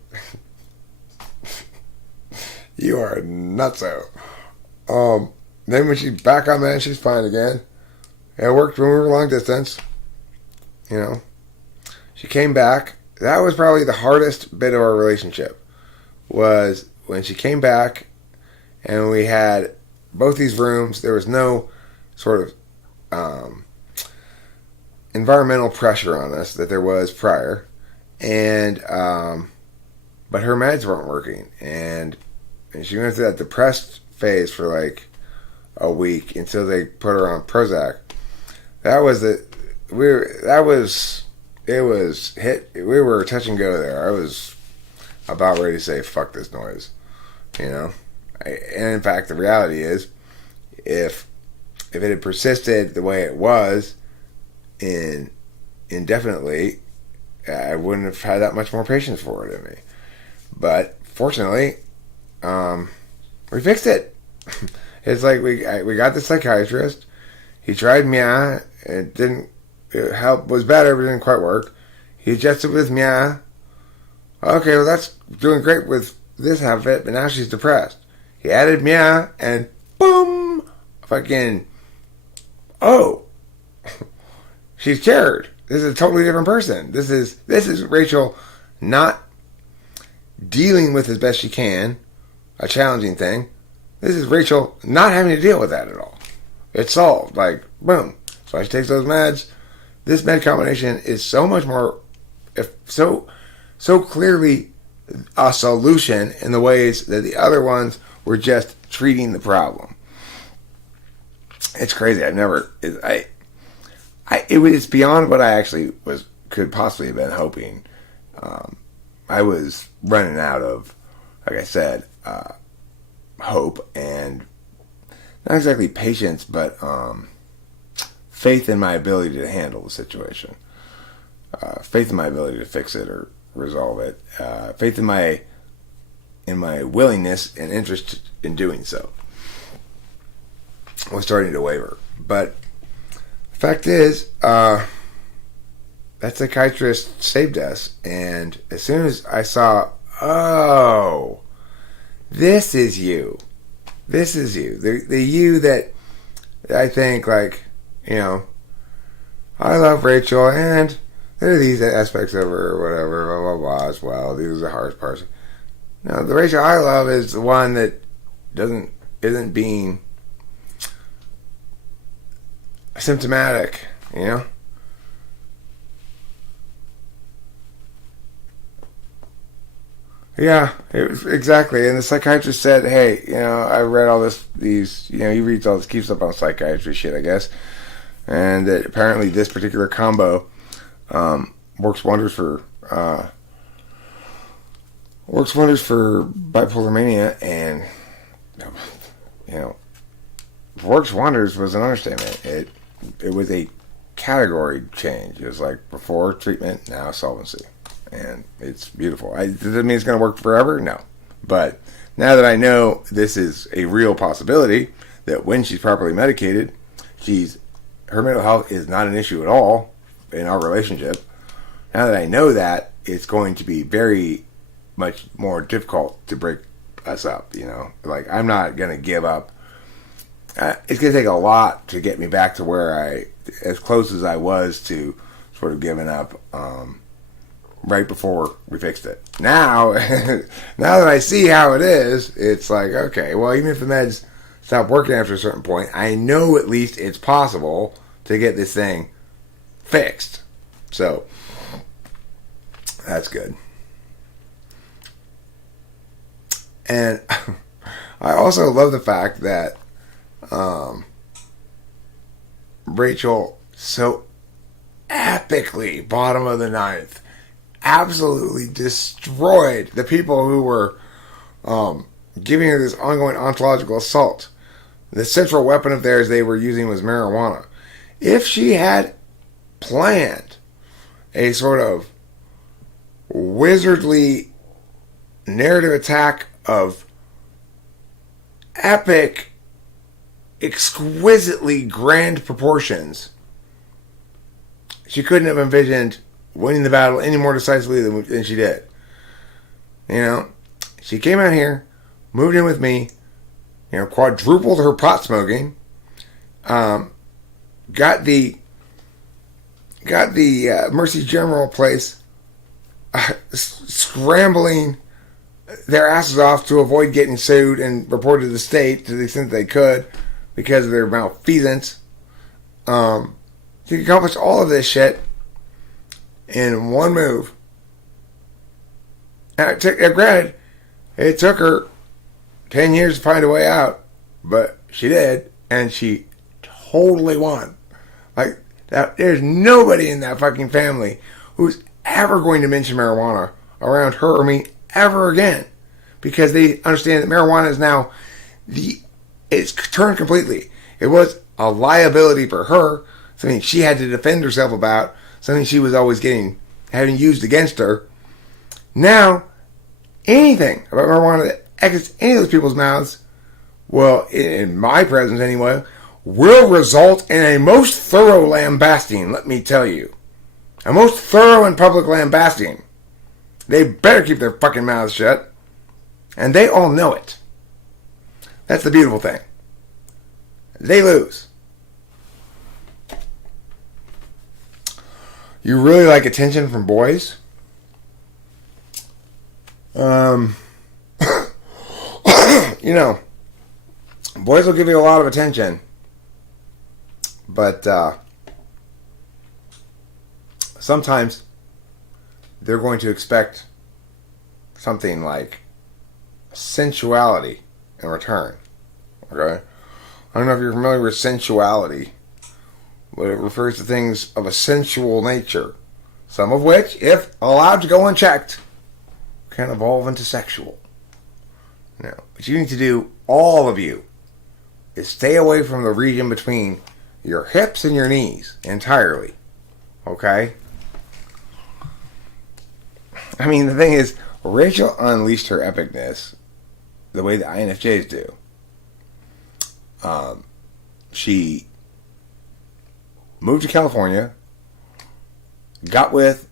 You are nutso. Then when she's back on that, she's fine again. It worked when we were long distance. She came back. That was probably the hardest bit of our relationship. Was when she came back and we had both these rooms. There was no sort of environmental pressure on us that there was prior. And but her meds weren't working. And she went through that depressed phase for like a week until they put her on Prozac. That was it. We were touch and go there. I was about ready to say fuck this noise, and in fact the reality is if it had persisted the way it was indefinitely, I wouldn't have had that much more patience for it in me. But fortunately, we fixed it. It's like we got the psychiatrist. He tried Mia. It didn't help. Was better, but it didn't quite work. He adjusted with Mia. Okay, well that's doing great with this half of it, but now she's depressed. He added Mia, and boom, fucking, she's cured. This is a totally different person. This is Rachel not dealing with as best she can a challenging thing. This is Rachel not having to deal with that at all. It's solved. Like, boom. So she takes those meds. This med combination is so much more, so clearly a solution in the ways that the other ones We're just treating the problem. It's crazy. It was beyond what I actually could possibly have been hoping. I was running out of, like I said, hope and not exactly patience, but faith in my ability to handle the situation. Faith in my ability to fix it or resolve it. Faith in my willingness and interest in doing so was starting to waver. But the fact is, that psychiatrist saved us. And as soon as I saw, oh, this is you. This is you. The you that I think, like, you know, I love Rachel, and there are these aspects of her, or whatever, blah, blah, blah, as well. These are the hardest parts. No, the Rachel I love is the one that isn't being symptomatic, you know? Yeah, it was exactly. And the psychiatrist said, hey, you know, I read all these, you know, he reads all this, keeps up on psychiatry shit, I guess. And that apparently this particular combo works wonders for bipolar mania, and you know, works wonders was an understatement. It was a category change. It was like before treatment, now solvency, and it's beautiful. Does that mean it's going to work forever? No, but now that I know this is a real possibility, that when she's properly medicated, her mental health is not an issue at all in our relationship. Now that I know that, it's going to be very much more difficult to break us up, you know. Like, I'm not going to give up. It's going to take a lot to get me back to where as close as I was to sort of giving up right before we fixed it. Now, now that I see how it is, it's like, okay, well, even if the meds stop working after a certain point, I know at least it's possible to get this thing fixed. So, that's good. And I also love the fact that Rachel so epically, bottom of the ninth, absolutely destroyed the people who were giving her this ongoing ontological assault. The central weapon of theirs they were using was marijuana. If she had planned a sort of wizardly narrative attack of epic, exquisitely grand proportions, she couldn't have envisioned winning the battle any more decisively than she did. You know, she came out here, moved in with me, you know, quadrupled her pot smoking, got the Mercy General place scrambling their asses off to avoid getting sued and reported to the state to the extent they could because of their malfeasance. She accomplished all of this shit in one move. And granted, it took her 10 years to find a way out, but she did, and she totally won. Like, there's nobody in that fucking family who's ever going to mention marijuana around her or me ever again, because they understand that marijuana is now it's turned completely. It was a liability for her, something she had to defend herself about, something she was always having used against her. Now, anything about marijuana that exits any of those people's mouths, well, in my presence anyway, will result in a most thorough lambasting, let me tell you. A most thorough and public lambasting. They better keep their fucking mouths shut. And they all know it. That's the beautiful thing. They lose. You really like attention from boys? You know, boys will give you a lot of attention. But sometimes they're going to expect something like sensuality in return. Okay? I don't know if you're familiar with sensuality, but it refers to things of a sensual nature, some of which, if allowed to go unchecked, can evolve into sexual. Now, what you need to do, all of you, is stay away from the region between your hips and your knees entirely. Okay? I mean, the thing is, Rachel unleashed her epicness the way the INFJs do. She moved to California, got with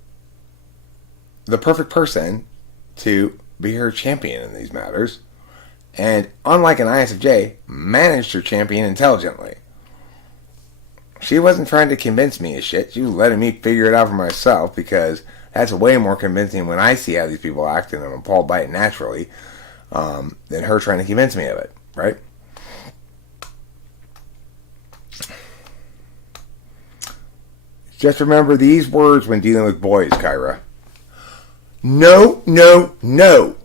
the perfect person to be her champion in these matters, and unlike an ISFJ, managed her champion intelligently. She wasn't trying to convince me of shit. She was letting me figure it out for myself, because that's way more convincing when I see how these people act and I'm appalled by it naturally, than her trying to convince me of it, right? Just remember these words when dealing with boys, Kyra. No, no, no.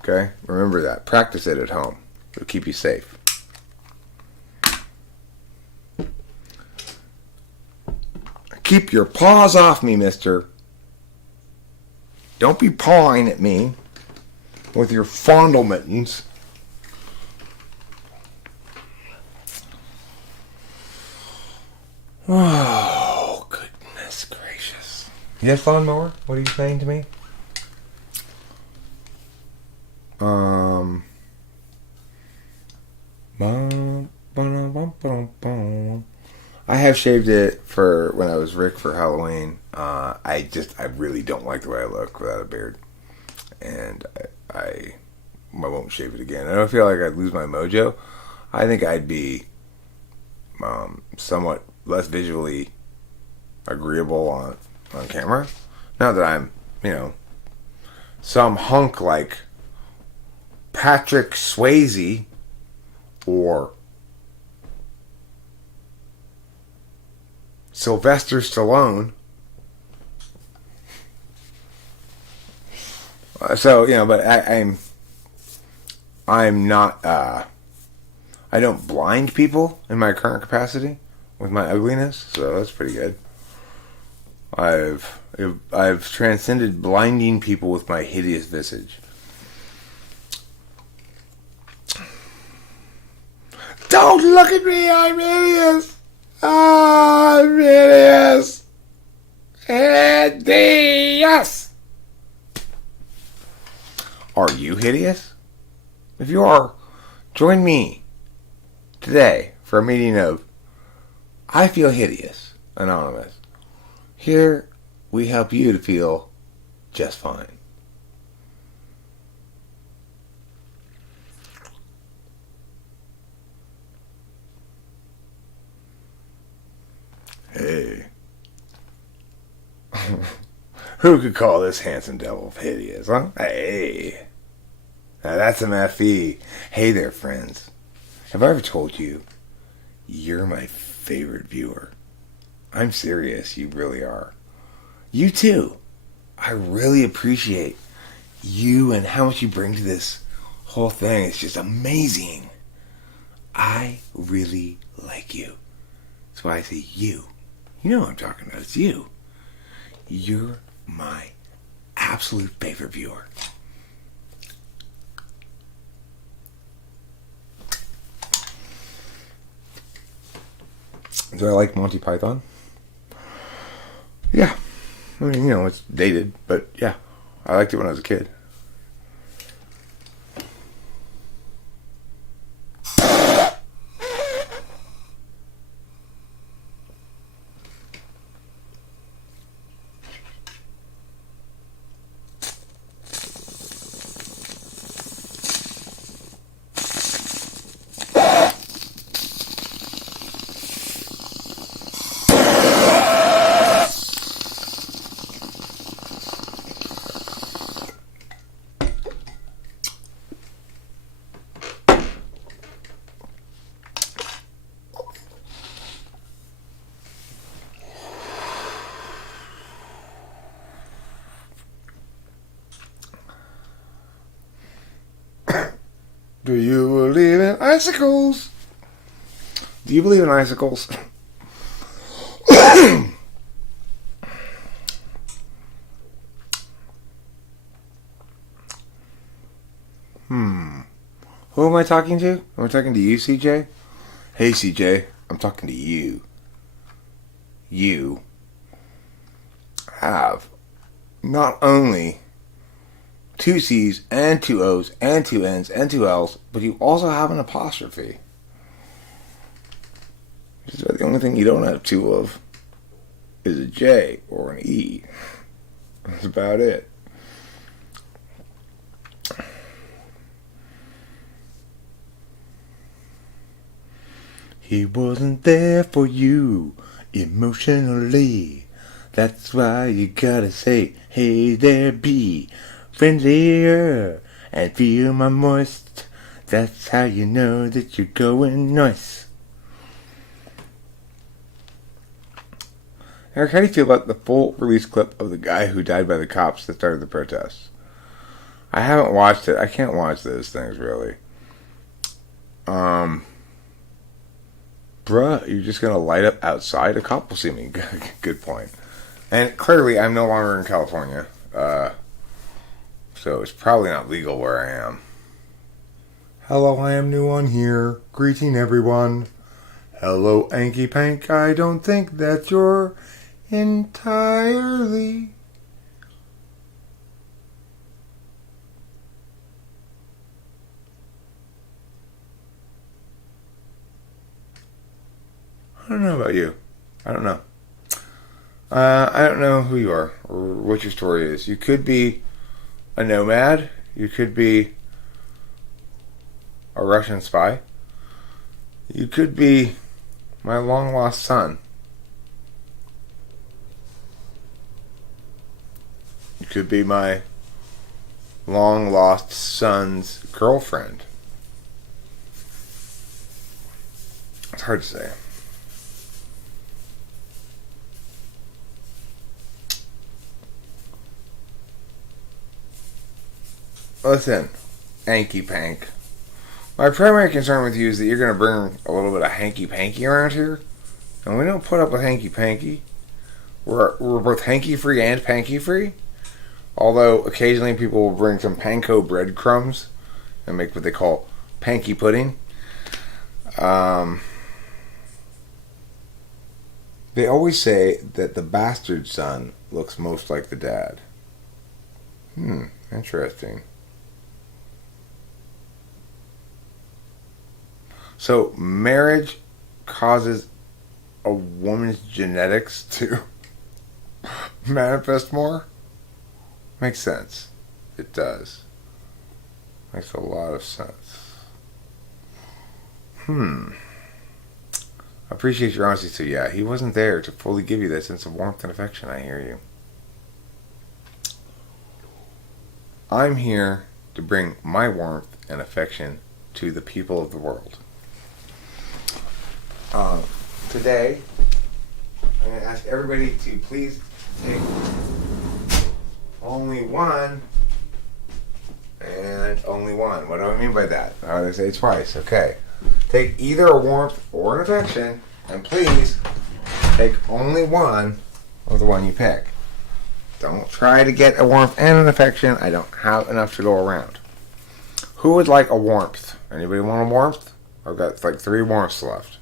Okay? Remember that. Practice it at home. It'll keep you safe. Keep your paws off me, mister. Don't be pawing at me with your fondle mittens. Oh, goodness gracious. Yes, lawnmower? What are you saying to me? I have shaved it for when I was Rick for Halloween. I really don't like the way I look without a beard. And I won't shave it again. I don't feel like I'd lose my mojo. I think I'd be somewhat less visually agreeable on camera. Not that I'm, some hunk like Patrick Swayze or Sylvester Stallone. But I'm not, I don't blind people in my current capacity with my ugliness, so that's pretty good. I've transcended blinding people with my hideous visage. Don't look at me, I'm hideous! I'm hideous! Hideous! Are you hideous? If you are, join me today for a meeting of I Feel Hideous Anonymous. Here we help you to feel just fine. Hey. Who could call this handsome devil hideous, huh? Hey. Now that's a MFE. Hey there, friends. Have I ever told you you're my favorite viewer? I'm serious, you really are. You too. I really appreciate you and how much you bring to this whole thing. It's just amazing. I really like you. That's why I say you. You know what I'm talking about. It's you. You're my absolute favorite viewer. Do I like Monty Python? Yeah. I mean, it's dated, but yeah. I liked it when I was a kid. Do you believe in icicles? Do you believe in icicles? Who am I talking to? Am I talking to you, CJ? Hey, CJ. I'm talking to you. You have not only 2 C's and 2 O's and 2 N's and 2 L's, but you also have an apostrophe. This is the only thing you don't have 2 of is a J or an E. That's about it. He wasn't there for you emotionally. That's why you gotta say, hey there, be friendlier and feel my moist. That's how you know that you're going nice. Eric, how do you feel about the full release clip of the guy who died by the cops that started the protests? I haven't watched it. I can't watch those things, really. Bruh, you're just gonna light up outside? A cop will see me. Good point. And clearly, I'm no longer in California. So it's probably not legal where I am. Hello, I am new on here. Greeting everyone. Hello, Anky Pank. I don't think that you're entirely... I don't know about you. I don't know. I don't know who you are or what your story is. You could be a nomad. You could be a Russian spy. You could be my long lost son. You could be my long lost son's girlfriend. It's hard to say. Listen, Anky Pank. My primary concern with you is that you're going to bring a little bit of hanky-panky around here. And we don't put up with hanky-panky. We're both hanky-free and panky-free. Although, occasionally people will bring some panko breadcrumbs and make what they call panky pudding. They always say that the bastard son looks most like the dad. Interesting. So, marriage causes a woman's genetics to manifest more? Makes sense. It does. Makes a lot of sense. I appreciate your honesty. So, yeah, he wasn't there to fully give you that sense of warmth and affection. I hear you. I'm here to bring my warmth and affection to the people of the world. Today, I'm going to ask everybody to please take only one and only one. What do I mean by that? They say it twice. Okay. Take either a warmth or an affection, and please take only one of the one you pick. Don't try to get a warmth and an affection. I don't have enough to go around. Who would like a warmth? Anybody want a warmth? I've got like 3 warmths left.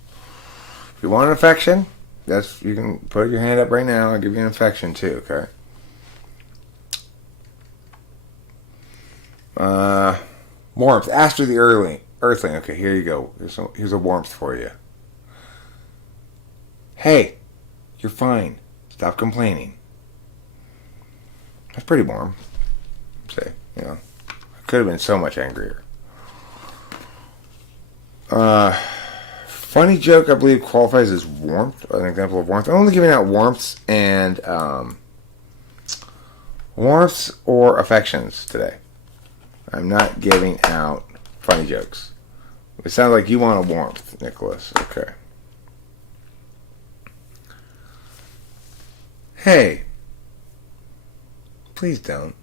If you want an affection, you can put your hand up right now. I'll give you an affection too, okay? Warmth. Aster the Earthling. Okay, here you go. Here's a warmth for you. Hey, you're fine. Stop complaining. That's pretty warm. Say, I could have been so much angrier. Funny joke, I believe, qualifies as warmth. An example of warmth. I'm only giving out warmths and warmths or affections today. I'm not giving out funny jokes. It sounds like you want a warmth, Nicholas. Okay. Hey. Please don't.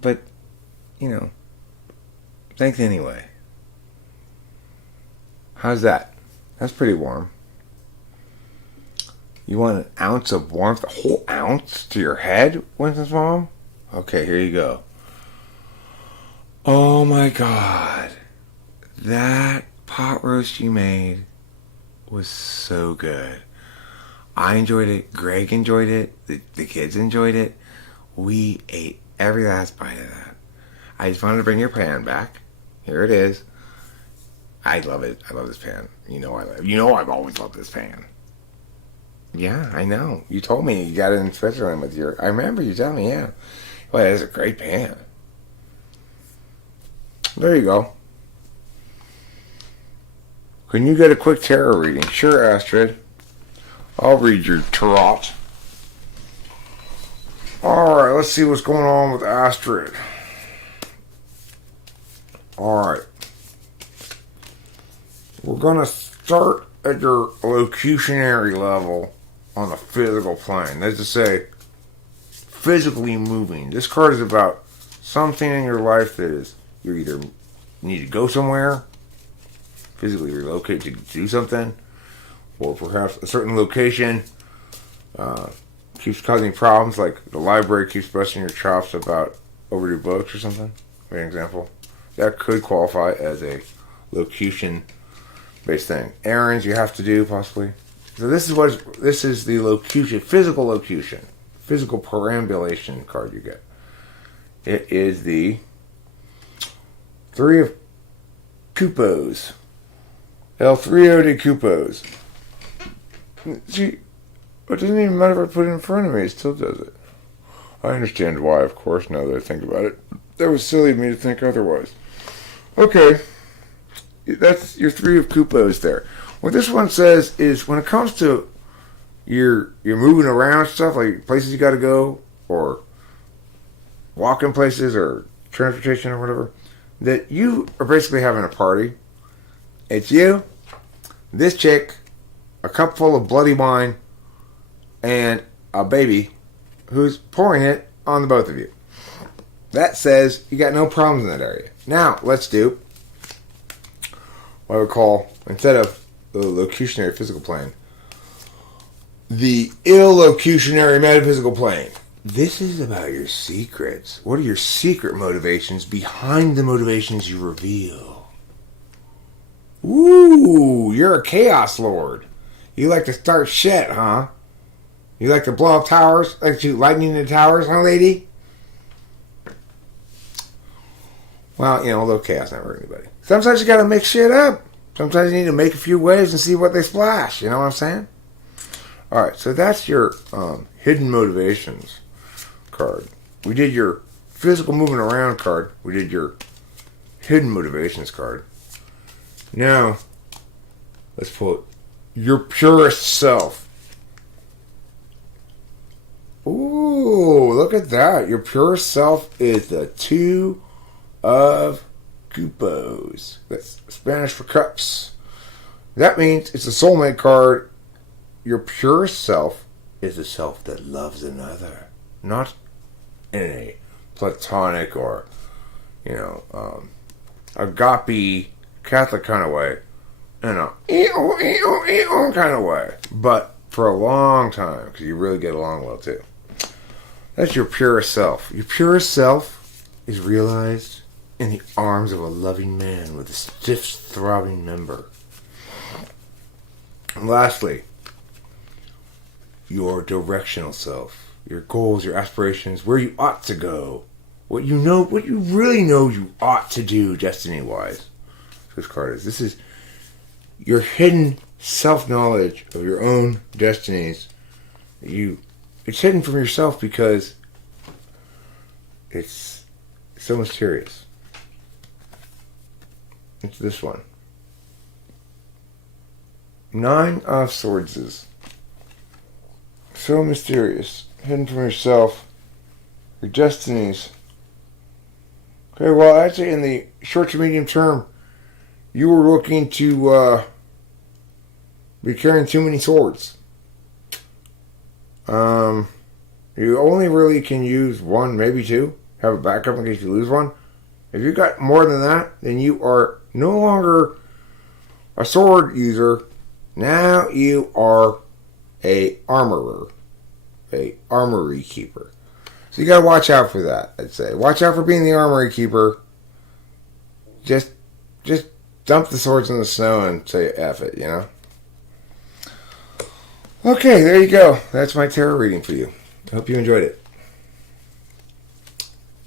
But, Thanks anyway. How's that? That's pretty warm. You want an ounce of warmth, a whole ounce to your head, Winston's mom? Okay, here you go. Oh my God. That pot roast you made was so good. I enjoyed it. Greg enjoyed it. The kids enjoyed it. We ate every last bite of that. I just wanted to bring your pan back. Here it is. I love it. I love this pan. You know I've always loved this pan. Yeah, I know. You told me you got it in Switzerland with your... I remember you telling me, yeah. Well, it's a great pan. There you go. Can you get a quick tarot reading? Sure, Astrid. I'll read your tarot. Alright, let's see what's going on with Astrid. Alright. We're going to start at your locutionary level on the physical plane. That's to say, physically moving. This card is about something in your life that is, you either need to go somewhere, physically relocate to do something, or perhaps a certain location keeps causing problems, like the library keeps busting your chops about overdue books or something, for an example. That could qualify as a locution-based thing. Errands you have to do, possibly. So this is the locution, physical locution, physical perambulation card you get. It is the Three of Coupos. El Trio de Coupos. See, it doesn't even matter if I put it in front of me, it still does it. I understand why, of course, now that I think about it. That was silly of me to think otherwise. Okay. That's your Three of Coupos there. What this one says is, when it comes to you're moving around stuff, like places you got to go, or walking places, or transportation, or whatever, that you are basically having a party. It's you, this chick, a cup full of bloody wine, and a baby who's pouring it on the both of you. That says you got no problems in that area. Now, let's do what I would call, instead of the locutionary physical plane, the illocutionary metaphysical plane. This is about your secrets. What are your secret motivations behind the motivations you reveal? Ooh, you're a chaos lord. You like to start shit, huh? You like to blow up towers? Like to shoot lightning in the towers, huh, lady? Well, you know, a little chaos never hurt anybody. Sometimes you gotta make shit up. Sometimes you need to make a few waves and see what they splash. You know what I'm saying? Alright, so that's your hidden motivations card. We did your physical moving around card. We did your hidden motivations card. Now, let's pull your purest self. Ooh, look at that. Your purest self is the Two of Coupos. That's Spanish for cups. That means it's a soulmate card. Your purest self is a self that loves another. Not in a platonic or, agape Catholic kind of way. In a kind of way. But for a long time, because you really get along well too. That's your purest self. Your purest self is realized in the arms of a loving man with a stiff, throbbing member. And lastly, your directional self. Your goals, your aspirations, where you ought to go. What you really know you ought to do destiny-wise. This card is. This is your hidden self-knowledge of your own destinies. It's hidden from yourself because it's so mysterious. It's this one. Nine of Swords. So mysterious. Hidden from yourself. Your destinies. Okay, well, actually, in the short to medium term, you were looking to be carrying too many swords. You only really can use one, maybe two. Have a backup in case you lose one. If you got more than that, then you are no longer a sword user. Now you are a armorer, a armory keeper. So you gotta watch out for that, I'd say. Watch out for being the armory keeper. Just dump the swords in the snow and say F it, you know? Okay, there you go. That's my tarot reading for you. I hope you enjoyed it.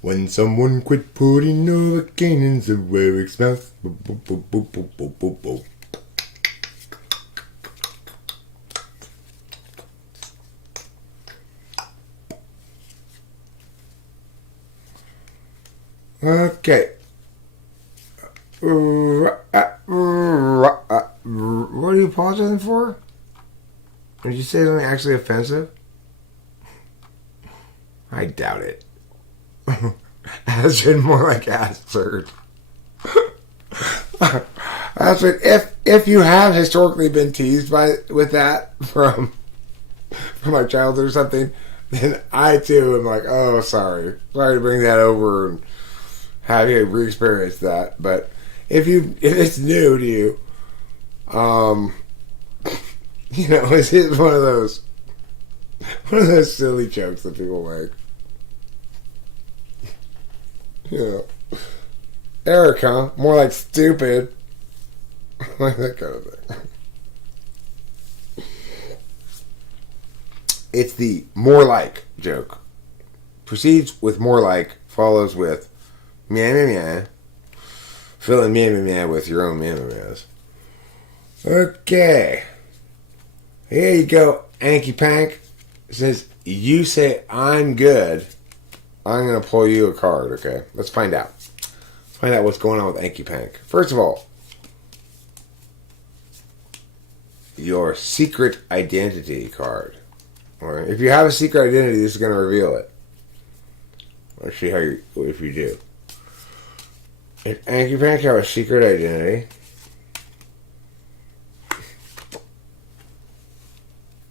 When someone quit putting Novocaine in the Eric's mouth. Boop, boop, boop, boop, boop, boop, boop, boop. Okay. What are you apologizing for? Did you say something actually offensive? I doubt it. Acid, more like acid. That's what, if you have historically been teased with that from my childhood or something, then I too am like, oh, sorry to bring that over and have you re-experience that. But if it's new to you, you know, it's one of those silly jokes that people make. You know, Eric, huh? More like stupid. Like that kind of thing. It's the more like joke. Proceeds with more like, follows with meh meh meh. Fill in meh meh meh with your own meh meh mehs. Okay. Here you go, Anky Pank. Since you say I'm good, I'm going to pull you a card, okay? Let's find out. Find out what's going on with Anky Pank. First of all, your secret identity card. Or if you have a secret identity, this is going to reveal it. Let's see if you do. If Anky Pank have a secret identity,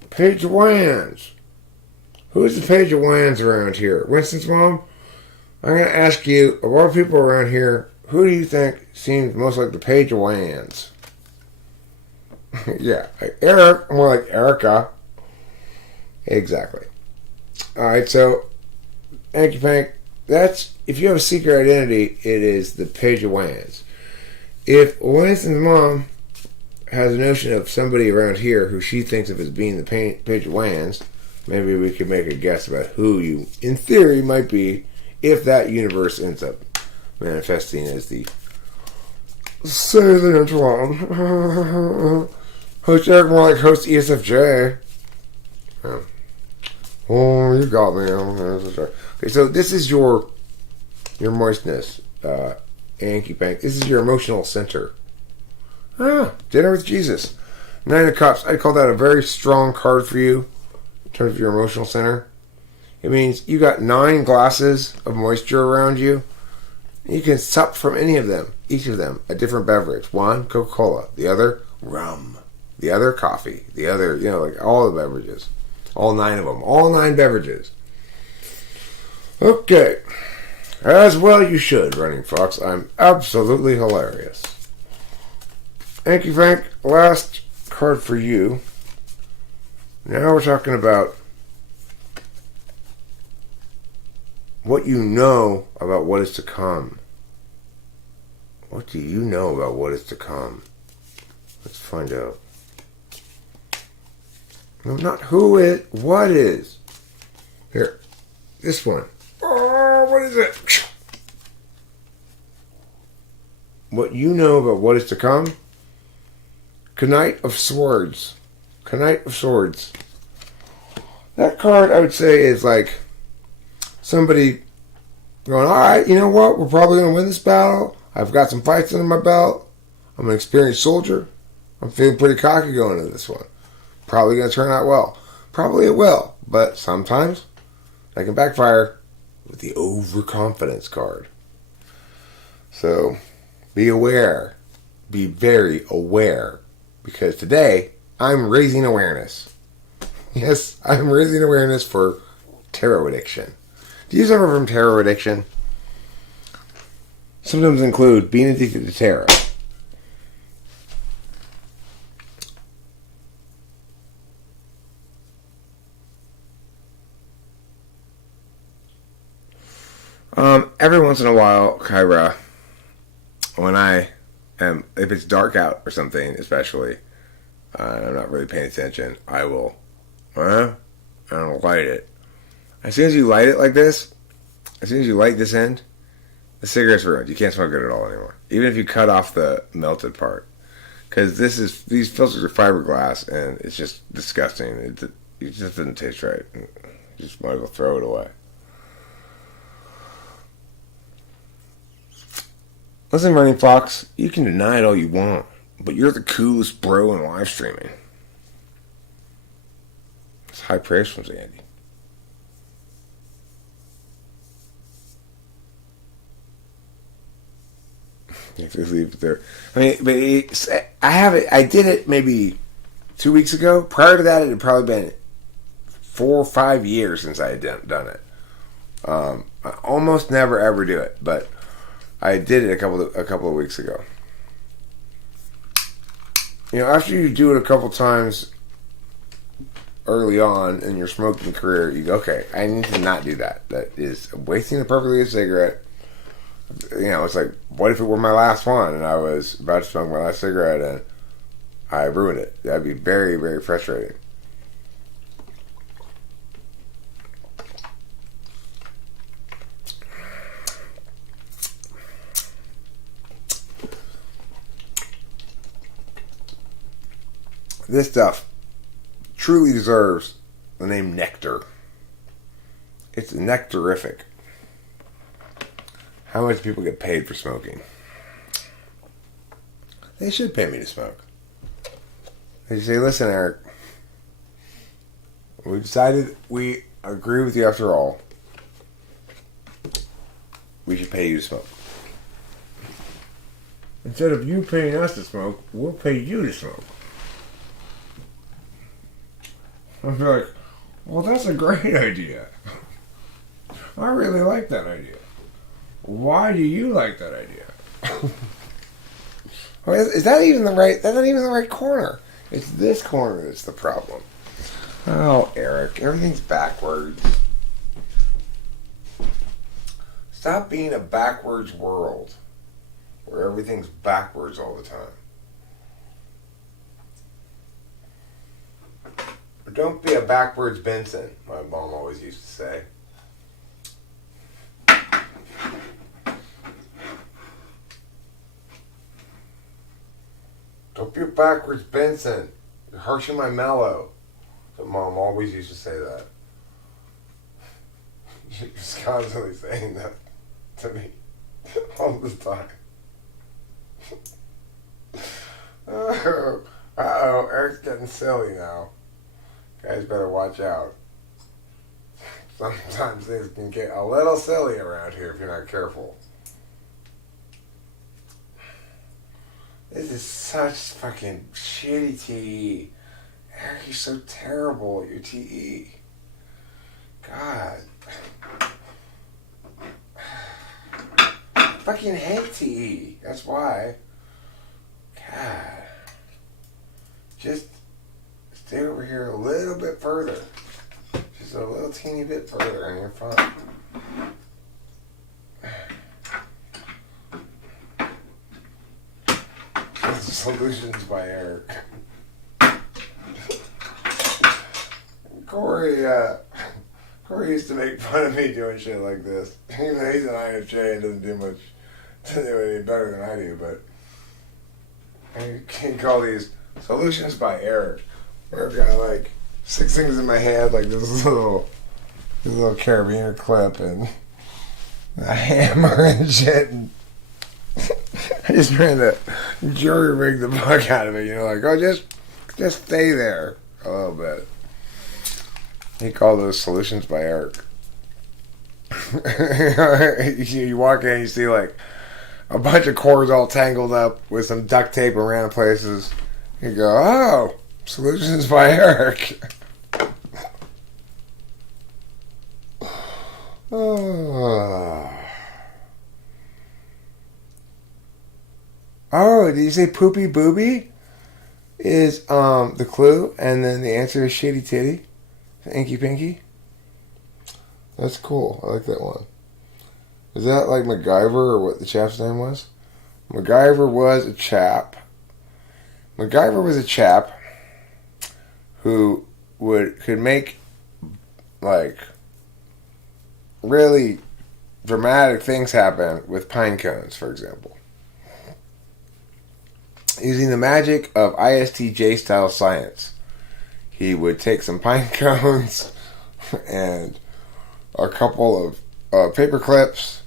Page of Wands. Who's the Page of Wands around here? Winston's mom? I'm going to ask you, of all people around here, who do you think seems most like the Page of Wands? Yeah, like Eric, more like Erica. Exactly. Alright, so, Anky Pank, that's, if you have a secret identity, it is the Page of Wands. If Winston's mom has a notion of somebody around here who she thinks of as being the Page of Wands, maybe we could make a guess about who you, in theory, might be if that universe ends up manifesting as the Sailor Antoine. Host Eric, more like host ESFJ. Oh, you got me. Okay, so this is your moistness, Anky Pank. This is your emotional center. Dinner with Jesus. Nine of Cups. I'd call that a very strong card for you in terms of your emotional center. It means you got 9 glasses of moisture around you. You can sup from any of them, each of them, a different beverage. One, Coca-Cola. The other, rum. The other, coffee. The other, like all the beverages. All 9 of them. All 9 beverages. Okay. As well you should, Running Fox. I'm absolutely hilarious. Thank you, Frank. Last card for you. Now we're talking about what you know about what is to come. What do you know about what is to come? Let's find out. No, not who is, what is. Here, this one. Oh, what is it? What you know about what is to come? Knight of Swords. Knight of Swords. That card, I would say, is like somebody going, alright, you know what? We're probably going to win this battle. I've got some fights under my belt. I'm an experienced soldier. I'm feeling pretty cocky going into this one. Probably going to turn out well. Probably it will. But sometimes that can backfire with the overconfidence card. So be aware. Be very aware. Because today, I'm raising awareness. Yes, I'm raising awareness for tarot addiction. Do you suffer from tarot addiction? symptoms include being addicted to Tara. Every once in a while, Kyra, when I am, if it's dark out or something, especially, and I'm not really paying attention, I will, and I'll light it. As soon as you light it like this, as soon as you light this end, the cigarette's ruined. You can't smoke it at all anymore. Even if you cut off the melted part. Because these filters are fiberglass, and it's just disgusting. It just doesn't taste right. You just might as well throw it away. Listen, Running Fox, you can deny it all you want, but you're the coolest bro in live streaming. It's high praise from Zandy. You have to leave it there. I mean, but I did it maybe 2 weeks ago. Prior to that, it had probably been 4 or 5 years since I had done it. I almost never ever do it, but I did it a couple of weeks ago. You know, after you do it a couple times early on in your smoking career, you go, okay, I need to not do that. That is wasting a perfectly good cigarette. You know, it's like, what if it were my last one and I was about to smoke my last cigarette and I ruined it? That'd be very, very frustrating. This stuff truly deserves the name Nectar. It's nectarific. How much people get paid for smoking? They should pay me to smoke. They say, listen, Eric, we decided we agree with you after all. We should pay you to smoke. Instead of you paying us to smoke, we'll pay you to smoke. I'd be like, well, that's a great idea. I really like that idea. Why do you like that idea? Well, is that even the right? That's not even the right corner. It's this corner that's the problem. Oh, Eric, everything's backwards. Stop being a backwards world where everything's backwards all the time. But don't be a backwards Benson, my mom always used to say. Don't be a backwards Benson. You're harshing my mellow. So mom always used to say that. She was constantly saying that to me all the time. Uh-oh, Eric's getting silly now. Guys better watch out. Sometimes things can get a little silly around here if you're not careful. This is such fucking shitty TE. Eric, you're so terrible at your TE. God. Fucking hate TE. That's why. God. Just stay over here a little bit further. Just a little teeny bit further and you're fine. Solutions by Eric. Corey used to make fun of me doing shit like this. Even though he's an IFJ and doesn't do any better than I do, but I can call these solutions by Eric. I've got like 6 things in my head, like this little carabiner clip and a hammer and shit. And I just trying to jury rig the fuck out of it, you know, like, oh, just stay there a little bit. He called those solutions by Eric. You walk in and you see like a bunch of cords all tangled up with some duct tape around places. You go, oh, solutions by Eric. Oh. Oh, did you say poopy booby? Is the clue, and then the answer is shitty titty, inky pinky. That's cool. I like that one. Is that like MacGyver or what the chap's name was? MacGyver was a chap. MacGyver was a chap who could make like really dramatic things happen with pine cones, for example. Using the magic of ISTJ style science, he would take some pine cones and a couple of paper clips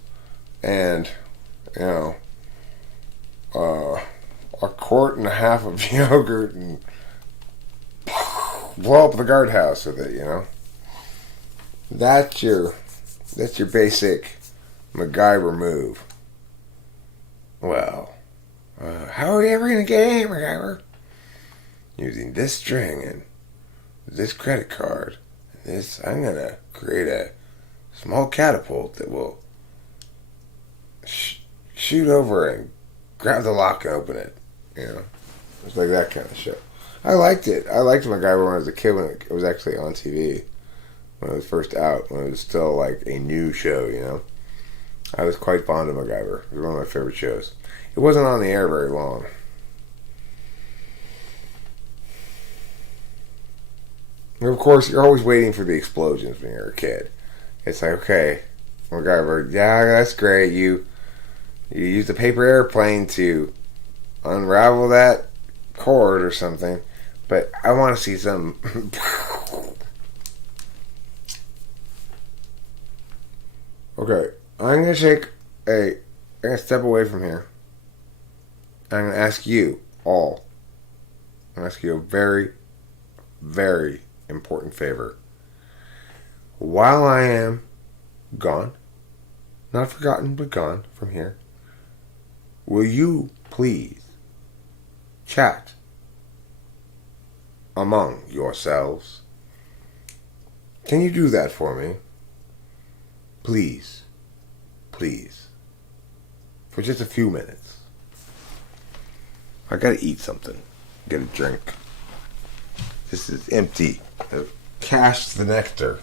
and, you know, a quart and a half of yogurt and blow up the guardhouse with it, you know. That's your basic MacGyver move. Well, how are we ever going to get in, MacGyver? Using this string and this credit card. I'm going to create a small catapult that will shoot over and grab the lock and open it. You know, it's like that kind of shit. I liked it. I liked MacGyver when I was a kid, when it was actually on TV. When it was first out, when it was still like a new show, you know. I was quite fond of MacGyver. It was one of my favorite shows. It wasn't on the air very long. And of course, you're always waiting for the explosions when you're a kid. It's like, okay, MacGyver, yeah, that's great. You use the paper airplane to unravel that cord or something, but I want to see some. Okay, I'm gonna step away from here. I'm gonna ask you all. I'm gonna ask you a very, very important favor. While I am gone, not forgotten, but gone from here, will you please chat among yourselves? Can you do that for me? Please. Please. For just a few minutes. I gotta eat something. Get a drink. This is empty. I've cached the nectar.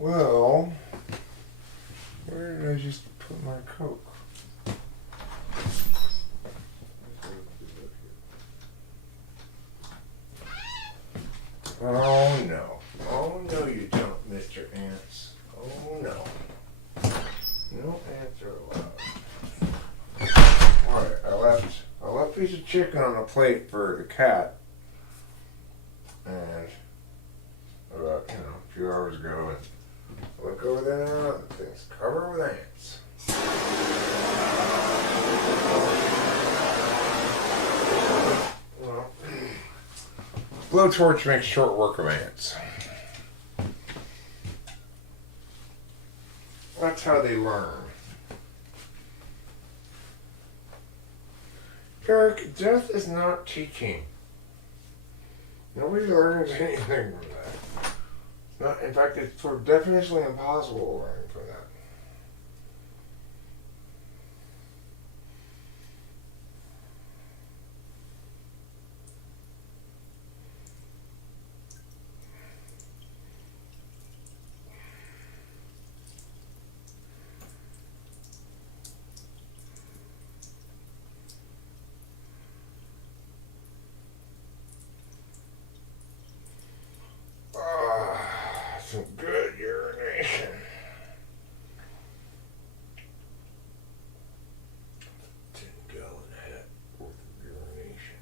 Well, where did I just put my Coke? Oh no. Oh no you don't, Mr. Ants. Oh no. No ants are allowed. Alright, I left a piece of chicken on a plate for the cat. And about, a few hours ago, and I look over there now, and the thing's covered with ants. Well, blowtorch makes short work of ants. That's how they learn. Eric, death is not teaching. Nobody learns anything from that. Not, in fact, it's sort of definitionally impossible to learn from that. Some good urination. $10-gallon hat worth of urination.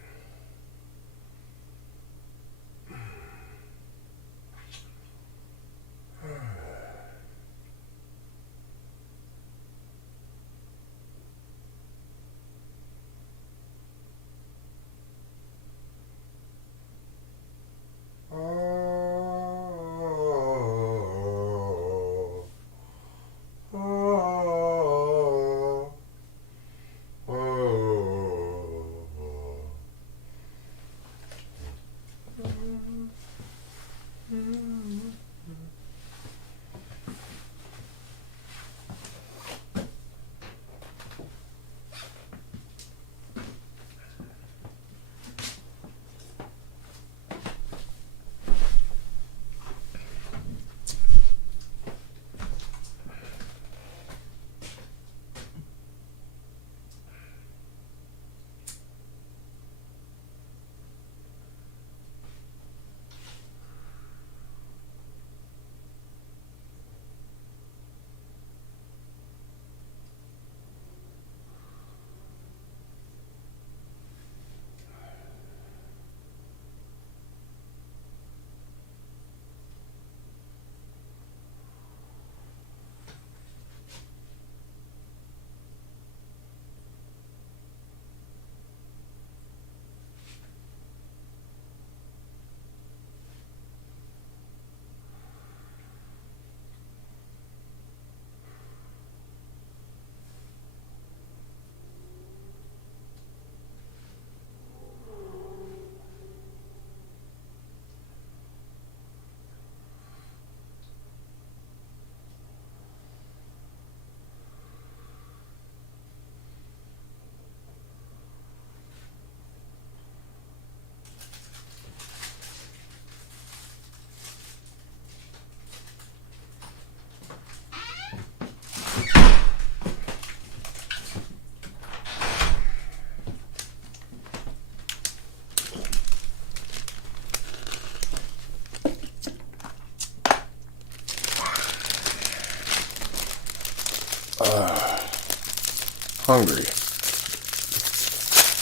Hungry.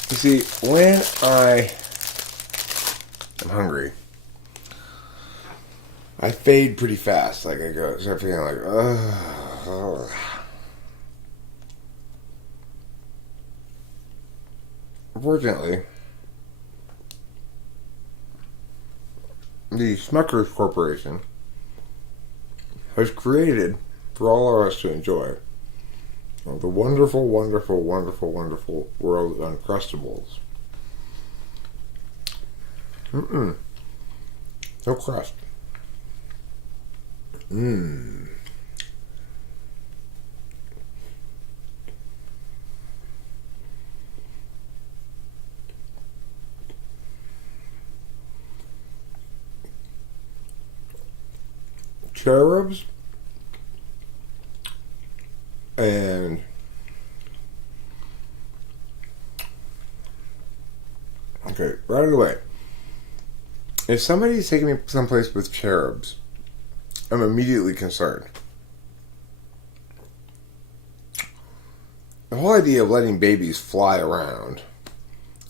You see, when I am hungry, I fade pretty fast. Like I start feeling like, ugh. Unfortunately, the Smuckers Corporation has created, for all of us to enjoy, the wonderful, wonderful, wonderful, wonderful world of Uncrustables. No crust. Cherubs And okay, right away. If somebody's taking me someplace with cherubs, I'm immediately concerned. The whole idea of letting babies fly around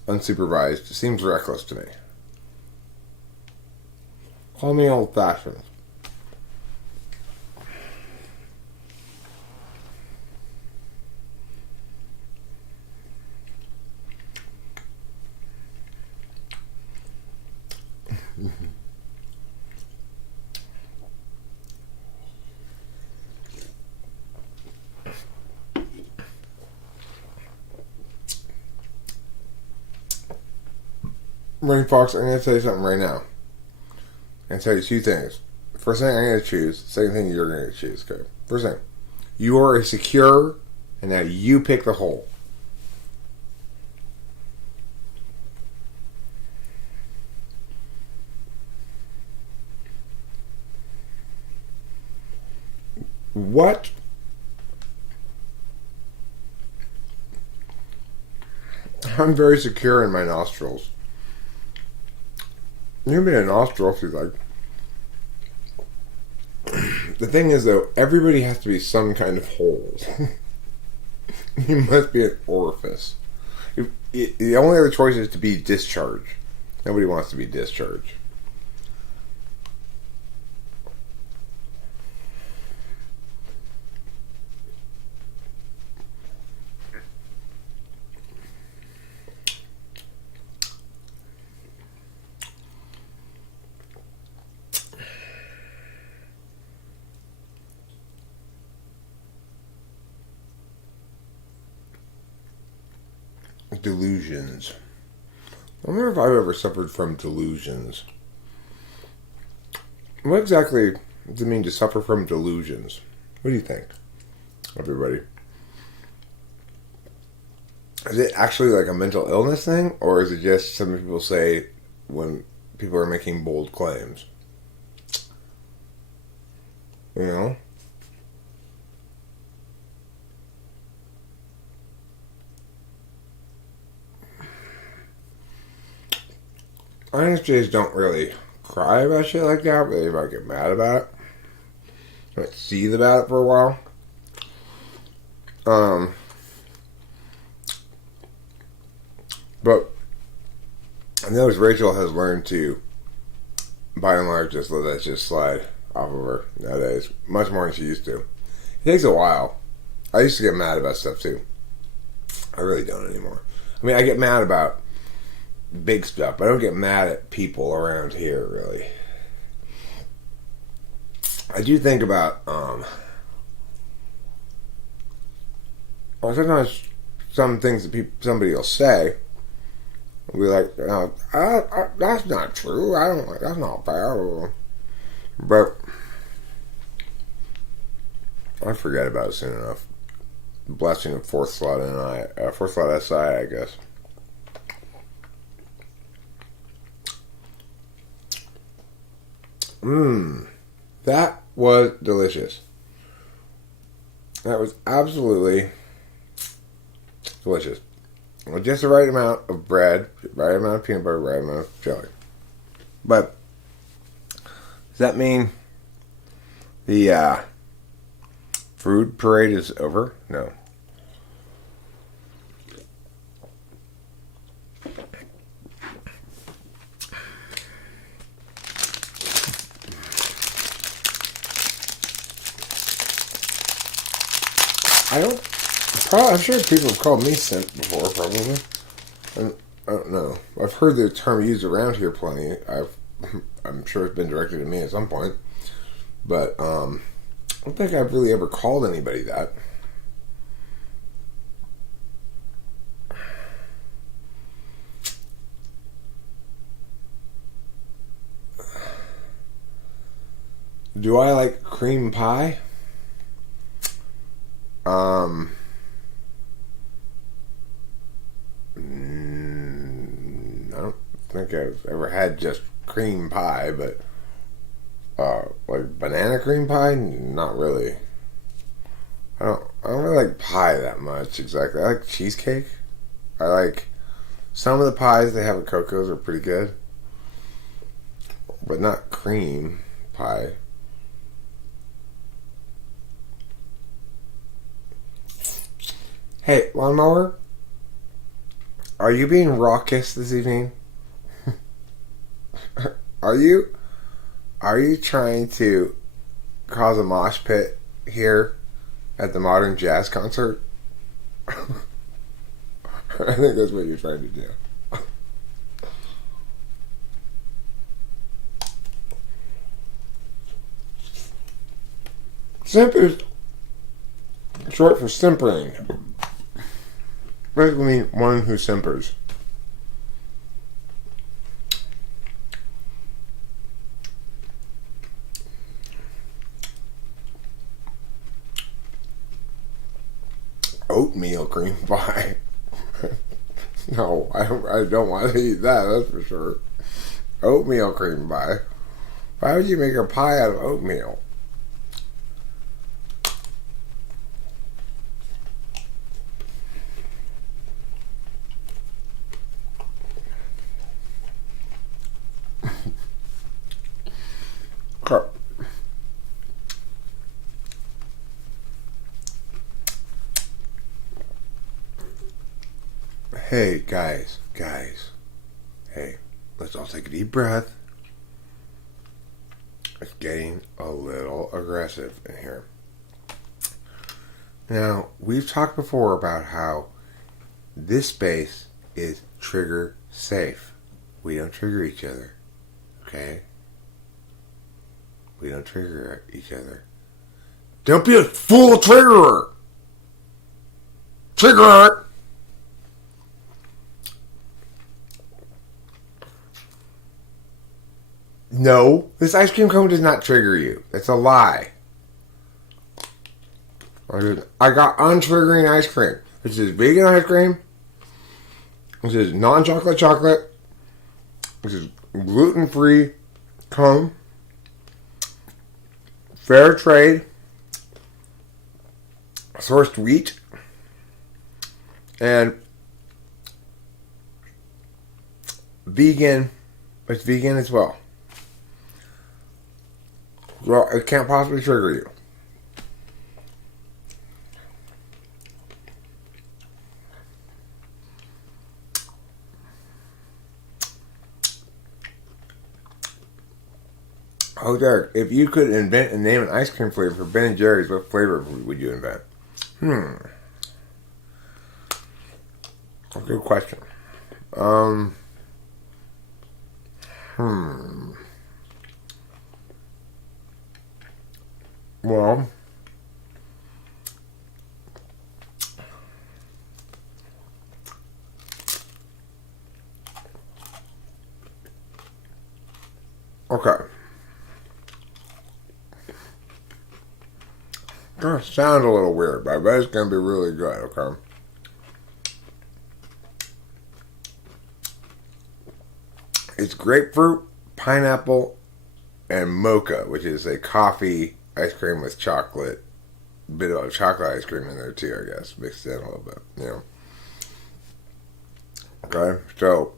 unsupervised seems reckless to me. Call me old-fashioned. Ring Fox, I'm going to tell you something right now. I'm going to tell you two things. First thing I'm going to choose. Second thing you're going to choose. Okay. First thing. You are secure, and now you pick the hole. What? I'm very secure in my nostrils. You can be a nostril if you like. The thing is, though, everybody has to be some kind of hole. You must be an orifice. The only other choice is to be discharged. Nobody wants to be discharged. Delusions. I wonder if I've ever suffered from delusions. What exactly does it mean to suffer from delusions? What do you think, everybody? Is it actually like a mental illness thing, or is it just something people say when people are making bold claims? You know? INFJs don't really cry about shit like that, but they might get mad about it. They might seethe about it for a while. But I notice Rachel has learned to, by and large, just let that shit slide off of her nowadays. Much more than she used to. It takes a while. I used to get mad about stuff too. I really don't anymore. I mean, I get mad about big stuff, but I don't get mad at people around here, really. I do think about, well, sometimes some things that somebody will say, will be like, that's not true, that's not fair, but I forget about it soon enough. Blessing of fourth slot SI, I guess. That was delicious. That was absolutely delicious. With just the right amount of bread, right amount of peanut butter, right amount of jelly. But does that mean the food parade is over? No. I'm sure people have called me simp before, probably. I don't know. I've heard the term used around here plenty. I'm sure it's been directed at me at some point. But I don't think I've really ever called anybody that. Do I like cream pie? I don't think I've ever had just cream pie, but like banana cream pie, not really. I don't really like pie that much exactly. I like cheesecake. I like some of the pies they have at Coco's are pretty good, but not cream pie. Hey, lawnmower, are you being raucous this evening? Are you? Are you trying to cause a mosh pit here at the Modern Jazz concert? I think that's what you're trying to do. Simp is short for simpering. Basically mean one who simpers. Oatmeal cream pie. No, I don't want to eat that, that's for sure. Oatmeal cream pie. Why would you make a pie out of oatmeal? Hey, guys. Hey, let's all take a deep breath. It's getting a little aggressive in here. Now, we've talked before about how this space is trigger safe. We don't trigger each other. Okay? We don't trigger each other. Don't be a fool triggerer! Triggerer! No, this ice cream cone does not trigger you. That's a lie. I got untriggering ice cream. This is vegan ice cream. This is non-chocolate chocolate. This is gluten-free cone. Fair trade. Sourced wheat. And vegan. It's vegan as well. Well, it can't possibly trigger you. Oh, Derek, if you could invent and name an ice cream flavor for Ben & Jerry's, what flavor would you invent? Good question. Well, okay. Gonna sound a little weird, but I bet it's gonna be really good, okay? It's grapefruit, pineapple, and mocha, which is a coffee ice cream with chocolate. Bit of chocolate ice cream in there too, I guess. Mixed in a little bit, you know. Okay, so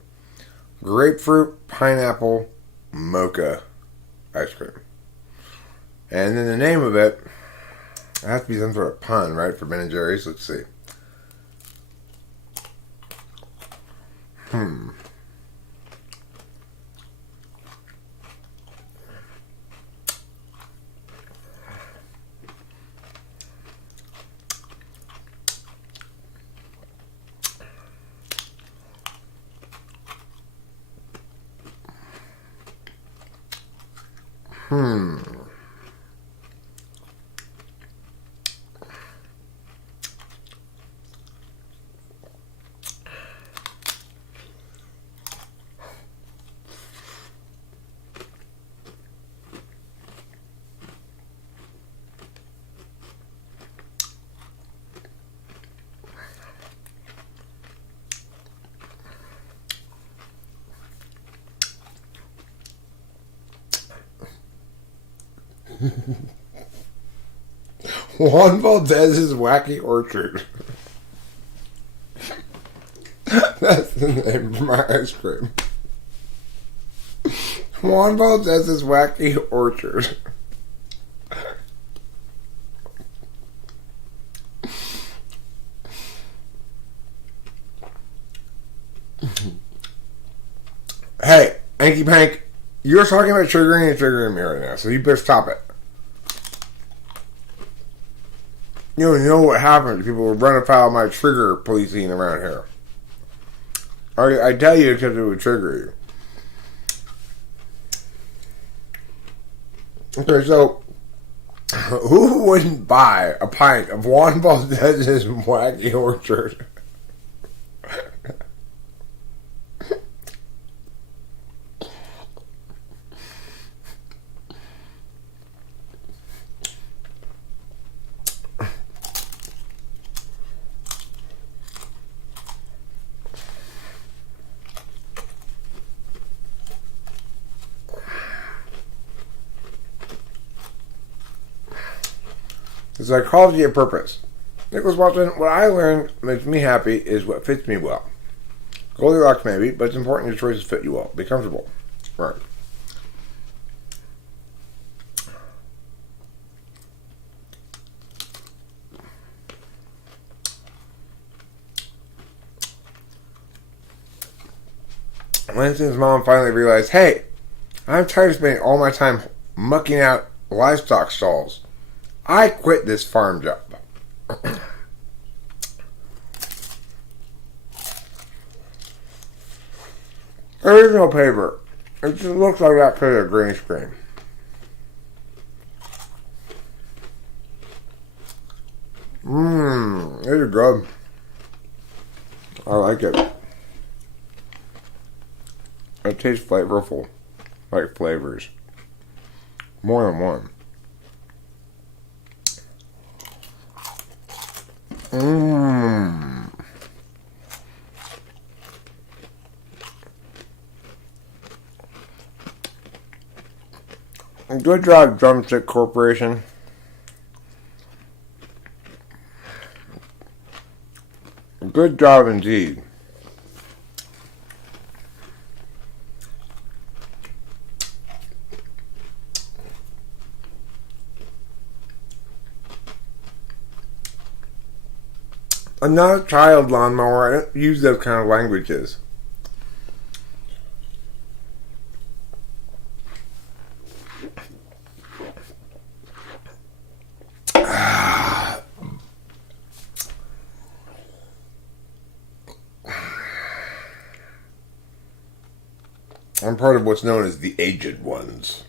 grapefruit, pineapple, mocha ice cream. And then the name of it has to be some sort of pun, right, for Ben & Jerry's. Let's see. Juan Valdez's Wacky Orchard. That's the name of my ice cream. Juan Valdez's Wacky Orchard. Hey, Anky Pank, you're talking about triggering and triggering me right now, so you better stop it. You don't know what happens. People will run afoul of my trigger policing around here. I tell you because it would trigger you. Okay, so who wouldn't buy a pint of Juan Valdez's Wacky Orchard? The psychology of purpose. Nicholas Watson, what I learned makes me happy is what fits me well. Goldilocks maybe, but it's important your choices fit you well. Be comfortable. Right. Winston's mom finally realized, hey, I'm tired of spending all my time mucking out livestock stalls. I quit this farm job. There is no paper. It just looks like that kind of green screen. This is good. I like it. It tastes flavorful. Like flavors. More than one. Good job, Drumstick Corporation. Good job indeed. I'm not a child lawnmower. I don't use those kind of languages. I'm part of what's known as the aged ones.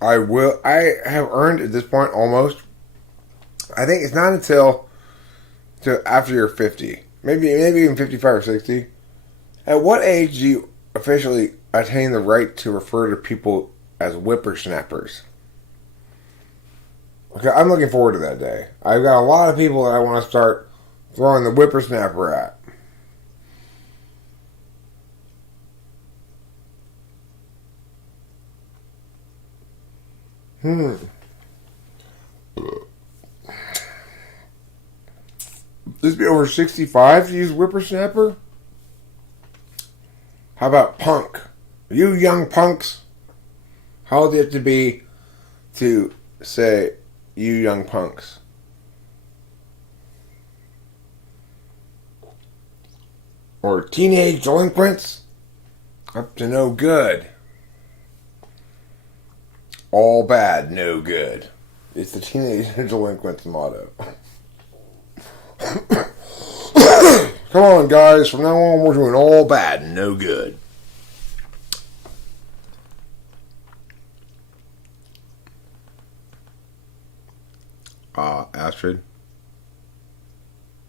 I have earned at this point almost. I think it's not until after you're 50, maybe even 55 or 60. At what age do you officially attain the right to refer to people as whippersnappers? Okay, I'm looking forward to that day. I've got a lot of people that I want to start throwing the whippersnapper at. This be over 65 to use whippersnapper? How about punk? You young punks? How old do you have to be to say, you young punks? Or teenage delinquents? Up to no good. All bad, no good. It's the teenage delinquents motto. Come on, guys. From now on, we're doing all bad and no good. Astrid,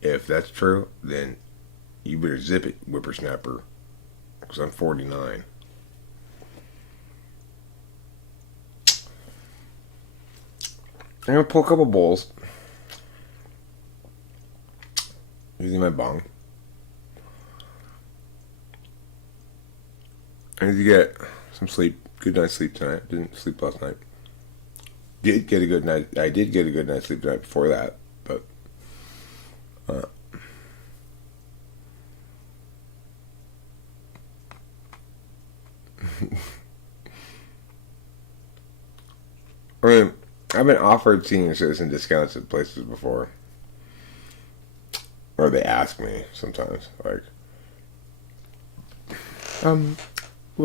if that's true, then you better zip it, whippersnapper. Because I'm 49. I'm going to pull a couple bowls. Using my bong. I need to get some sleep good night's sleep tonight. Didn't sleep last night. Did get a good night. I did get a good night's sleep the night before that, but I mean, I've been offered senior citizen discounts at places before, or they ask me sometimes, like,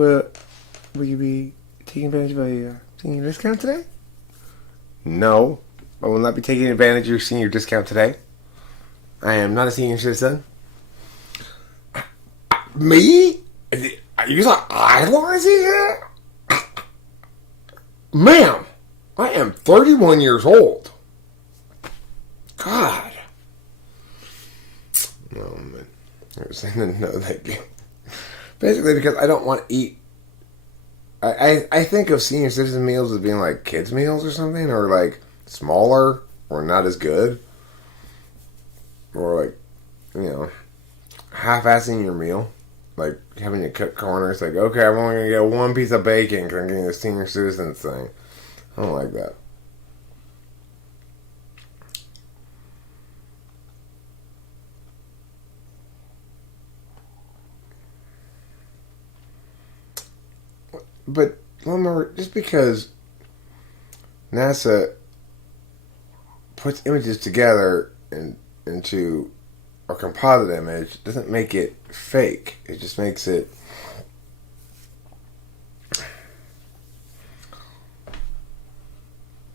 will you be taking advantage of a senior discount today? No, I will not be taking advantage of your senior discount today. I am not a senior citizen. Me? You thought I was here? Ma'am, I am 31 years old. God. No, man. I was saying no, thank you. Basically, because I don't want to eat. I think of senior citizen meals as being like kids' meals or something, or like smaller, or not as good. Or like, half-assing your meal. Like having to cut corners, like, okay, I'm only going to get one piece of bacon because I'm getting the senior citizen thing. I don't like that. But remember, just because NASA puts images together into a composite image doesn't make it fake. It just makes it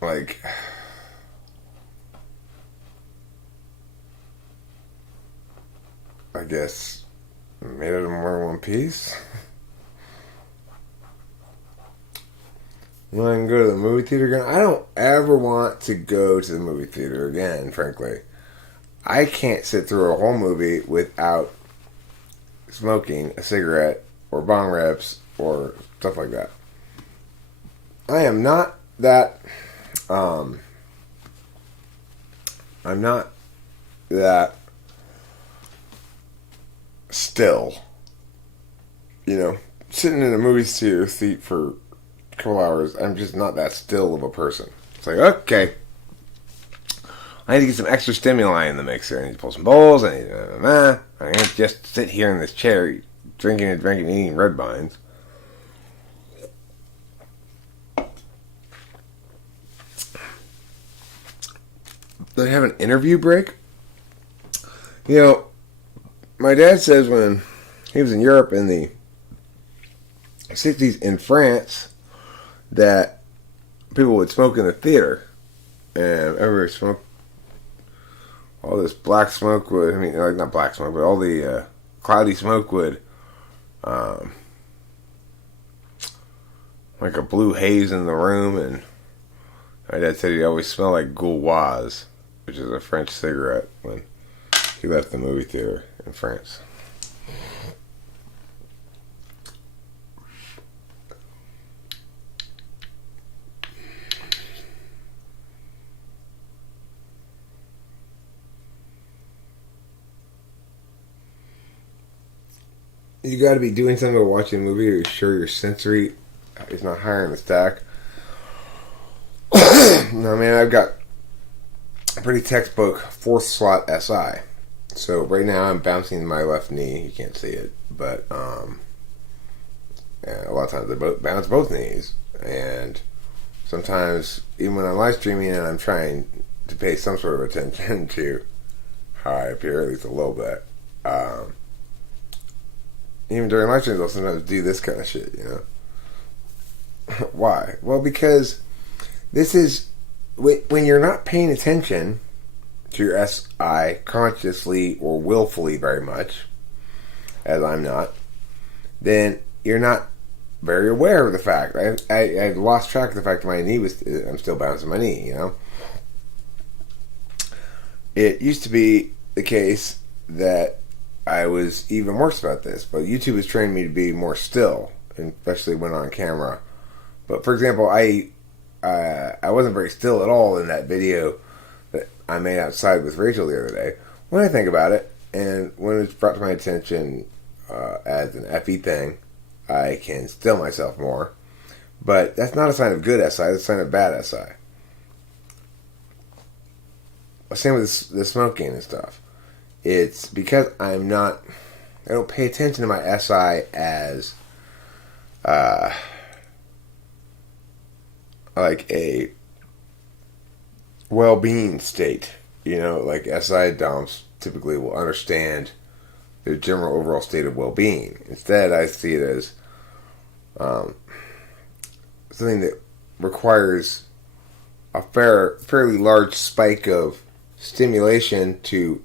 like I guess made out of more than one piece. You want to go to the movie theater again? I don't ever want to go to the movie theater again, frankly. I can't sit through a whole movie without smoking a cigarette or bong rips or stuff like that. I am not that, I'm not that still. Sitting in a movie theater seat for couple hours, I'm just not that still of a person. It's like, okay, I need to get some extra stimuli in the mixer. I need to pull some bowls. I can't just sit here in this chair drinking, eating Red Vines. They have an interview break. My dad says when he was in Europe in the 60s in France, that people would smoke in the theater, and everybody smoked. All this black smoke would, not black smoke, but all the cloudy smoke would, like a blue haze in the room, and my dad said he always smelled like Gauloise, which is a French cigarette, when he left the movie theater in France. You got to be doing something while watching a movie to ensure your sensory is not higher in the stack. No, man, I've got a pretty textbook 4th slot SI. So right now I'm bouncing my left knee. You can't see it, but a lot of times I bounce both knees. And sometimes, even when I'm live streaming and I'm trying to pay some sort of attention to how I appear, at least a little bit, even during live streams, I'll sometimes do this kind of shit, Why? Well, because this is when you're not paying attention to your SI consciously or willfully very much, as I'm not, then you're not very aware of the fact. I lost track of the fact that my knee I'm still bouncing my knee, It used to be the case that I was even worse about this, but YouTube has trained me to be more still, especially when on camera. But for example, I wasn't very still at all in that video that I made outside with Rachel the other day. When I think about it, and when it's brought to my attention as an FE thing, I can still myself more. But that's not a sign of good SI, that's a sign of bad SI. Same with the smoking and stuff. It's because I don't pay attention to my SI as like a well-being state. Like SI dumps typically will understand their general overall state of well-being. Instead, I see it as something that requires a fairly large spike of stimulation to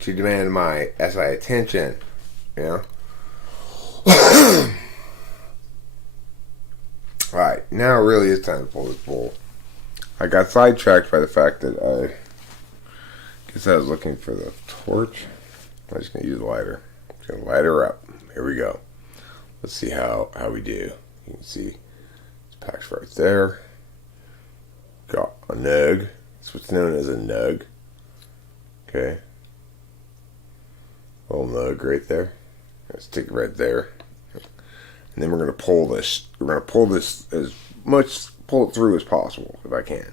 demand my SI attention. Alright, now really it's time to pull this bowl. I got sidetracked by the fact that I was looking for the torch. I'm just going to use a lighter. I'm just going to light her up. Here we go. Let's see how we do. You can see it's packed right there. Got a nug. That's what's known as a nug. Okay. Little nug right there. Let's stick it right there. And then we're going to pull this. We're going to pull this pull it through as possible, if I can.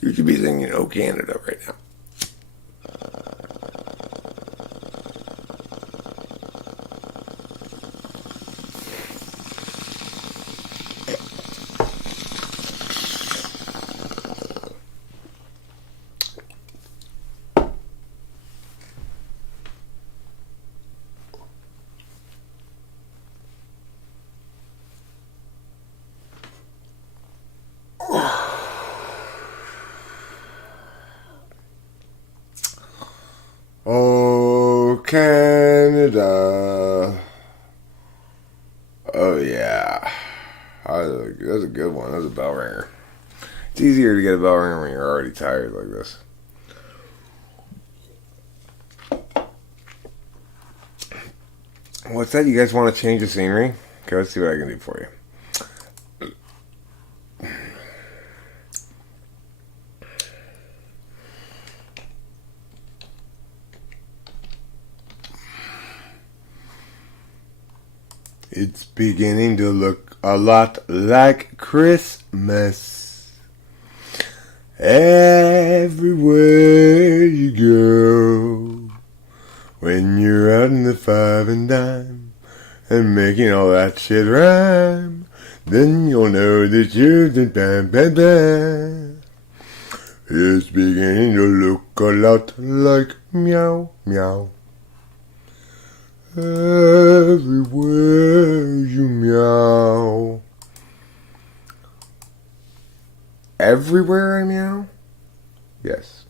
You should be singing "Oh Canada" right now. Oh, Canada. Oh, yeah. That was a good one. That was a bell ringer. It's easier to get a bell ringer when you're already tired like this. What's that? You guys want to change the scenery? Okay, let's see what I can do for you. It's beginning to look a lot like Christmas. Everywhere you go, when you're out in the five and dime and making all that shit rhyme, then you'll know that you've been bam bam bam. It's beginning to look a lot like meow meow. Everywhere you meow. Everywhere I meow? Yes.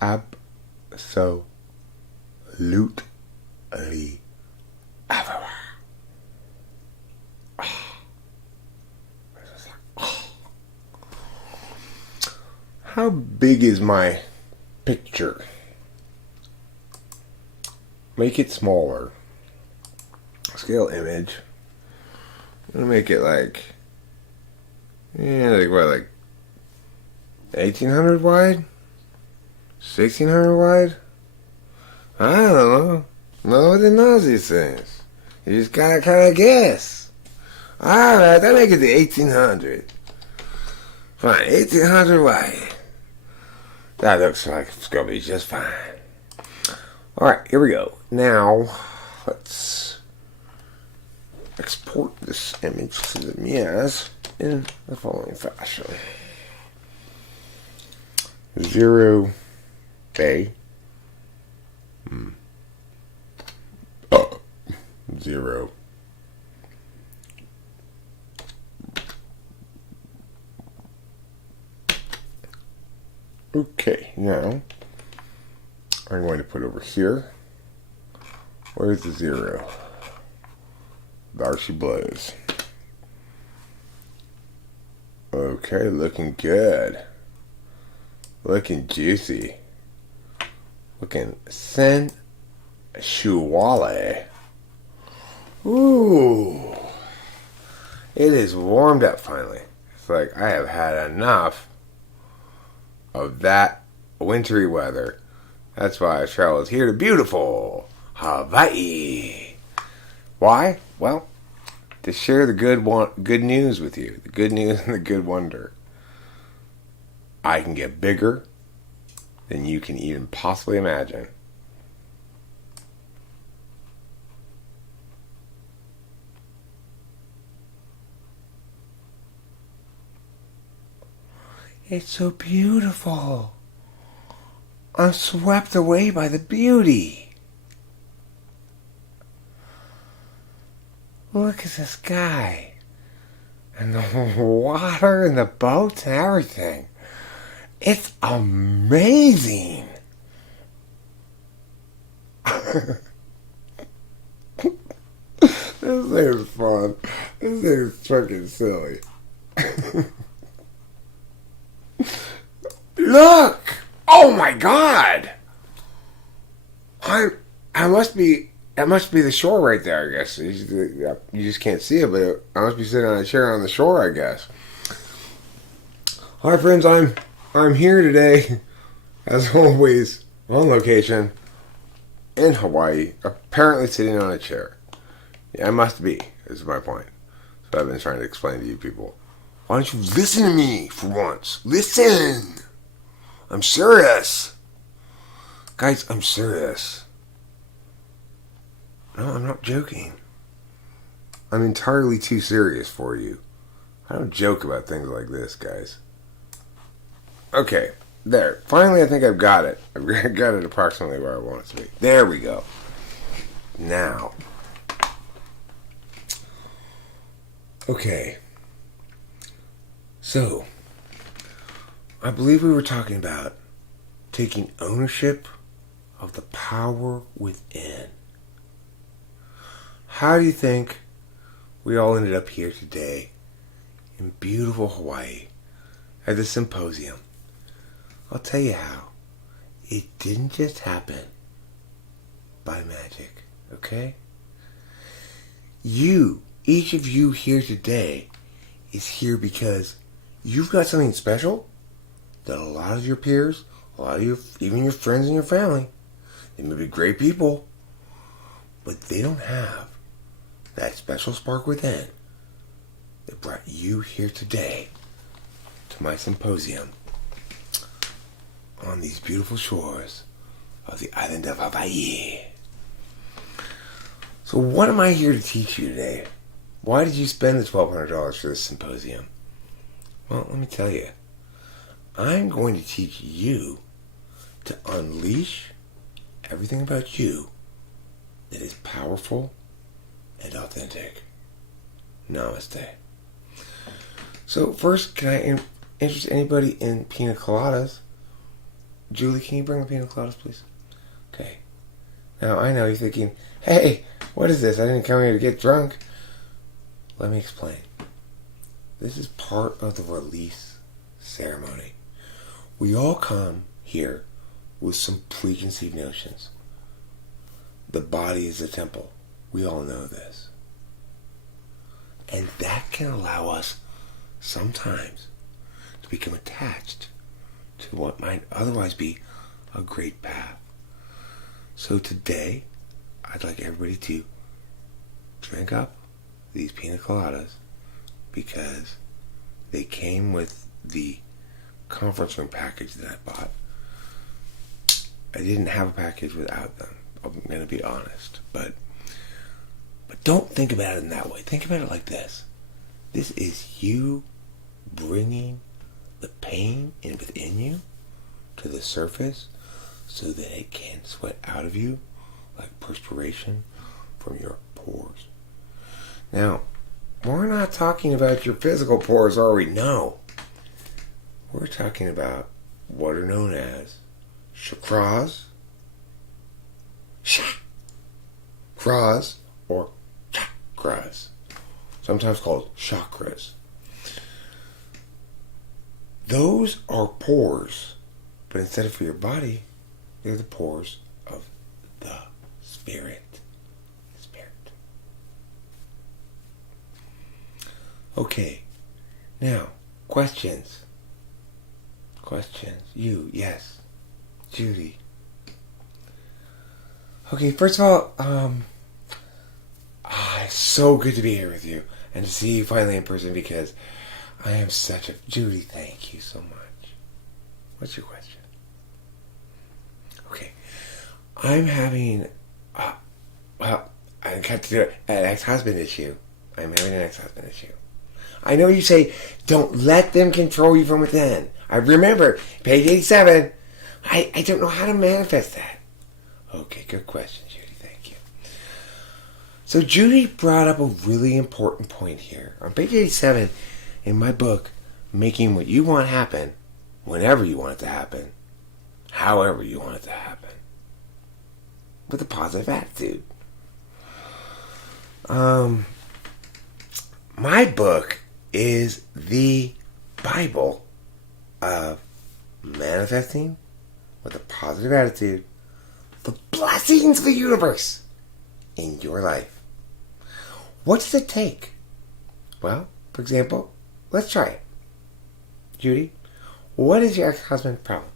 Absolutely everywhere. How big is my picture? Make it smaller. Scale image. I'm gonna make it like 1800 wide? 1600 wide? I don't know. Nobody knows these things. You just gotta kind of guess. Alright, that make it to 1800. Fine, 1800 wide. That looks like it's gonna be just fine. Alright, here we go. Now, let's export this image to the Mias in the following fashion. 0 A 0 Okay, now I'm going to put over here. Where's the 0? There she blows. Okay, looking good. Looking juicy. Looking sensuale. Ooh. It is warmed up finally. It's like I have had enough of that wintry weather. That's why I traveled here to beautiful Hawaii. Why? Well, to share the good news with you. The good news and the good wonder. I can get bigger than you can even possibly imagine. It's so beautiful. I'm swept away by the beauty. Look at the sky. And the water and the boats and everything. It's amazing. This thing is fun. This thing is fucking silly. Look! Oh my god! I must be. That must be the shore right there, I guess. You just can't see it, but I must be sitting on a chair on the shore, I guess. Hi, friends. I'm here today, as always, on location in Hawaii. Apparently sitting on a chair. Yeah, I must be. This is my point. So I've been trying to explain to you people. Why don't you listen to me for once? Listen! I'm serious. Guys, I'm serious. No, I'm not joking. I'm entirely too serious for you. I don't joke about things like this, guys. Okay, there. Finally, I think I've got it. I've got it approximately where I want it to be. There we go. Now. Okay. So, I believe we were talking about taking ownership of the power within. How do you think we all ended up here today in beautiful Hawaii at this symposium? I'll tell you how. It didn't just happen by magic, okay? You, each of you here today, is here because you've got something special that a lot of your peers, a lot of your, even your friends and your family, they may be great people, but they don't have that special spark within that brought you here today to my symposium on these beautiful shores of the island of Hawaii. So what am I here to teach you today? Why did you spend the $1,200 for this symposium? Well, let me tell you. I'm going to teach you to unleash everything about you that is powerful and authentic. Namaste. So first, can I interest anybody in pina coladas? Julie, can you bring the pina coladas, please? Okay. Now, I know you're thinking, hey, what is this? I didn't come here to get drunk. Let me explain. This is part of the release ceremony. We all come here with some preconceived notions. The body is a temple. We all know this. And that can allow us sometimes to become attached to what might otherwise be a great path. So today, I'd like everybody to drink up these pina coladas because they came with the conference room package that I bought. I didn't have a package without them. I'm going to be honest. But don't think about it in that way. Think about it like this. This is you bringing the pain in within you to the surface so that it can sweat out of you like perspiration from your pores. Now, we're not talking about your physical pores already. No. We're talking about what are known as chakras, chakras, or chakras, sometimes called chakras. Those are pores, but instead of for your body, they're the pores of the spirit. Okay, now, questions. Questions. You, yes. Judy. Okay, first of all, it's so good to be here with you and to see you finally in person because I am such a... Judy, thank you so much. What's your question? Okay. I'm having... I got to do it. An ex-husband issue. I'm having an ex-husband issue. I know you say, don't let them control you from within. I remember, page 87. I don't know how to manifest that. Okay, good question, Judy. Thank you. So Judy brought up a really important point here. On page 87, in my book, Making What You Want Happen, whenever you want it to happen, however you want it to happen, with a positive attitude. My book is the Bible of manifesting with a positive attitude the blessings of the universe in your life. What does it take? Well, for example, let's try it. Judy, what is your ex-husband's problem?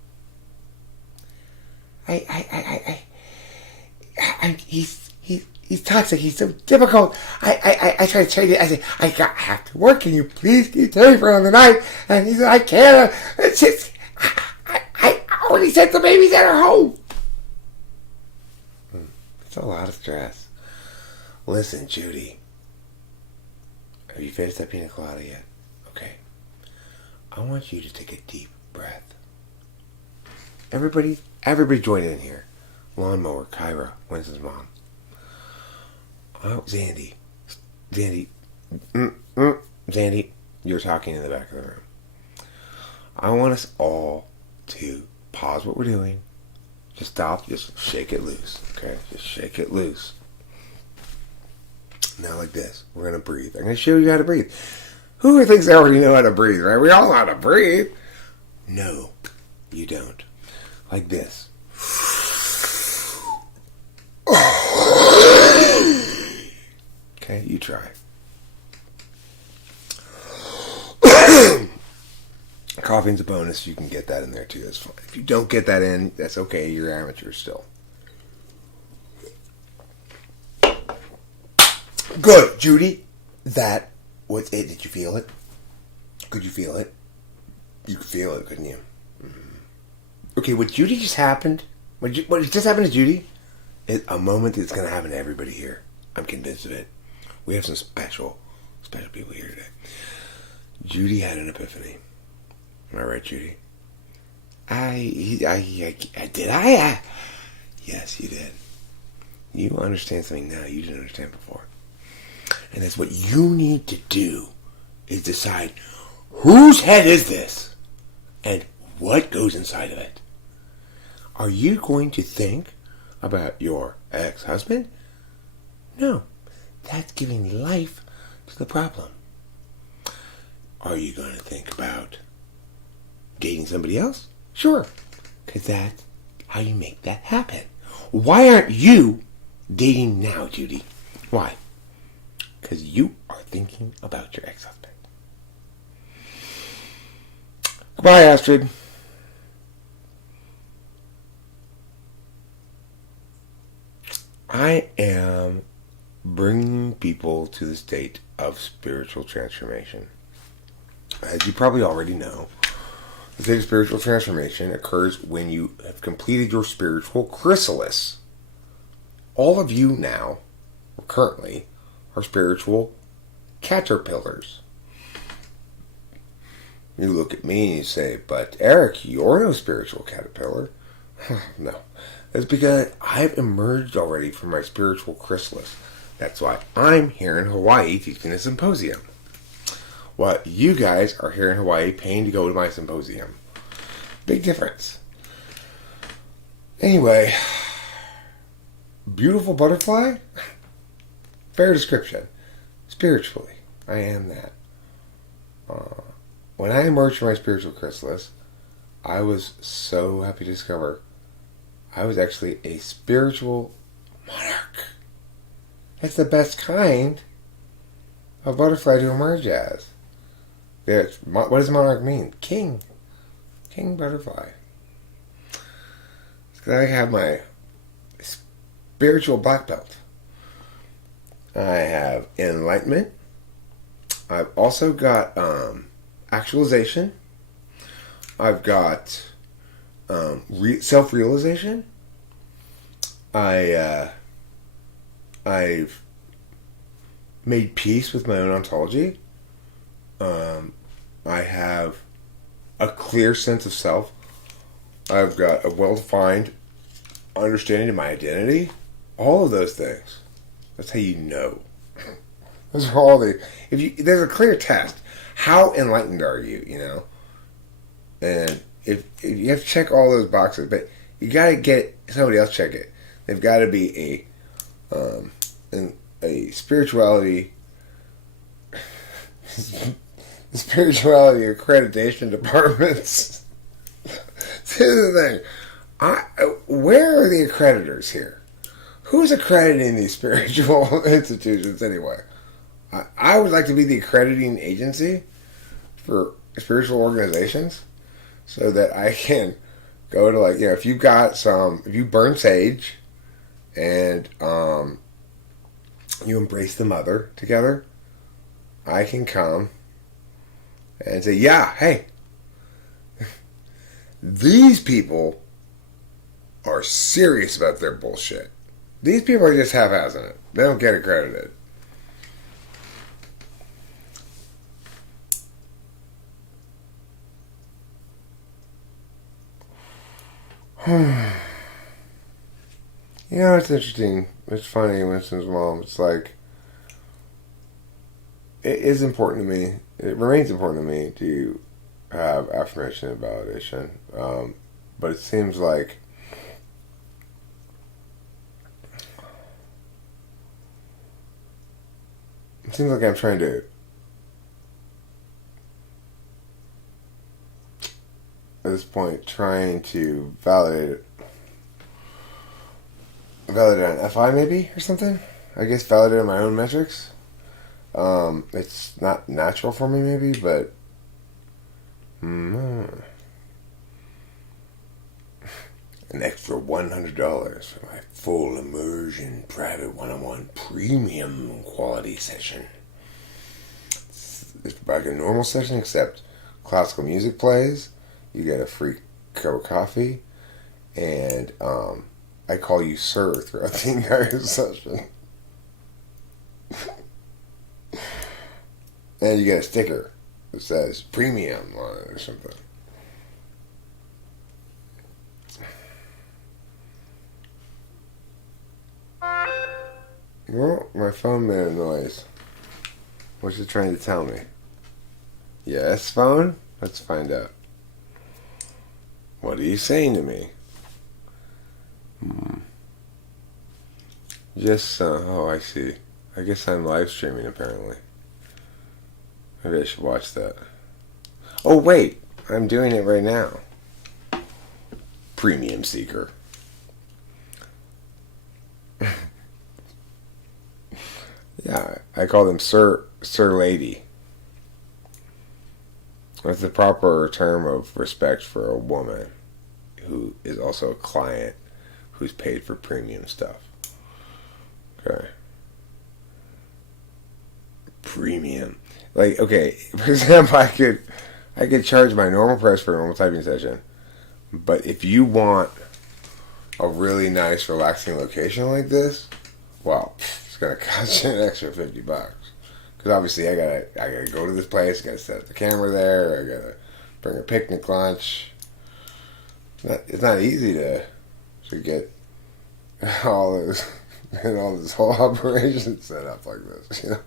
He's toxic. He's so difficult. I try to change it. I say, I have to work. Can you please tell me for on the night? And he said, I can't. It's just, I already sent the babies at her home. It's a lot of stress. Listen, Judy. Have you finished that pina colada yet? Okay. I want you to take a deep breath. Everybody join in here. Lawnmower, Kyra, Winston's mom. Oh, Zandy, you're talking in the back of the room. I want us all to pause what we're doing. Just stop, just shake it loose, okay? Just shake it loose. Now like this, we're going to breathe. I'm going to show you how to breathe. Who thinks they already know how to breathe, right? We all know how to breathe. No, you don't. Like this. Okay, you try. Coughing's a bonus. You can get that in there too. That's fine. If you don't get that in, that's okay. You're amateur still. Good, Judy. That was it. Did you feel it? Could you feel it? You could feel it, couldn't you? Mm-hmm. Okay, what Judy just happened, what just happened to Judy, is a moment that's going to happen to everybody here. I'm convinced of it. We have some special people here today. Judy had an epiphany. Am I right, Judy? Did I? Yes, you did. You understand something now you didn't understand before. And that's what you need to do, is decide whose head is this and what goes inside of it. Are you going to think about your ex-husband? No. That's giving life to the problem. Are you going to think about dating somebody else? Sure. Because that's how you make that happen. Why aren't you dating now, Judy? Why? Because you are thinking about your ex-husband. Goodbye, Astrid. I am bringing people to the state of spiritual transformation. As you probably already know, the state of spiritual transformation occurs when you have completed your spiritual chrysalis. All of you now, or currently, are spiritual caterpillars. You look at me and you say, but Eric, you're no spiritual caterpillar. No. That's because I've emerged already from my spiritual chrysalis. That's why I'm here in Hawaii teaching a symposium. While you guys are here in Hawaii paying to go to my symposium. Big difference. Anyway, beautiful butterfly? Fair description. Spiritually, I am that. When I emerged from my spiritual chrysalis, I was so happy to discover I was actually a spiritual monarch. That's the best kind of butterfly to emerge as. What does monarch mean? King. King Butterfly. I have my spiritual black belt. I have enlightenment. I've also got actualization. I've got self-realization. I've made peace with my own ontology. I have a clear sense of self. I've got a well-defined understanding of my identity. All of those things. That's how you know. Those are all the. There's a clear test. How enlightened are you? You know. And if you have to check all those boxes, but you got to get somebody else check it. They've got to be a spirituality accreditation departments. This is the thing. Where are the accreditors here? Who's accrediting these spiritual institutions anyway? I would like to be the accrediting agency for spiritual organizations so that I can go to, like, you know, if you burn sage and you embrace the mother together, I can come and say, yeah, hey, these people are serious about their bullshit. These people are just half-assing it. They don't get accredited. You know, it's interesting. It's funny, Winston's mom. It's like, it is important to me. It remains important to me to have affirmation and validation. But it seems like I'm trying to at this point trying to validate on FI maybe or something. I guess validate on my own metrics. It's not natural for me maybe, but an extra $100 for my full immersion private one-on-one premium quality session. It's like a normal session except classical music plays. You get a free cup of coffee, and I call you sir throughout the entire session. And you get a sticker that says premium on it or something. Well, my phone made a noise. What's it trying to tell me? Yes, phone? Let's find out. What are you saying to me? Just, oh, I see. I guess I'm live streaming apparently. Maybe I should watch that. Oh, wait. I'm doing it right now. Premium Seeker. Yeah, I call them Sir Lady. That's the proper term of respect for a woman who is also a client who's paid for premium stuff. Okay. Premium. Like, okay, for example, I could charge my normal price for a normal typing session, but if you want a really nice, relaxing location like this, well, it's gonna cost you an extra $50. Because obviously, I gotta go to this place. I gotta set the camera there. I gotta bring a picnic lunch. It's not easy to get all this whole operation set up like this, you know.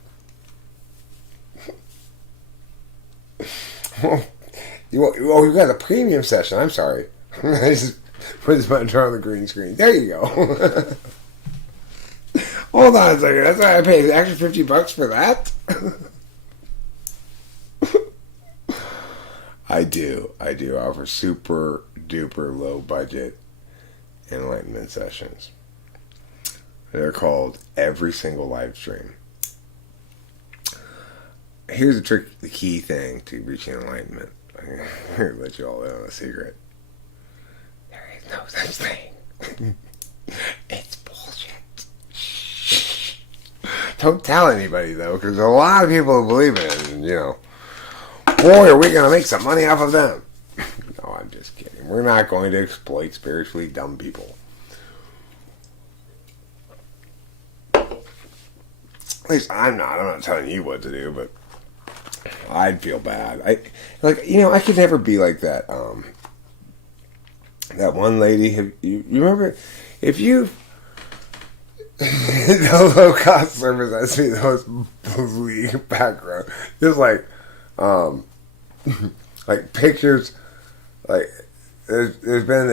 You got a premium session. I'm sorry. I just put this button on the green screen. There you go. Hold on a second. That's why I paid the extra $50 for that? I do offer super duper low budget enlightenment sessions. They're called Every Single Live Stream. Here's the key thing to reaching enlightenment. I'm going to let you all in on a secret. There is no such thing. It's bullshit. Shh. Don't tell anybody, though, because there's a lot of people who believe in it, and, boy, are we going to make some money off of them. No, I'm just kidding. We're not going to exploit spiritually dumb people. At least I'm not telling you what to do, but I'd feel bad. I could never be like that. That one lady, you remember, if you, the low-cost service, I see those bleak background, just like pictures, like, there's been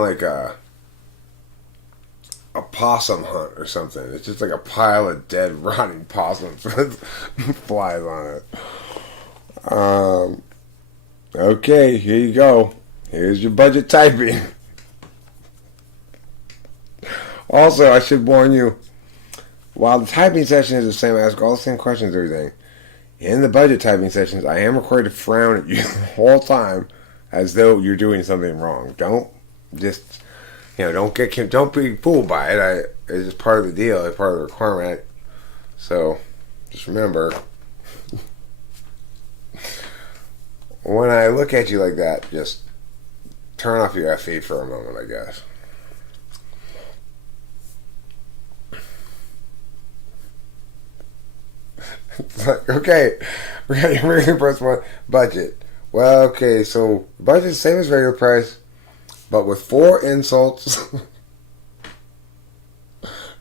like a possum hunt or something. It's just like a pile of dead, rotting possums with flies on it. Okay, here you go. Here's your budget typing. Also, I should warn you, while the typing session is the same, I ask all the same questions and everything, in the budget typing sessions, I am required to frown at you the whole time as though you're doing something wrong. Don't just... don't be fooled by it. It's just part of the deal. It's part of the requirement. So, just remember, when I look at you like that, just turn off your FE for a moment, I guess. It's like, okay, we got your regular price one budget. Well, okay, so budget's the same as regular price, but with 4 insults,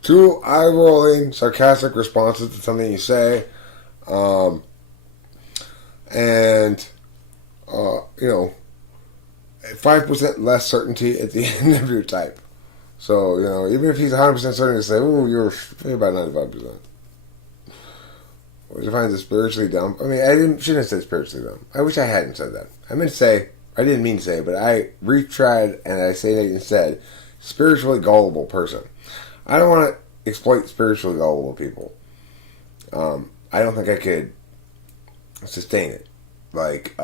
2 eye-rolling, sarcastic responses to something you say, and 5% less certainty at the end of your type. So, even if he's 100% certain to say, "Ooh, you're about 95%." Which I find is spiritually dumb. I mean, shouldn't have said spiritually dumb. I wish I hadn't said that. I didn't mean to say, but I retried and I say that instead, spiritually gullible person. I don't want to exploit spiritually gullible people. I don't think I could sustain it. Like,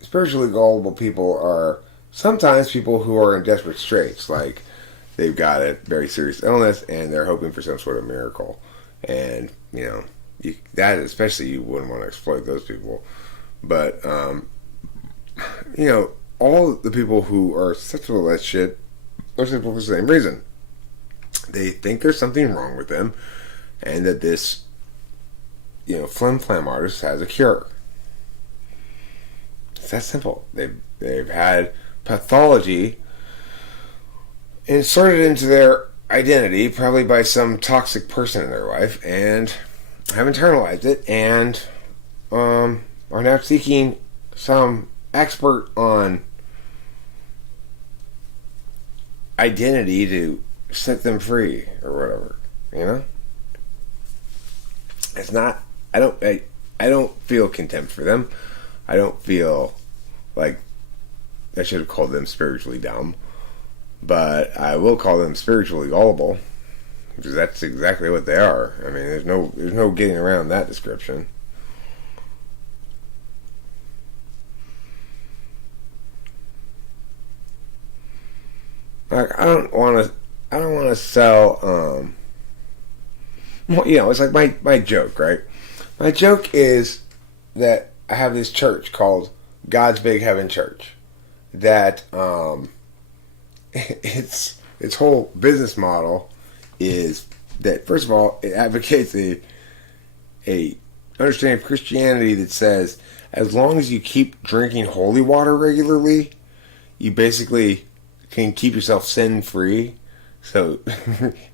spiritually gullible people are sometimes people who are in desperate straits. Like, they've got a very serious illness and they're hoping for some sort of miracle. And, that especially you wouldn't want to exploit those people. But, all the people who are susceptible to that shit are susceptible for the same reason. They think there's something wrong with them and that this, flim-flam artist has a cure. It's that simple. They've had pathology inserted into their identity, probably by some toxic person in their life, and have internalized it, and are now seeking some expert on identity to set them free, or whatever, It's not, I don't feel contempt for them. I don't feel like I should have called them spiritually dumb. But I will call them spiritually gullible, because that's exactly what they are. I mean, there's no getting around that description. Like, I don't want to sell. It's like my joke, right? My joke is that I have this church called God's Big Heaven Church. That its whole business model is that, first of all, it advocates a understanding of Christianity that says as long as you keep drinking holy water regularly, you basically can keep yourself sin free. So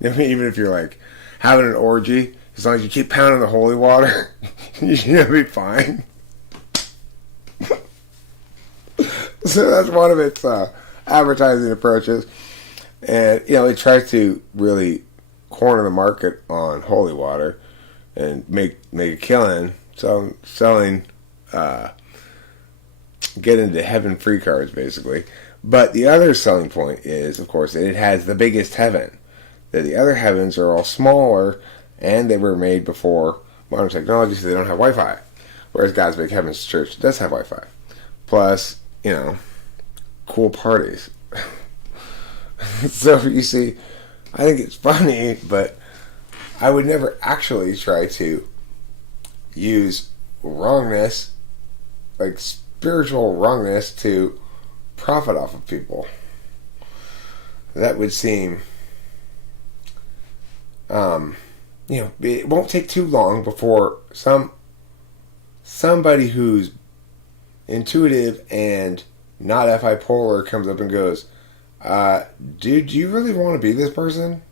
even if you're like having an orgy, as long as you keep pounding the holy water, you'll be fine. So that's one of its advertising approaches, and it tries to really corner the market on holy water and make a killing. So selling, get into heaven free cards basically. But the other selling point is, of course, that it has the biggest heaven. That the other heavens are all smaller, and they were made before modern technology, so they don't have Wi-Fi. Whereas God's Big Heavens Church does have Wi-Fi. Plus, cool parties. So you see, I think it's funny, but I would never actually try to use wrongness, like spiritual wrongness, to profit off of people. That would seem, it won't take too long before somebody who's intuitive and not FI polar comes up and goes, dude, do you really want to be this person?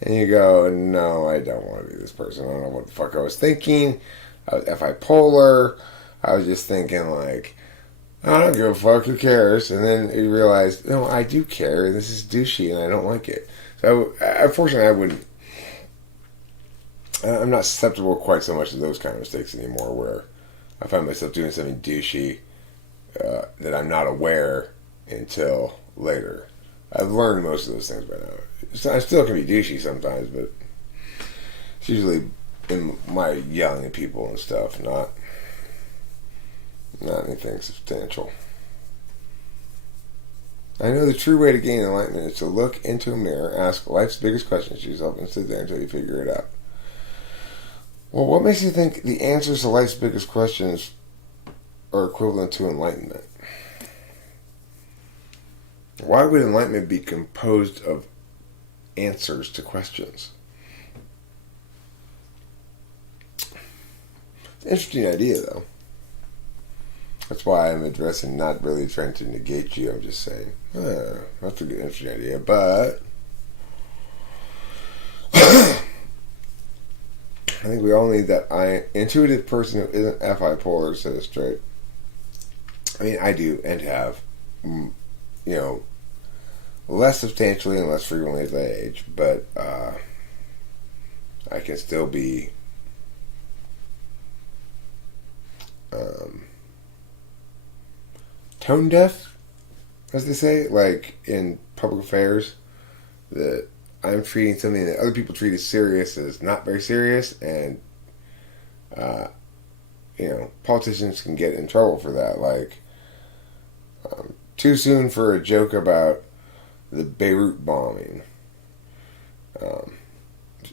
And you go, no, I don't want to be this person. I don't know what the fuck I was thinking. I was FI polar. I was just thinking like, I don't give a fuck, who cares? And then you realize, no, I do care. This is douchey and I don't like it. So, unfortunately, I wouldn't. I'm not susceptible quite so much to those kind of mistakes anymore, where I find myself doing something douchey that I'm not aware until later. I've learned most of those things by now. I still can be douchey sometimes, but it's usually in my yelling at people and stuff, not anything substantial. I know the true way to gain enlightenment is to look into a mirror, ask life's biggest questions to yourself, and sit there until you figure it out. Well, what makes you think the answers to life's biggest questions are equivalent to enlightenment? Why would enlightenment be composed of answers to questions? It's an interesting idea, though. That's why I'm addressing, not really trying to negate you. I'm just saying, that's a good, interesting idea. But I think we all need that intuitive person who isn't FI polar to set us straight. I mean, I do, and have, less substantially and less frequently as I age, but I can still be tone deaf, as they say, like in public affairs, that I'm treating something that other people treat as serious as not very serious, and politicians can get in trouble for that. Like, too soon for a joke about the Beirut bombing.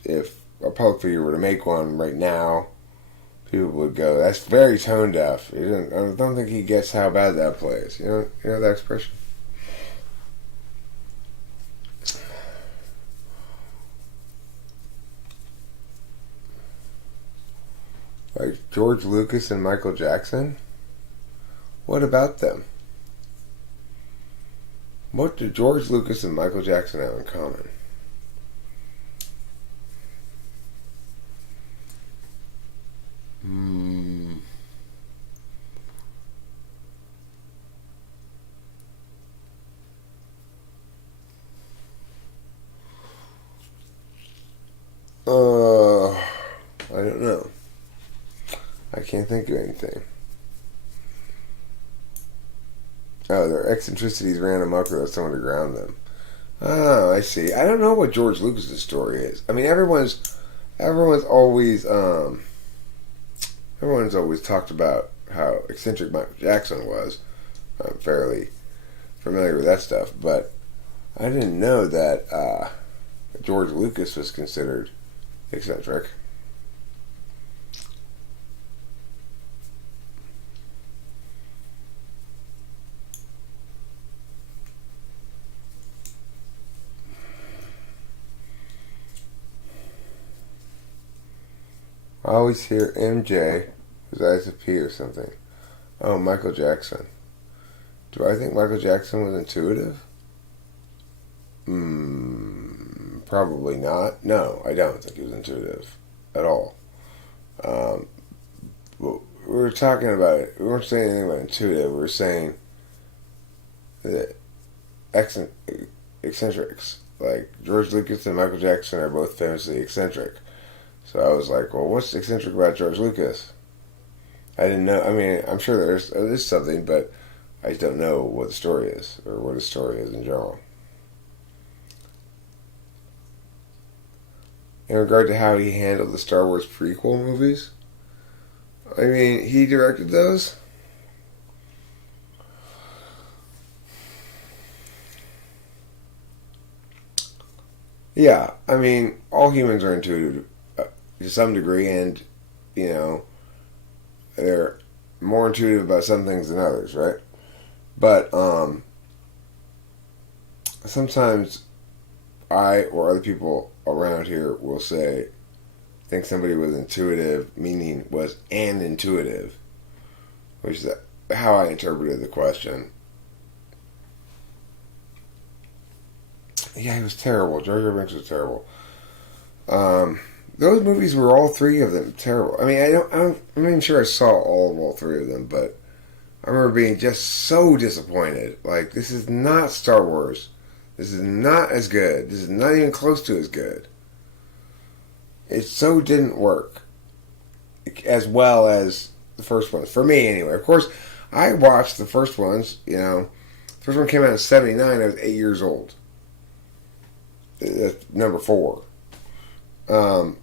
If a public figure were to make one right now, people would go, "That's very tone deaf." I don't think he gets how bad that plays. You know that expression. Like George Lucas and Michael Jackson? What about them? What do George Lucas and Michael Jackson have in common? I don't know. I can't think of anything. Oh, their eccentricities ran amok without someone to ground them. Oh, I see. I don't know what George Lucas's story is. I mean, everyone's always talked about how eccentric Michael Jackson was. I'm fairly familiar with that stuff, but I didn't know that George Lucas was considered eccentric. I always hear MJ, whose eyes of P or something. Oh, Michael Jackson. Do I think Michael Jackson was intuitive? Probably not. No, I don't think he was intuitive at all. We were talking about it. We weren't saying anything about intuitive. We were saying that eccentrics, like George Lucas and Michael Jackson, are both famously eccentric. So I was like, well, what's eccentric about George Lucas? I didn't know. I mean, I'm sure there's something, but I just don't know what the story is, or what his story is in general. In regard to how he handled the Star Wars prequel movies, I mean, he directed those. Yeah, I mean, all humans are intuitive to some degree, and you know, they're more intuitive about some things than others, right? But sometimes I or other people around here will say, think somebody was intuitive, meaning was an intuitive, which is how I interpreted the question. Yeah, he was terrible. Jar Jar Binks was terrible. Those movies were all three of them terrible. I mean, I'm not even sure I saw all three of them, but I remember being just so disappointed. Like, this is not Star Wars. This is not as good. This is not even close to as good. It so didn't work as well as the first ones. For me, anyway. Of course, I watched the first ones, you know. The first one came out in 79. I was 8 years old. That's number 4. I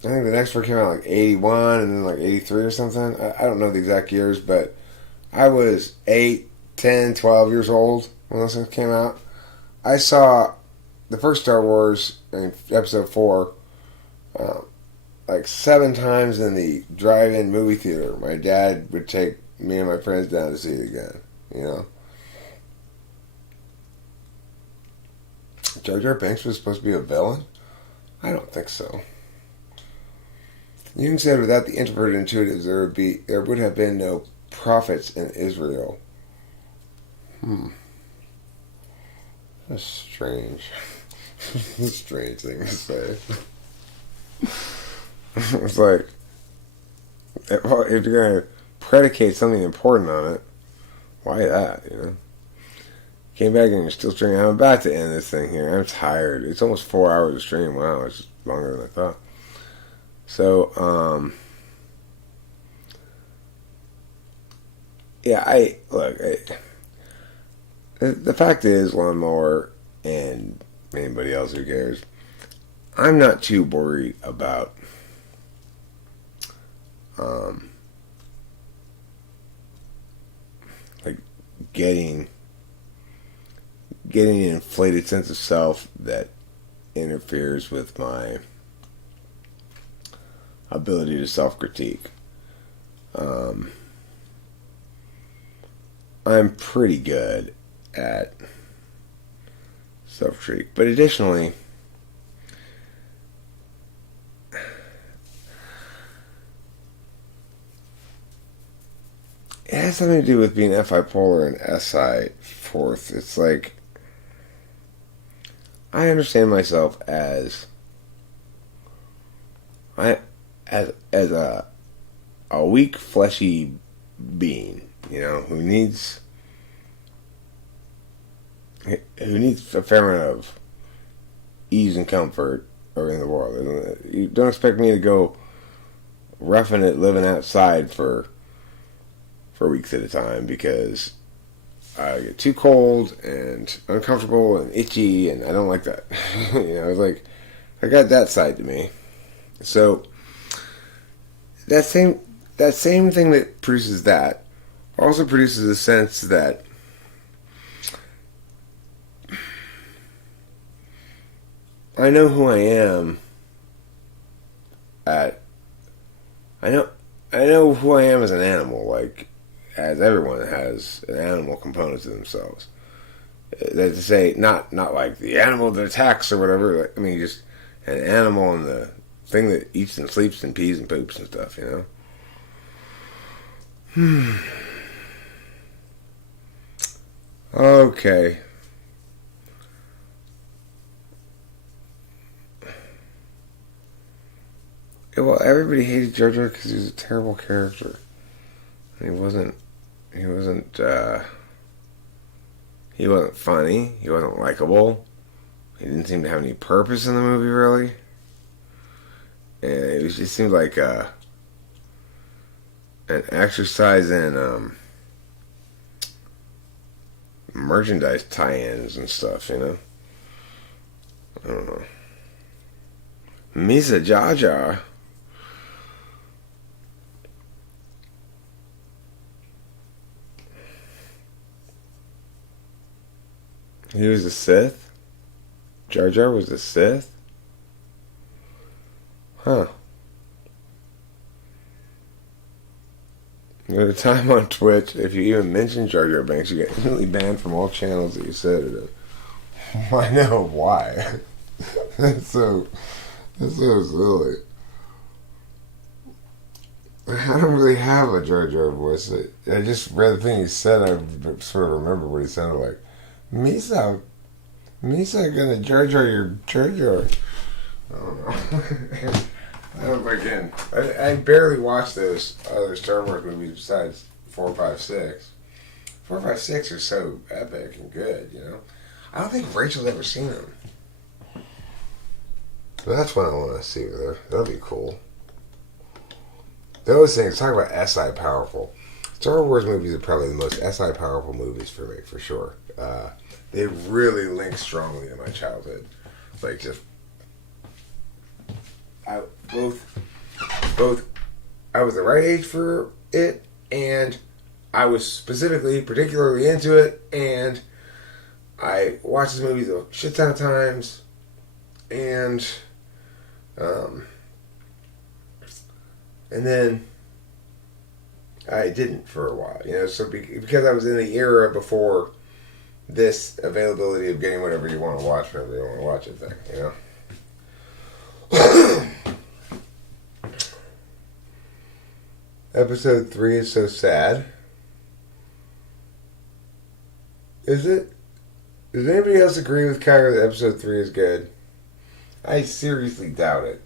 think the next one came out like 81 and then like 83 or something. I don't know the exact years, but I was 8, 10, 12 years old when this one came out. I saw the first Star Wars in episode 4 like 7 times in the drive-in movie theater. My dad would take me and my friends down to see it again, you know. Jar Jar Binks was supposed to be a villain? I don't think so. Jung said without the introverted intuitives, there would have been no prophets in Israel. That's strange. That's a strange thing to say. It's like, if you're going to predicate something important on it, why that, you know? Came back and you're still streaming. I'm about to end this thing here. I'm tired. It's almost 4 hours of stream. Wow, it's longer than I thought. So, yeah, the fact is, Lawnmower and anybody else who cares, I'm not too worried about like getting an inflated sense of self that interferes with my ability to self-critique. I'm pretty good at self-critique, but additionally, it has something to do with being FI polar and SI fourth. It's like, I understand myself as a weak, fleshy being, you know, who needs a fair amount of ease and comfort in the world. You don't expect me to go roughing it, living outside for weeks at a time, because I get too cold and uncomfortable and itchy, and I don't like that. You know, it's like, I got that side to me. So that same thing that produces that also produces a sense that I know who I am I know who I am as an animal, like, as everyone has an animal component to themselves. That's to say, not like the animal that attacks or whatever. Like, I mean, just an animal and the thing that eats and sleeps and pees and poops and stuff, you know? Okay. Well, everybody hated Jar Jar because he was a terrible character. He wasn't funny. He wasn't likable. He didn't seem to have any purpose in the movie, really. And it just seemed like an exercise in merchandise tie-ins and stuff, you know? I don't know. Misa Jar Jar. He was a Sith? Jar Jar was a Sith? Huh. At a time on Twitch, if you even mention Jar Jar Binks, you get instantly banned from all channels that you said it in. I know why. That's so silly. I don't really have a Jar Jar voice. I just read the thing he said. I sort of remember what he sounded like. Misa gonna Jar Jar your Jar Jar. I don't know. I don't know again. I barely watched those other Star Wars movies besides 4, 5, 6. 4, 5, 6 are so epic and good, you know. I don't think Rachel's ever seen them. But that's what I want to see with her. That'll be cool. Those things, talk about SI powerful. Star Wars movies are probably the most SI powerful movies for me, for sure. They really link strongly to my childhood. Like, just... I was the right age for it, and I was particularly into it, and I watched these movies a shit ton of times, and then I didn't for a while, you know, so because I was in the era before this availability of getting whatever you want to watch whenever you want to watch it thing, you know. Episode 3 is so sad. Is it? Does anybody else agree with Kyra that episode 3 is good? I seriously doubt it.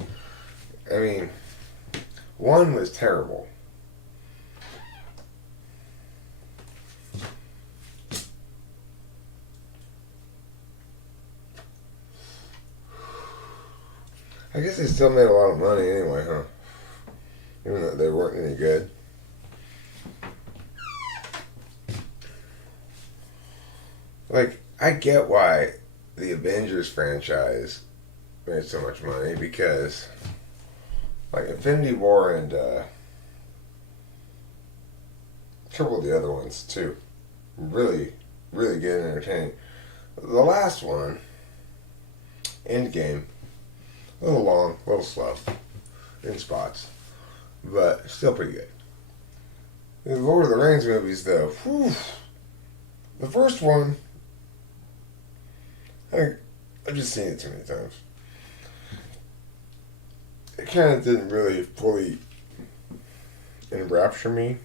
I mean, 1 was terrible. I guess they still made a lot of money anyway, huh? Even though they weren't any good. Like, I get why the Avengers franchise made so much money, because like Infinity War and a couple of the other ones too, really, really good and entertaining. The last one, Endgame, a little long, a little slow in spots, but still pretty good. The Lord of the Rings movies, though, whew, the first one, I've just seen it too many times. It kind of didn't really fully enrapture me.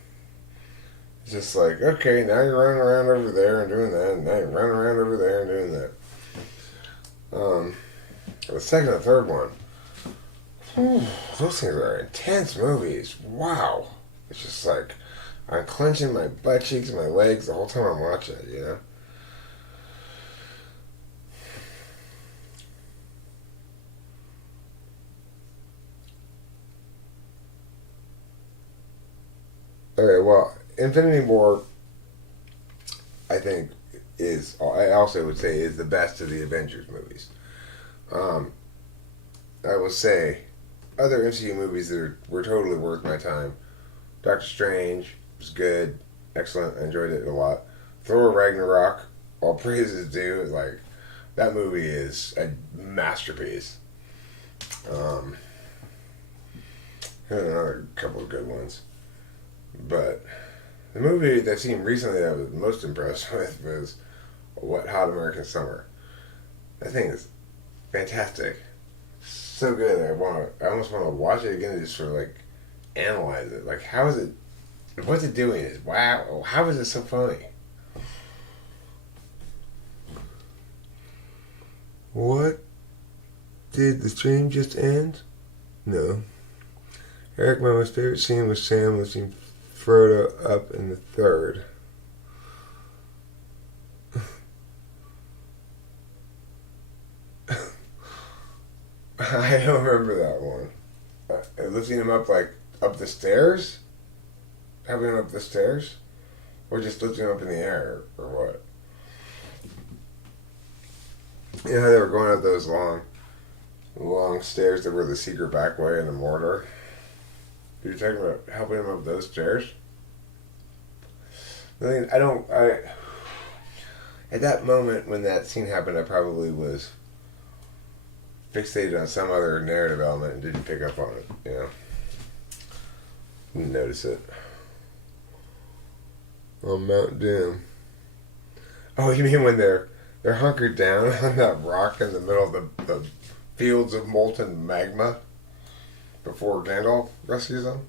It's just like, okay, now you're running around over there and doing that, and now you're running around over there and doing that. The second and third one, whew, those things are intense movies. Wow. It's just like, I'm clenching my butt cheeks and my legs the whole time I'm watching it, you know? Okay, well, Infinity War, I think, I also would say, is the best of the Avengers movies. I will say, other MCU movies that were totally worth my time. Doctor Strange was good, excellent, I enjoyed it a lot. Thor Ragnarok, all praises due, like, that movie is a masterpiece. Here's another couple of good ones. But the movie that I've seen recently that I was most impressed with was Wet Hot American Summer. That thing is fantastic. So good. I almost want to watch it again just for like analyze it. Like, how is it? What's it doing? Wow. How is it so funny? What? Did the stream just end? No. Eric, my most favorite scene was Sam lifting Frodo up in the third. I don't remember that one. Lifting him up, like, up the stairs? Having him up the stairs? Or just lifting him up in the air, or what? You know how they were going up those long stairs that were the secret back way in the Mordor? You're talking about helping him up those stairs? at that moment when that scene happened, I probably was fixated on some other narrative element and didn't pick up on it. You know, didn't notice it. On Mount Doom. Oh, you mean when they're hunkered down on that rock in the middle of the fields of molten magma before Gandalf rescues them?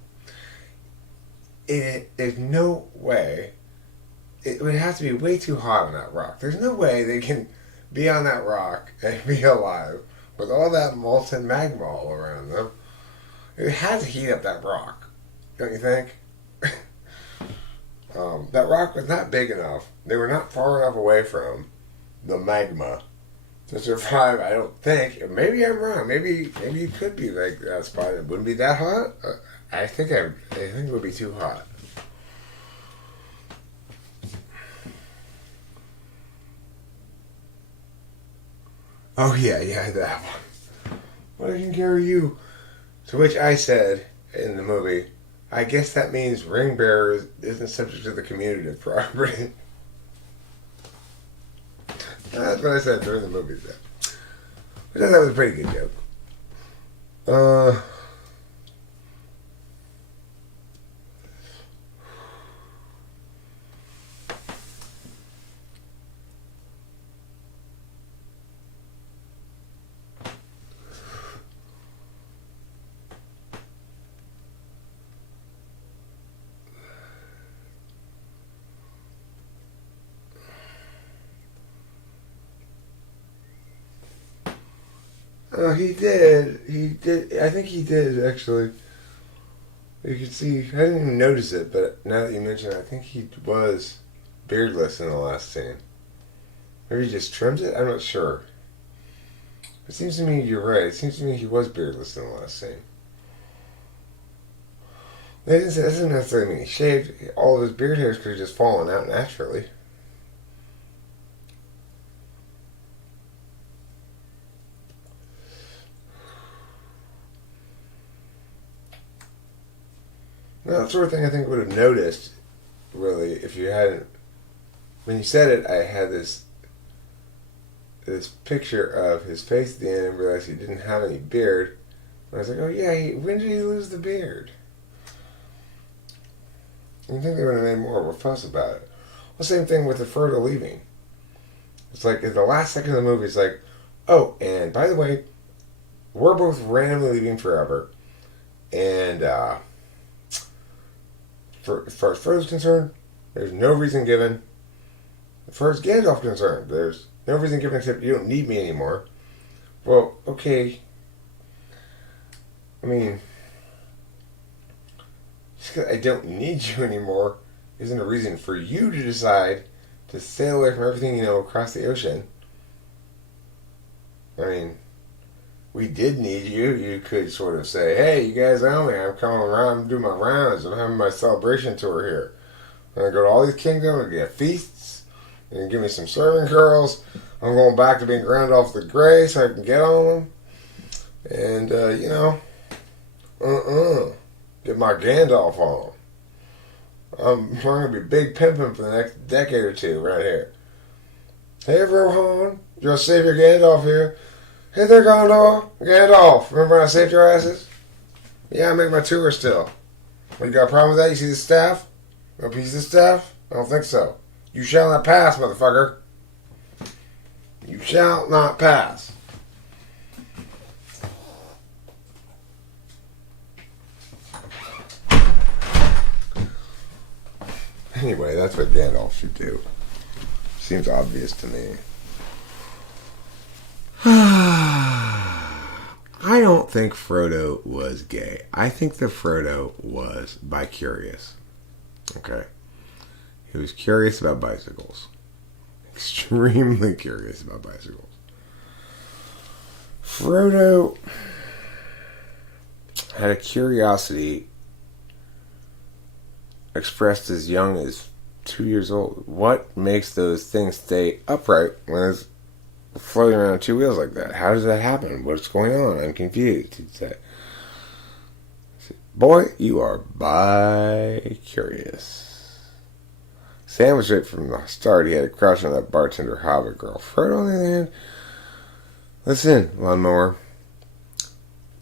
There's no way. It would have to be way too hot on that rock. There's no way they can be on that rock and be alive with all that molten magma all around them. It had to heat up that rock, don't you think? That rock was not big enough. They were not far enough away from the magma to survive. I don't think. Maybe I'm wrong. Maybe you could be like that spot. It wouldn't be that hot. I think it would be too hot. Oh yeah, that one. What I can carry you? To which I said in the movie, I guess that means ring bearer isn't subject to the community property. That's what I said during the movie. But that was a pretty good joke. He did. I think he did, actually. You can see, I didn't even notice it, but now that you mention it, I think he was beardless in the last scene. Maybe he just trimmed it? I'm not sure. It seems to me you're right. It seems to me he was beardless in the last scene. That doesn't necessarily mean he shaved. All of his beard hairs could have just fallen out naturally. Now, that sort of thing I think would have noticed, really, if you hadn't. When you said it, I had this picture of his face at the end and realized he didn't have any beard. And I was like, oh yeah, when did he lose the beard? You'd think they would have made more of a fuss about it. Well, same thing with the Frodo leaving. It's like, in the last second of the movie, it's like, oh, and by the way, we're both randomly leaving forever. And, as far as Frodo's concerned, there's no reason given. As far as Gandalf's concerned, there's no reason given except you don't need me anymore. Well, okay. I mean, just because I don't need you anymore isn't a reason for you to decide to sail away from everything you know across the ocean. I mean, we did need you. You could sort of say, hey, you guys owe me. I'm coming around. I'm doing my rounds. I'm having my celebration tour here. I'm going to go to all these kingdoms and get feasts. You can give me some serving girls. I'm going back to being Gandalf the Grey so I can get on them. And, get my Gandalf on. I'm going to be big pimping for the next decade or two right here. Hey, Rohan. Your savior Gandalf here. Hey there, Gondor. Gandalf. Remember when I saved your asses? Yeah, I make my tour still. Well, you got a problem with that? You see the staff? No piece of staff? I don't think so. You shall not pass, motherfucker. You shall not pass. Anyway, that's what Gandalf should do. Seems obvious to me. I don't think Frodo was gay. I think that Frodo was bicurious. Okay? He was curious about bicycles. Extremely curious about bicycles. Frodo had a curiosity expressed as young as 2 years old. What makes those things stay upright when it's floating around on two wheels like that? How does that happen? What's going on? I'm confused, he'd say. Boy, you are bi-curious. Sam was right from the start. He had a crush on that bartender Hobbit girl. Frodo, on the other hand, listen, Lawnmower.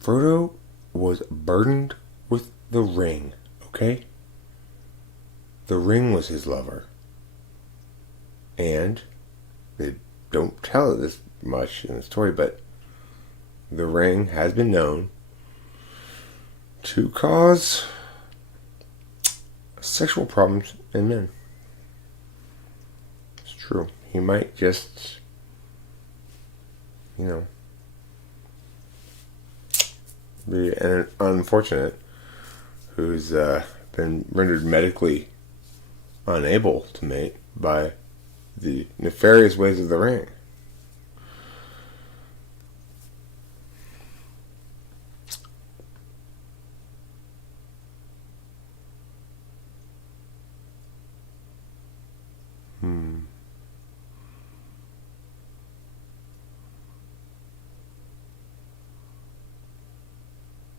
Frodo was burdened with the ring, okay? The ring was his lover. And they don't tell this much in the story, but the ring has been known to cause sexual problems in men. It's true. He might just, be an unfortunate who's been rendered medically unable to mate by the nefarious ways of the ring.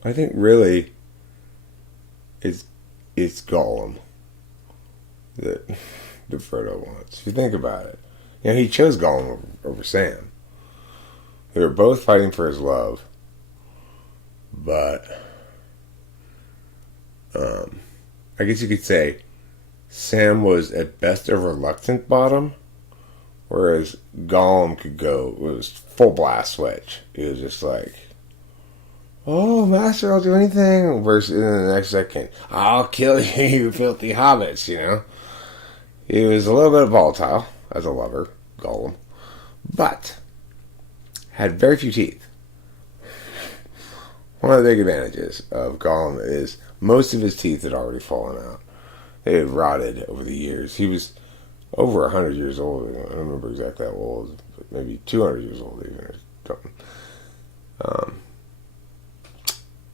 I think really it's Gollum that Frodo wants. If you think about it. He chose Gollum over Sam. They were both fighting for his love. But I guess you could say Sam was at best a reluctant bottom, whereas Gollum could go, it was full blast switch. He was just like, oh, master, I'll do anything. Versus in the next second, I'll kill you, you filthy hobbits, He was a little bit volatile as a lover, Gollum, but had very few teeth. One of the big advantages of Gollum is most of his teeth had already fallen out. They had rotted over the years. He was over 100 years old. I don't remember exactly how old, but maybe 200 years old even, or something.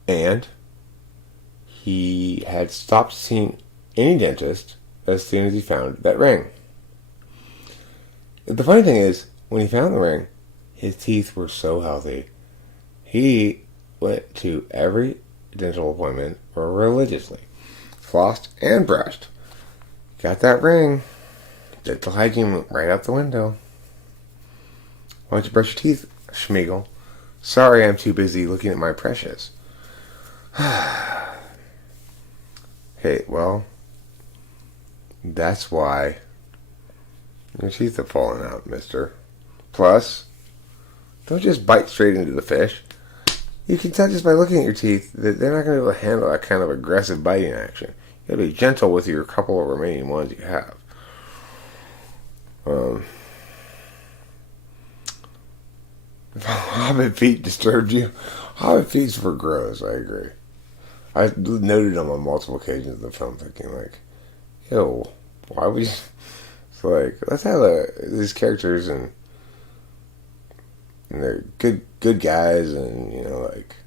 And he had stopped seeing any dentist as soon as he found that ring. The funny thing is, when he found the ring, his teeth were so healthy. He went to every dental appointment religiously. Flossed and brushed. Got that ring. Dental hygiene went right out the window. Why don't you brush your teeth, Schmeagle? Sorry, I'm too busy looking at my precious. Hey, well, that's why your teeth have fallen out, mister. Plus, don't just bite straight into the fish. You can tell just by looking at your teeth that they're not going to be able to handle that kind of aggressive biting action. You got to be gentle with your couple of remaining ones you have. If Hobbit feet disturbed you, Hobbit feet were gross, I agree. I noted them on multiple occasions in the film thinking like, ew, why would you... It's like, let's have these characters and they're good guys and, like,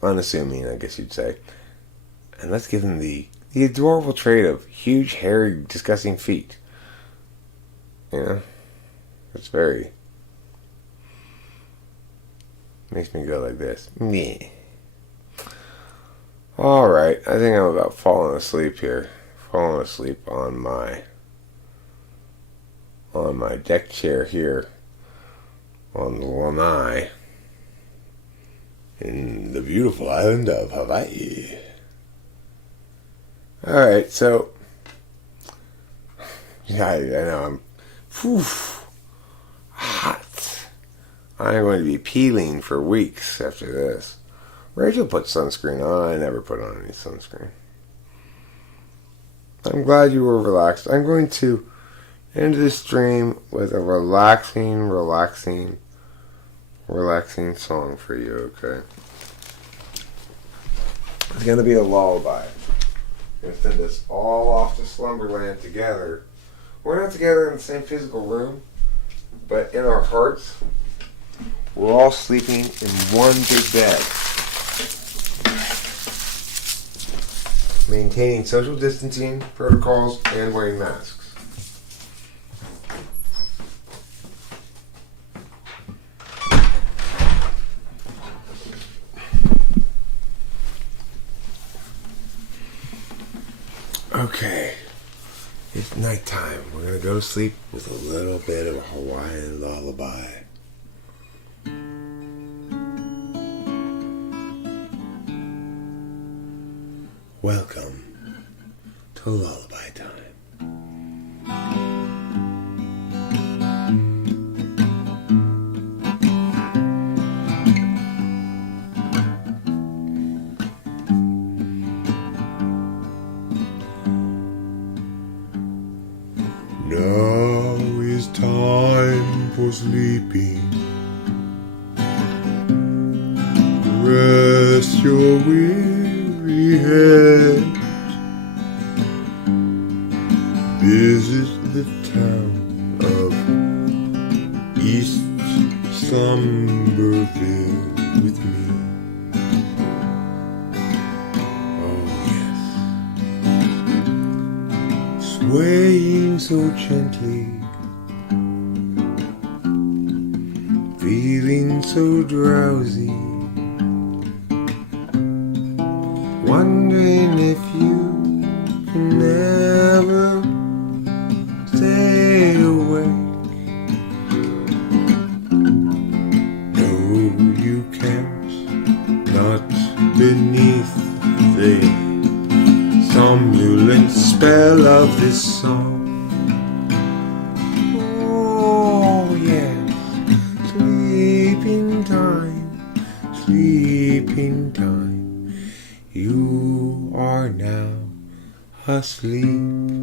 unassuming, I guess you'd say. And let's give them the adorable trait of huge, hairy, disgusting feet. It's very... Makes me go like this. Meh. Alright, I think I'm about falling asleep here. Falling asleep on my deck chair here on the lanai in the beautiful island of Hawaii. Alright, so yeah, I know I'm hot. I'm going to be peeling for weeks after this. Rachel put sunscreen on. I never put on any sunscreen. I'm glad you were relaxed. I'm going to end this stream with a relaxing song for you, okay? It's going to be a lullaby. I'm going to send us all off to slumberland together. We're not together in the same physical room, but in our hearts, we're all sleeping in one big bed. Maintaining social distancing protocols and wearing masks. Okay. It's nighttime. We're gonna go to sleep with a little bit of a Hawaiian lullaby. Welcome to lullaby time. Now is time for sleeping. Rest your weary head. Visit the town of East Slumberville with me. Oh yes. Swaying so gently, feeling so drowsy, wondering if you can never stay awake. No, you can't, not beneath the somnolent spell of this song. Oh yes, sleeping time, sleeping time. You are now asleep.